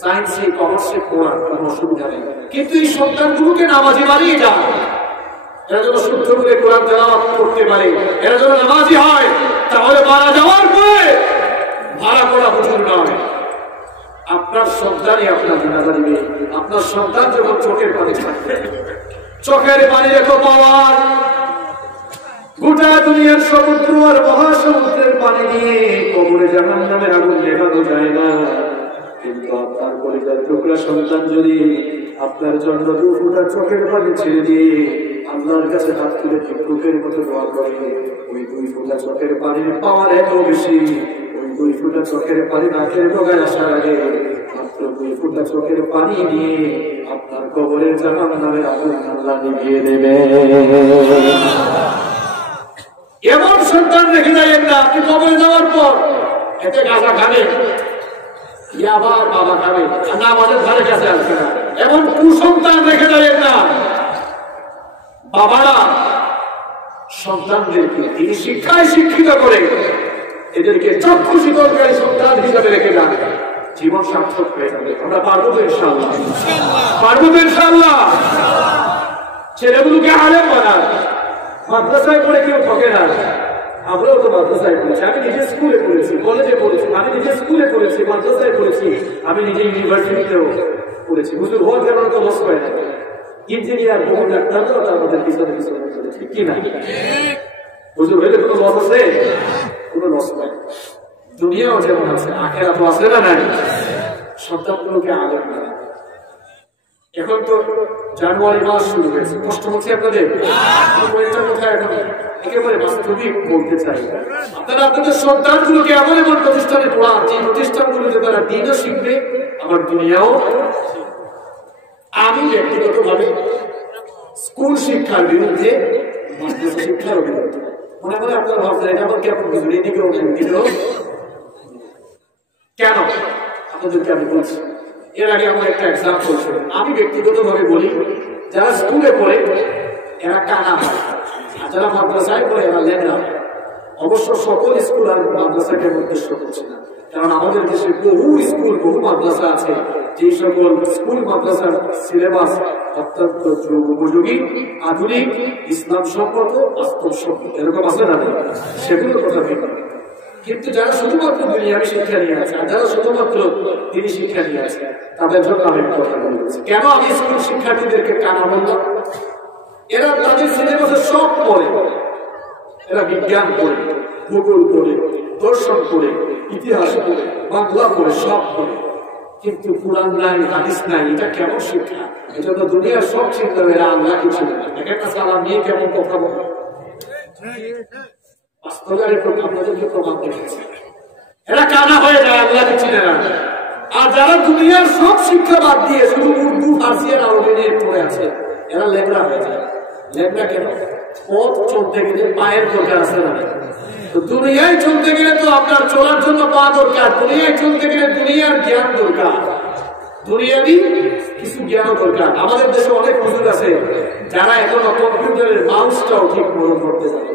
সায়েন্সে, কমার্সে পড়ার কোনো অসুবিধা নেই, কিন্তু এই সন্তানগুলোকে নামাজি বানিয়ে যান। এরা যেন শুদ্ধ করে কোরআন তেলাওয়াত করতে পারে, এরা যেন নামাজি হয়। তাহলে মারা যাওয়ার পরে ভাড়া করা হুজুর নয়, আপনার সন্তানই আপনার জানাজা দিবে। আপনার সন্তান যখন চোখের পানি থাকবে, চোখের পানি রেখো পাওয়ার, গোটা দুনিয়ার সমুদ্র আর মহাসমুদ্রের পানি নিয়ে কবরে জাহান্নামের আগুন নেভানো যায় না। কিন্তু আপনার কলিজার টুকরা সন্তান যদি আপনার জন্য 2 ফোঁটা চোখের পানি ছেড়ে দিয়ে আল্লাহর কাছে হাত তুলে ভিক্ষুকের মতো দোয়া করে, ওই 2 ফোঁটা চোখের পানির পাওয়ার এত বেশি, ওই 2 ফোঁটা চোখের পানি নাকের ডগায় আসার আগে মাত্র 2 ফোঁটা চোখের পানি দিয়ে আপনার কবরের জাহান্নামের আগুন আল্লাহ নিভিয়ে দেবে। এমন সন্তান রেখে যাবেন না, আপনি কবরে যাওয়ার পর এতে গাঁজা খাবে, আবার বাবা খাবে না, আমাদের ধারে কাছে আসবে না। এমন কুসন্তান রেখে যাবেন না। বাবারা সন্তানদেরকে এই শিক্ষায় শিক্ষিত করে এদেরকে চক্ষু শীতলকারী সন্তান হিসাবে রেখে যান, জীবন সার্থক হয়ে যাবে। আমরা পারবো তো ইনশাআল্লাহ? পারবো তো ইনশাআল্লাহ? ছেলেগুলোকে আলেম বানান। মাদ্রাসায় পড়ে কেউ ঠকে না। আমরাও তো মাদ্রাসায় পড়েছি, আমি নিজে স্কুলে পড়েছি, কলেজে পড়েছি, আমি নিজে স্কুলে পড়েছি, মাদ্রাসায় পড়েছি, আমি নিজে ইউনিভার্সিটিতেও পড়েছি। হুজুর হওয়ার কারণে তো লস হয় না। ইঞ্জিনিয়ার, বহু ডাক্তাররাও তার মধ্যে পিছনে পিছনে করেছে, কি না? হুজুর হইলে কোনো লস আছে? কোনো লস হয়। দুনিয়াও যেমন আছে, আখেরা তো আছে না নাই? সন্তানগুলোকে আলেম বানান। এখন তো জানুয়ারি মাস শুরু হয়েছে, কষ্ট হচ্ছে আপনাদের? কয়েকটা কথা এখন একেবারে বাস্তবিক বলতে চাই। আপনারা আপনাদের সন্তানগুলোকে এমন এমন প্রতিষ্ঠানে পড়ান যে প্রতিষ্ঠানগুলোতে তারা দিনও শিখবে, আবার দুনিয়াও। আমি ব্যক্তিগতভাবে স্কুল শিক্ষার বিরুদ্ধে, মাদ্রাসা শিক্ষার বিরুদ্ধে। মনে মনে আপনারা ভাবছেন এটা আবার কেমন বুঝবেন, এদিকেও কেন? আপনাদেরকে আমি বলছি, এর আগে আমার একটা এক্সাম্পল ছিল। আমি ব্যক্তিগতভাবে বলি, যারা স্কুলে পড়ে এরা কানা হয়, আর যারা মাদ্রাসায় পড়ে এরা লেখা। অবশ্য সকল স্কুল আর মাদ্রাসাকে উদ্দেশ্য করছে না, কারণ আমাদের দেশে বহু স্কুল, বহু মাদ্রাসা আছে যে সকল স্কুল মাদ্রাসার সিলেবাস অত্যন্ত উপযোগী, আধুনিক, ইসলাম সম্পর্ক, বাস্তব সম্পর্ক, এরকম আছে না? সেগুলোর কথা ভিন্ন। কিন্তু যারা শুধুমাত্র দুনিয়াবী শিক্ষা নিয়ে আছে, আর যারা শুধুমাত্র দিনী শিক্ষা নিয়ে আছে, তাদের জন্য আমি কথা বলছি। কেন আমি স্কুল শিক্ষার্থীদেরকে কানা বললাম? এরা তাদের সিলেবাসে সব পড়ে, এরা বিজ্ঞান পড়ে, ভূগোল পড়ে, দর্শন পড়ে, ইতিহাস পড়ে, বাংলা পড়ে, সব পড়ে, কিন্তু কোরআন নাই, হাদিস নাই। এটা কেমন শিক্ষা? এটা তো দুনিয়ার সব চিন্তা এরা আল্লাহ কিছু না। একটা সালাম নিয়ে কেমন কথা বলে বাস্তবের আপনাদেরকে প্রমাণ দেখেছে। এরা কানা হয়ে যায়, আল্লাহ চিনে না। আর যারা দুনিয়ার সব শিক্ষা বাদ দিয়ে শুধু উর্দু, ফার্সি আর আরবি নিয়ে পড়ে আছে, এরা লেবরা হয়ে যায়। লেবরা কেন? পথ চলতে গেলে পায়ের দরকার আছে না? তো দুনিয়ায় চলতে গেলে তো আপনার চলার জন্য পা দরকার, দুনিয়ায় চলতে গেলে দুনিয়ার জ্ঞান দরকার, দুনিয়াবি কিছু জ্ঞান দরকার। আমাদের দেশে অনেক হুজুর আছে যারা এখনো কম্পিউটারের মাউসটাও ঠিক মনে করতে জানে।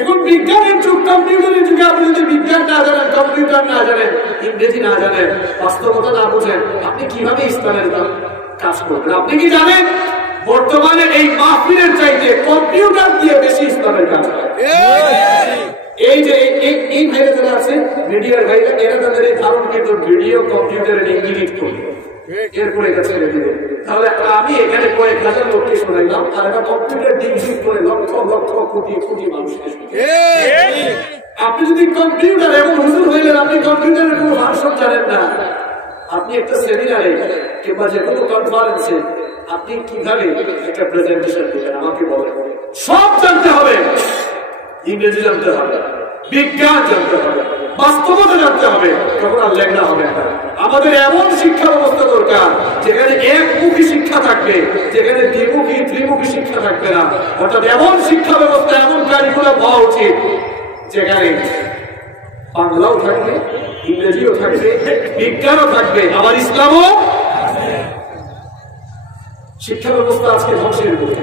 এখন বিজ্ঞানের যুগ, কম্পিউটারের যুগে আপনি যদি বিজ্ঞান না জানেন, কম্পিউটার না জানেন, ইংরেজি না জানেন, বাস্তবতা না বুঝেন, আপনি কিভাবে ইসলামের কাজ করবেন? আপনি কি জানেন বর্তমানে এই মাহফিলের চাইতে কম্পিউটার দিয়ে বেশি ইসলামের কাজ হয়? এই যে এই ভাইরা যারা আছে মিডিয়ার ভাইরা, এরা তাদের এই ধারণ কিন্তু ভিডিও কম্পিউটারে এডিট করবে, এরপরে এটা ছেড়ে দিবে। তাহলে আমি এখানে কয়েক হাজার লোককে শোনাইলাম, আর একটা কম্পিউটার ডিজিট করে লক্ষ লক্ষ কোটি কোটি মানুষকে। আপনি যদি কম্পিউটার এমন হুজুর হইলেন, আপনি কম্পিউটারের কোনো ভাষণ জানেন না, আপনি একটা সেমিনারে কিংবা যে কোনো কনফারেন্সে আপনি কিভাবে একটা প্রেজেন্টেশন দিবেন আমাকে বলেন। সব জানতে হবে, ইংরেজি জানতে হবে, বিজ্ঞান জানতে হবে, বাস্তবতা জানতে হবে, তখন আর লেখা হবে না। আমাদের এমন শিক্ষা ব্যবস্থা দরকার যেখানে একমুখী শিক্ষা থাকবে, যেখানে দ্বিমুখী ত্রিমুখী শিক্ষা থাকবে না। অর্থাৎ এমন শিক্ষা ব্যবস্থা, এমন কারিকুলাম হওয়া উচিত যেখানে বাংলাও থাকবে, ইংরেজিও থাকবে, বিজ্ঞানও থাকবে, আবার ইসলামও। শিক্ষা ব্যবস্থা আজকে ধ্বংসের পথে।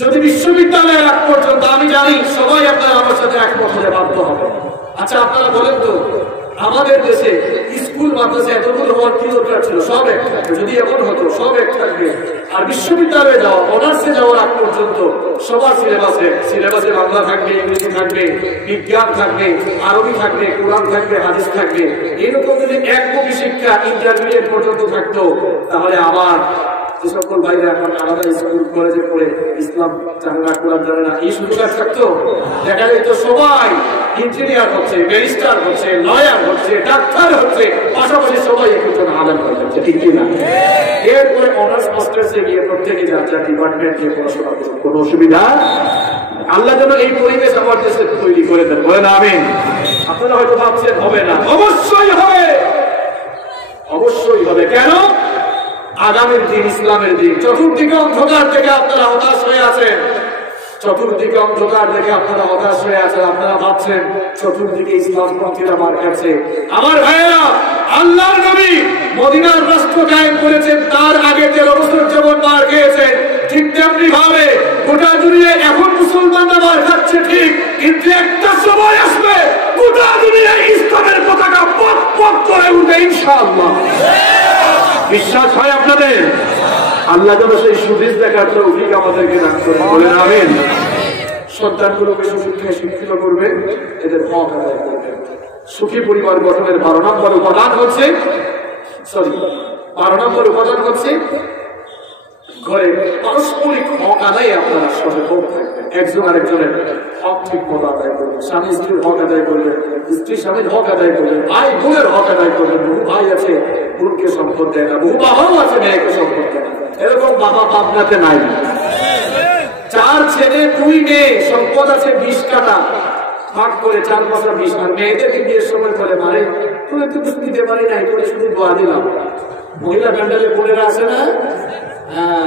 যদি বিশ্ববিদ্যালয়ের আগ পর্যন্ত, আমি জানি সবাই আপনারা আমার সাথে একমত হতে বাধ্য হবে। আচ্ছা আপনারা বলেন তো, আমাদের দেশে স্কুল মাদ্রাসা এতগুলো হওয়ার কি দরকার ছিল? সব এক থাকবে। যদি এমন হতো সব এক থাকবে, আর বিশ্ববিদ্যালয়ে যাওয়া, অনার্সে যাওয়ার আগ পর্যন্ত সবার সিলেবাসে বাংলা থাকবে, ইংরেজি থাকবে, বিজ্ঞান থাকবে, আরবি থাকবে, কোরআন থাকবে, হাদিস থাকবে, এরকম যদি একমুখী শিক্ষা ইন্টারমিডিয়েট পর্যন্ত থাকতো, তাহলে আবার যে সকল ভাইরা এখন আলাদা স্কুল কলেজে পড়ে ইসলাম জানে না, কোরআন জানে না, এই সুযোগ থাকতো? দেখা যেত সবাই ইঞ্জিনিয়ার হচ্ছে, ব্যারিস্টার হচ্ছে, লয়ার হচ্ছে, ডাক্তার হচ্ছে, পাশাপাশি সবাই একটু আলাদা হয়ে যাচ্ছে, ঠিক কিনা? এরপরে অনার্স মাস্টার্সে গিয়ে প্রত্যেকে যার যার ডিপার্টমেন্ট নিয়ে পড়াশোনা করছে, কোনো অসুবিধা। আল্লাহ যেন এই পরিবেশ আমার দেশে তৈরি করে দেন, বলে না আমিন। আপনারা হয়তো ভাবছেন হবে না, অবশ্যই হবে, অবশ্যই হবে। কেন? আগামীর দিন ইসলামের দিন। চতুর্দিকে অন্ধকার থেকে আপনারা হতাশ হয়ে আছেন, চতুর্দিকে অন্ধকার থেকে আপনারা হতাশ হয়ে আছেন। আপনারা ভাবছেন চতুর্দিকে ইসলামপন্থীরা মার খাচ্ছে। আমার ভাইয়েরা, আল্লাহর নবী মদিনার রাষ্ট্র কায়েম করেছেন, তার আগে 13 বছর যেমন মার খেয়েছেন, ঠিক তেমনি ভাবে গোটা দুনিয়ায় এখন মুসলমানরা মার খাচ্ছে ঠিক, কিন্তু একটা সময় আসবে গোটা দুনিয়ায় ইসলামের পতাকা পক পক করে উঠবে ইনশাআল্লাহ। বিশ্বাস হয় আপনাদের? আল্লাহ যেন সেই সুবিধ দেখার তৌফিক আমাদেরকে দান করেন, বলেন আমিন। সন্তানগুলোকে সুশিক্ষায় শিক্ষিত করবে, এদের হক আদায় করবে। সুখী পরিবার গঠনের 12 নম্বর উপাদান হচ্ছে ঘরে পারস্পরিক হক আদায় আপনারা সচেতন থাকবেন। একজন আরেকজনের হক ঠিক মতো আদায় করবেন, স্বামী স্ত্রীর হক আদায় করবেন, স্ত্রী স্বামীর হক আদায় করবেন, ভাই বোনের হক আদায় করবেন। বহু ভাই আছে বোনকে সম্পদ দেয় না, বহু বাবাও আছে মেয়েকে সম্পদ দেয় না, এরকম বাবা পাবনাতে নাই। 4 ছেলে 2 মেয়ে, সম্পদ আছে 20 কাটা, ভাগ করে 4 বছর 20। আর মেয়েদেরকে বিয়ের সময় করে মারে, তুমি তো কিছু দিতে পারি নাই, করে শুধু দোয়া দিলাম। মহিলা প্যান্ডেলে বোনেরা আছে না,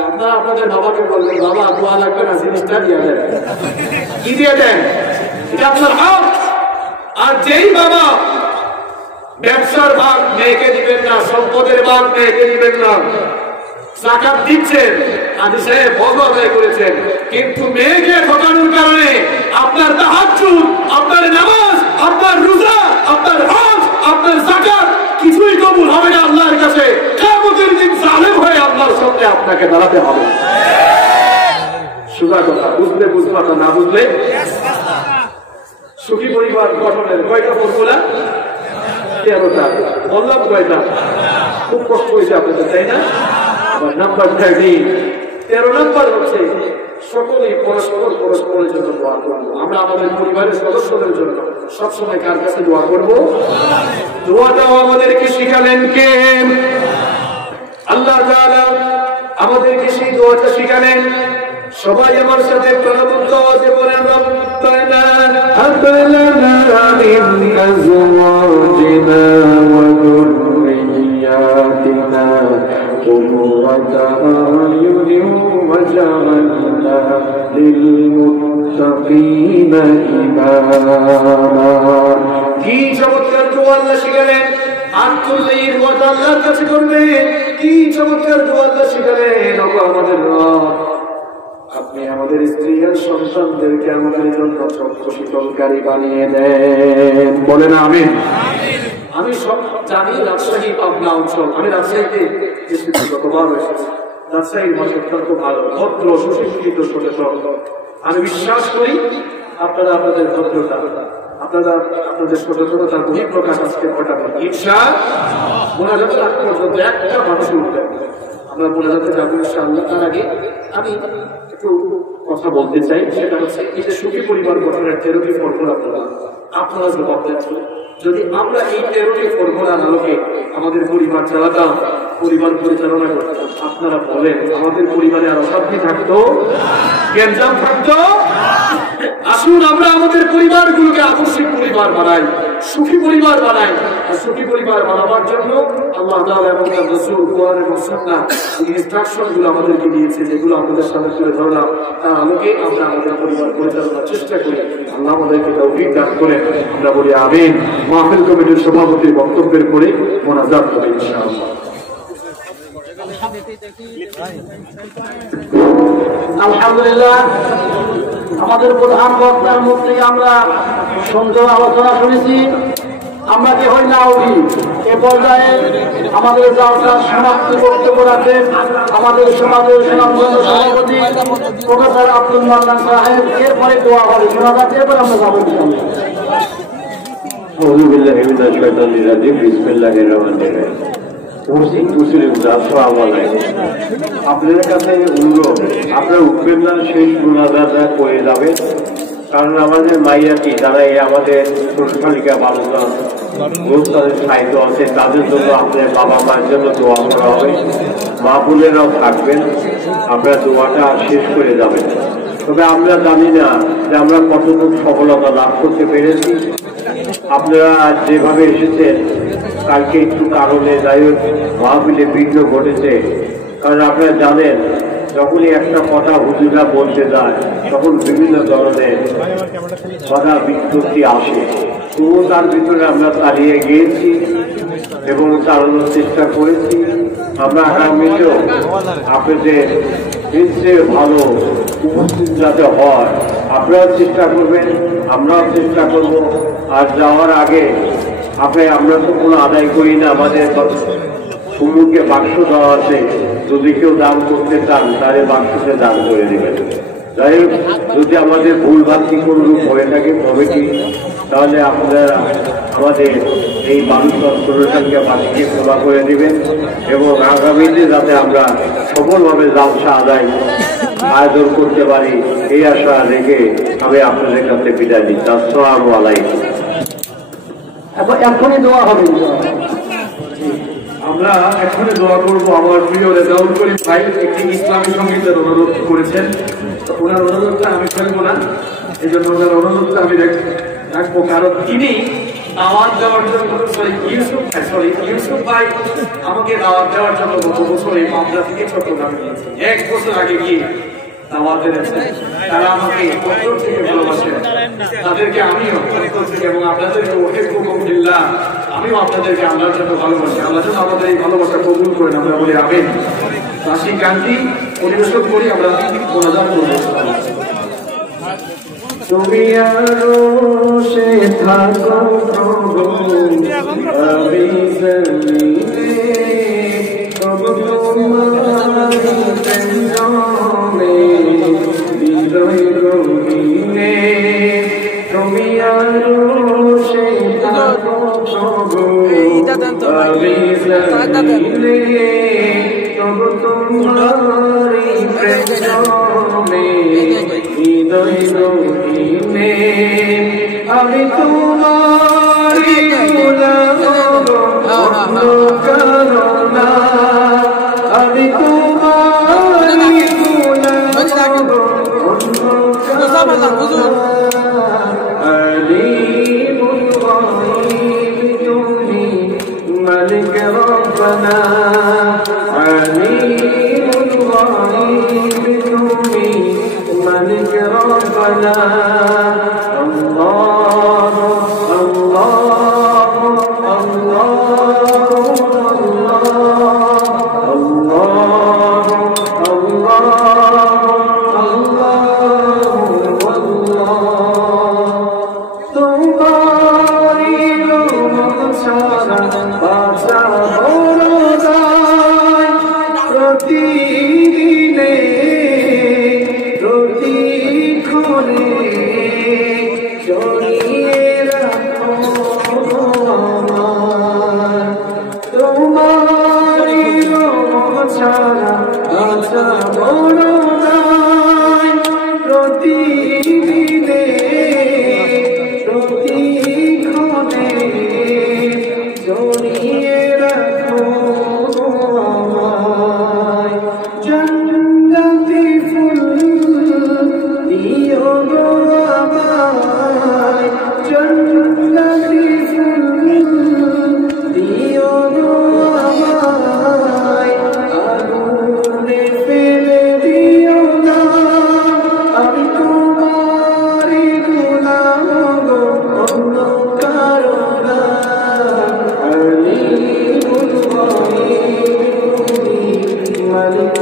আপনারা আপনাদের বাবাকে বলবেন, বাবা দোয়া লাগবে না, জিনিসটা দিয়ে দেন। কি দিয়ে দেন? এটা আপনার হক। আর যেই বাবা ব্যবসার ভাগ মেয়েকে দিবেন না, সম্পদের ভাগ মেয়েকে দিবেন না, যাকাত দিচ্ছেন, আদি সাহেব হক আদায় করেছেন, কিন্তু মেয়েকে ঠকানোর কারণে আপনার তাহাজ্জুদ, আপনার নামাজ, আপনার রোজা, আপনার হজ, আপনার যাকাত কিছুই কবুল হবে না আল্লাহর কাছে। কিয়ামতের দিন জালেম হয়ে আল্লাহর সামনে আপনাকে দাঁড়াতে হবে। সোজা কথা, বুঝলে বুঝবা, না বুঝলে। সুখী পরিবার গঠনের কয়টা ফর্মুলা? 13টা। বললাম কয়টা? খুব কষ্ট হয়েছে আপনাদের, তাই না? নাম্বার 13 নম্বর হচ্ছে সকলেই পরস্পরের জন্য দোয়া করবো। আমরা আমাদের পরিবারের সদস্যদের জন্য সবসময় কার কাছে দোয়া করবো? দোয়াটাও আমাদেরকে শিখালেন কে? আল্লাহ তাআলা আমাদেরকে সেই দোয়াটা শিখালেন। সবাই আমার সাথে প্রাণবন্ত আওয়াজে বলেন, রব্বানা হাব লানা মিন আজওয়াজিনা ওয়া যুররিয়্যাতিনা কুররাতা আ'য়ুনিন ওয়াজ'আলনা লিল মুত্তাকিনা ইমামা। কি চমৎকার দোয়া আল্লাহ শিখালেন। আত্মজয়ীর ওয়াদা আল্লাহর কাছে করবে। কি চমৎকার দোয়া আল্লাহ শিখালেন। আমাদের রব, আপনি আমাদের স্ত্রী আর সন্তানদেরকে আমাদের জন্য চক্ষু শীতলকারী বানিয়ে দেন। বলেন আমিন। আমি সব জানি রাজশাহী পাবনা অঞ্চল, আমি রাজশাহীতে কতবার এসেছি। রাজশাহীর ভাষা অত্যন্ত ভালো, ভদ্র, সুশিক্ষিত, সচেতন। আমি বিশ্বাস করি আপনারা আপনাদের ভদ্রতা, আপনারা আপনাদের সচেতনতার বহিঃপ্রকাশ আজকে ঘটাবেন ইনশাআল্লাহ। মোনাজাতের আগ পর্যন্ত একটা মানুষ উঠবেন। আমরা মোনাজাতে যাবো ইনশাআল্লাহ। তার আগে আমি একটু কথা বলতে চাই, সেটা হচ্ছে এই যে সুখী পরিবার গঠনের 13টি ফর্মুলা আপনারা যে বলতেন, যদি আমরা এই 13টি ফর্মুলার আলোকে আমাদের পরিবার চালাতাম, পরিবার পরিচালনা করতাম, আপনারা বলেন আমাদের পরিবারে আর অশান্তি থাকতো? গ্যাঞ্জাম থাকতো? আসুন আমরা আমাদের পরিবারগুলোকে আদর্শিক পরিবার বানাই, সুখী পরিবার বানাই। আর সুখী পরিবার বানাবার জন্য আল্লাহ তাআলা এবং তার রাসূল কোরআন এবং সুন্নাহ এই ইনস্ট্রাকশনগুলো আমাদেরকে দিয়েছে, যেগুলো আপনাদের সামনে তুলে ধরলাম, তার আলোকে আমরা আমাদের পরিবার পরিচালনার চেষ্টা করি। আল্লাহ আমাদেরকে তৌফিক দান করেন। আমরা বলি আমিন। মাহফিল কমিটির সভাপতির বক্তব্যের পরে মোনাজাত হবে ইনশাআল্লাহ। আলহামদুলিল্লাহ, আমাদের প্রধান বক্তার মুখ থেকে আমরা সুন্দর আলোচনা শুনেছি। আমরা কে হই না উঠি এ পর্যায়ে আমাদের জালসা সমাপ্তি বক্তব্য রাখেন আমাদের সমাজের সুনামধন্য সভাপতি প্রফেসর আব্দুল মান্নান সাহেব। এরপরে দোয়া হবে শোনা যাচ্ছে, এরপর আমরা যাবো ইনশাআল্লাহ। আউযু বিল্লাহি মিনাশ শাইতানির রাজিম। বিসমিল্লাহির রহমানির রহিম। আপনাদের কাছে অনুরোধ, আপনারা উঠবেন না, শেষ মুনাজাতটা করে যাবেন। কারণ আমাদের মাইয়াটি যারা আমাদের ছোটখালিকা বালকা তাদের সাহিত্য আছে, তাদের জন্য আপনাদের বাবা মায়ের জন্য দোয়া করা হবে। মা বোনেরাও থাকবেন, আপনারা দোয়াটা শেষ করে যাবেন। তবে আমরা জানি না যে আমরা কতটুকু সফলতা লাভ করতে পেরেছি। আপনারা যেভাবে এসেছেন, কালকে একটু কারণে যাই হোক মাহফিলে বিঘ্ন ঘটেছে। কারণ আপনারা জানেন, যখনই একটা কথা হুজুরা বলতে যায় তখন বিভিন্ন ধরনের বাধা বিপত্তি আসে। তবুও তার ভিতরে আমরা চালিয়ে গিয়েছি এবং চালানোর চেষ্টা করেছি। আমরা আগামীতেও আপনাদের নিশ্চয়ই ভালো উপস্থিত যাতে হয় আপনারাও চেষ্টা করবেন, আমরাও চেষ্টা করব। আর যাওয়ার আগে আমরা তো কোনো আদায় করি না, আমাদের সম্মুখে বাক্স দেওয়া আছে, যদি কেউ দান করতে চান তাহলে বাক্সতে দান করে দেবেন। যাই হোক, যদি আমাদের ভুলভ্রান্তি কোনো রূপ হয়ে থাকে কমিটি, তাহলে আপনারা আমাদের এই বালুচর প্রশাসনকে বাড়িকে ক্ষমা করে দেবেন এবং আগামীতে যাতে আমরা সফলভাবে জালসা আয়োজন করতে পারি এই আশা রেখে আমি আপনাদের কাছে বিদায় নিচ্ছি। আসসালামু আলাইকুম। এখনই দোয়া হবে। আমরা এখনই দোয়া করবো। আমার প্রিয় রেজাউল করিম ভাই একটি ইসলামী সঙ্গীতের অনুরোধ করেছেন, ওনার অনুরোধটা আমি ফেলবো না, এই জন্য ওনার অনুরোধটা আমি রাখবো। কারণ তিনি দাওয়াত দেওয়ার জন্য ইউসুফ ভাই আমাকে দাওয়াত দেওয়ার জন্য গত বছর এই মামলা থেকে চট্টগ্রামে গিয়েছে। 1 বছর আগে গিয়ে দাওয়াত দিয়েছেন। তারা আমাকে অন্তর থেকে ভালোবাসেন, তাদেরকে আমিও অন্তর থেকে এবং আপনাদেরকে ওহিবুকুমুল্লাহ, আমিও আপনাদেরকে আল্লাহর জন্য ভালোবাসি। আল্লাহ যেন আমাদের এই ভালোবাসা কবুল করেন, আমরা বলি আমিন। রাশি গানটি পরিবেশন করি, আমরা মোনাজাত করব। তুমি আরশে থাকো প্রভু, আমি জমিনে তবু তোমার প্রেম জমে হৃদয় রঙিনে। তুমি আরশে থাকো প্রভু, আমি জমিনে তবু তোমার প্রেম জমে হৃদয় রহিমে আমি তোমারি গোলাম অন্য কারো না আমি তোমারি গোলাম অন্য কারো না আলিমুল গায়ব তুমি মালিক রব্বানা আলিমুল গায়ব তুমি মালিক রব্বানা আল্লাহ আল্লাহ প্রতিদিনে প্রতিক্ষণে জড়িয়ে রাখো তোমারি রহমত ছাড়া আশা বড় নাই প্রতিদিনে প্রতিক্ষণে জড়িয়ে রাখো জন্নতি ফুল দিও গো আমায় জন্নতি ফুল দিও গো আমায় আগুনে ফেলে দিও না আমি তোমারি গোলাম গো অন্য কারো না আলিমুল গায়ব তুমি মালিক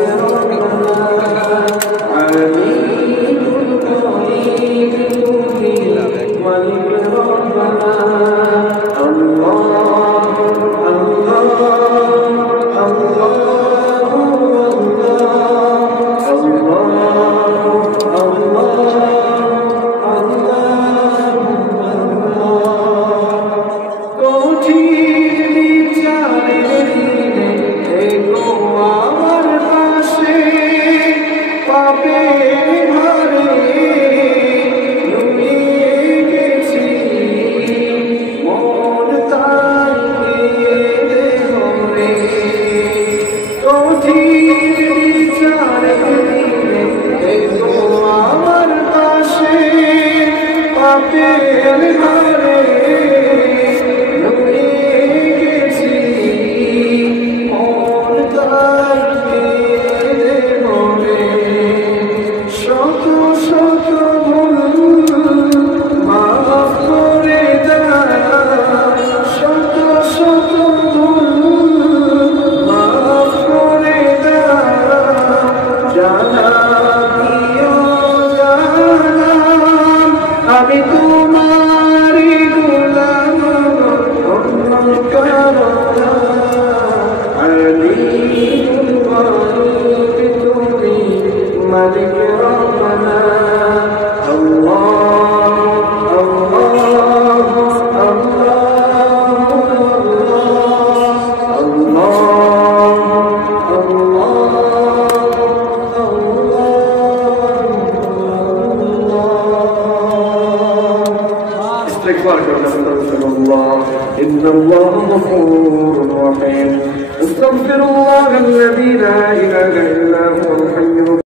আমি তোমারি গোলাম অন্য কারো না আলিমুল গায়ব তুমি মালিক রব্বানা আল্লাহ আল্লাহ إن الله غفور رحيم استغفر الله الذي لا إله إلا هو الحي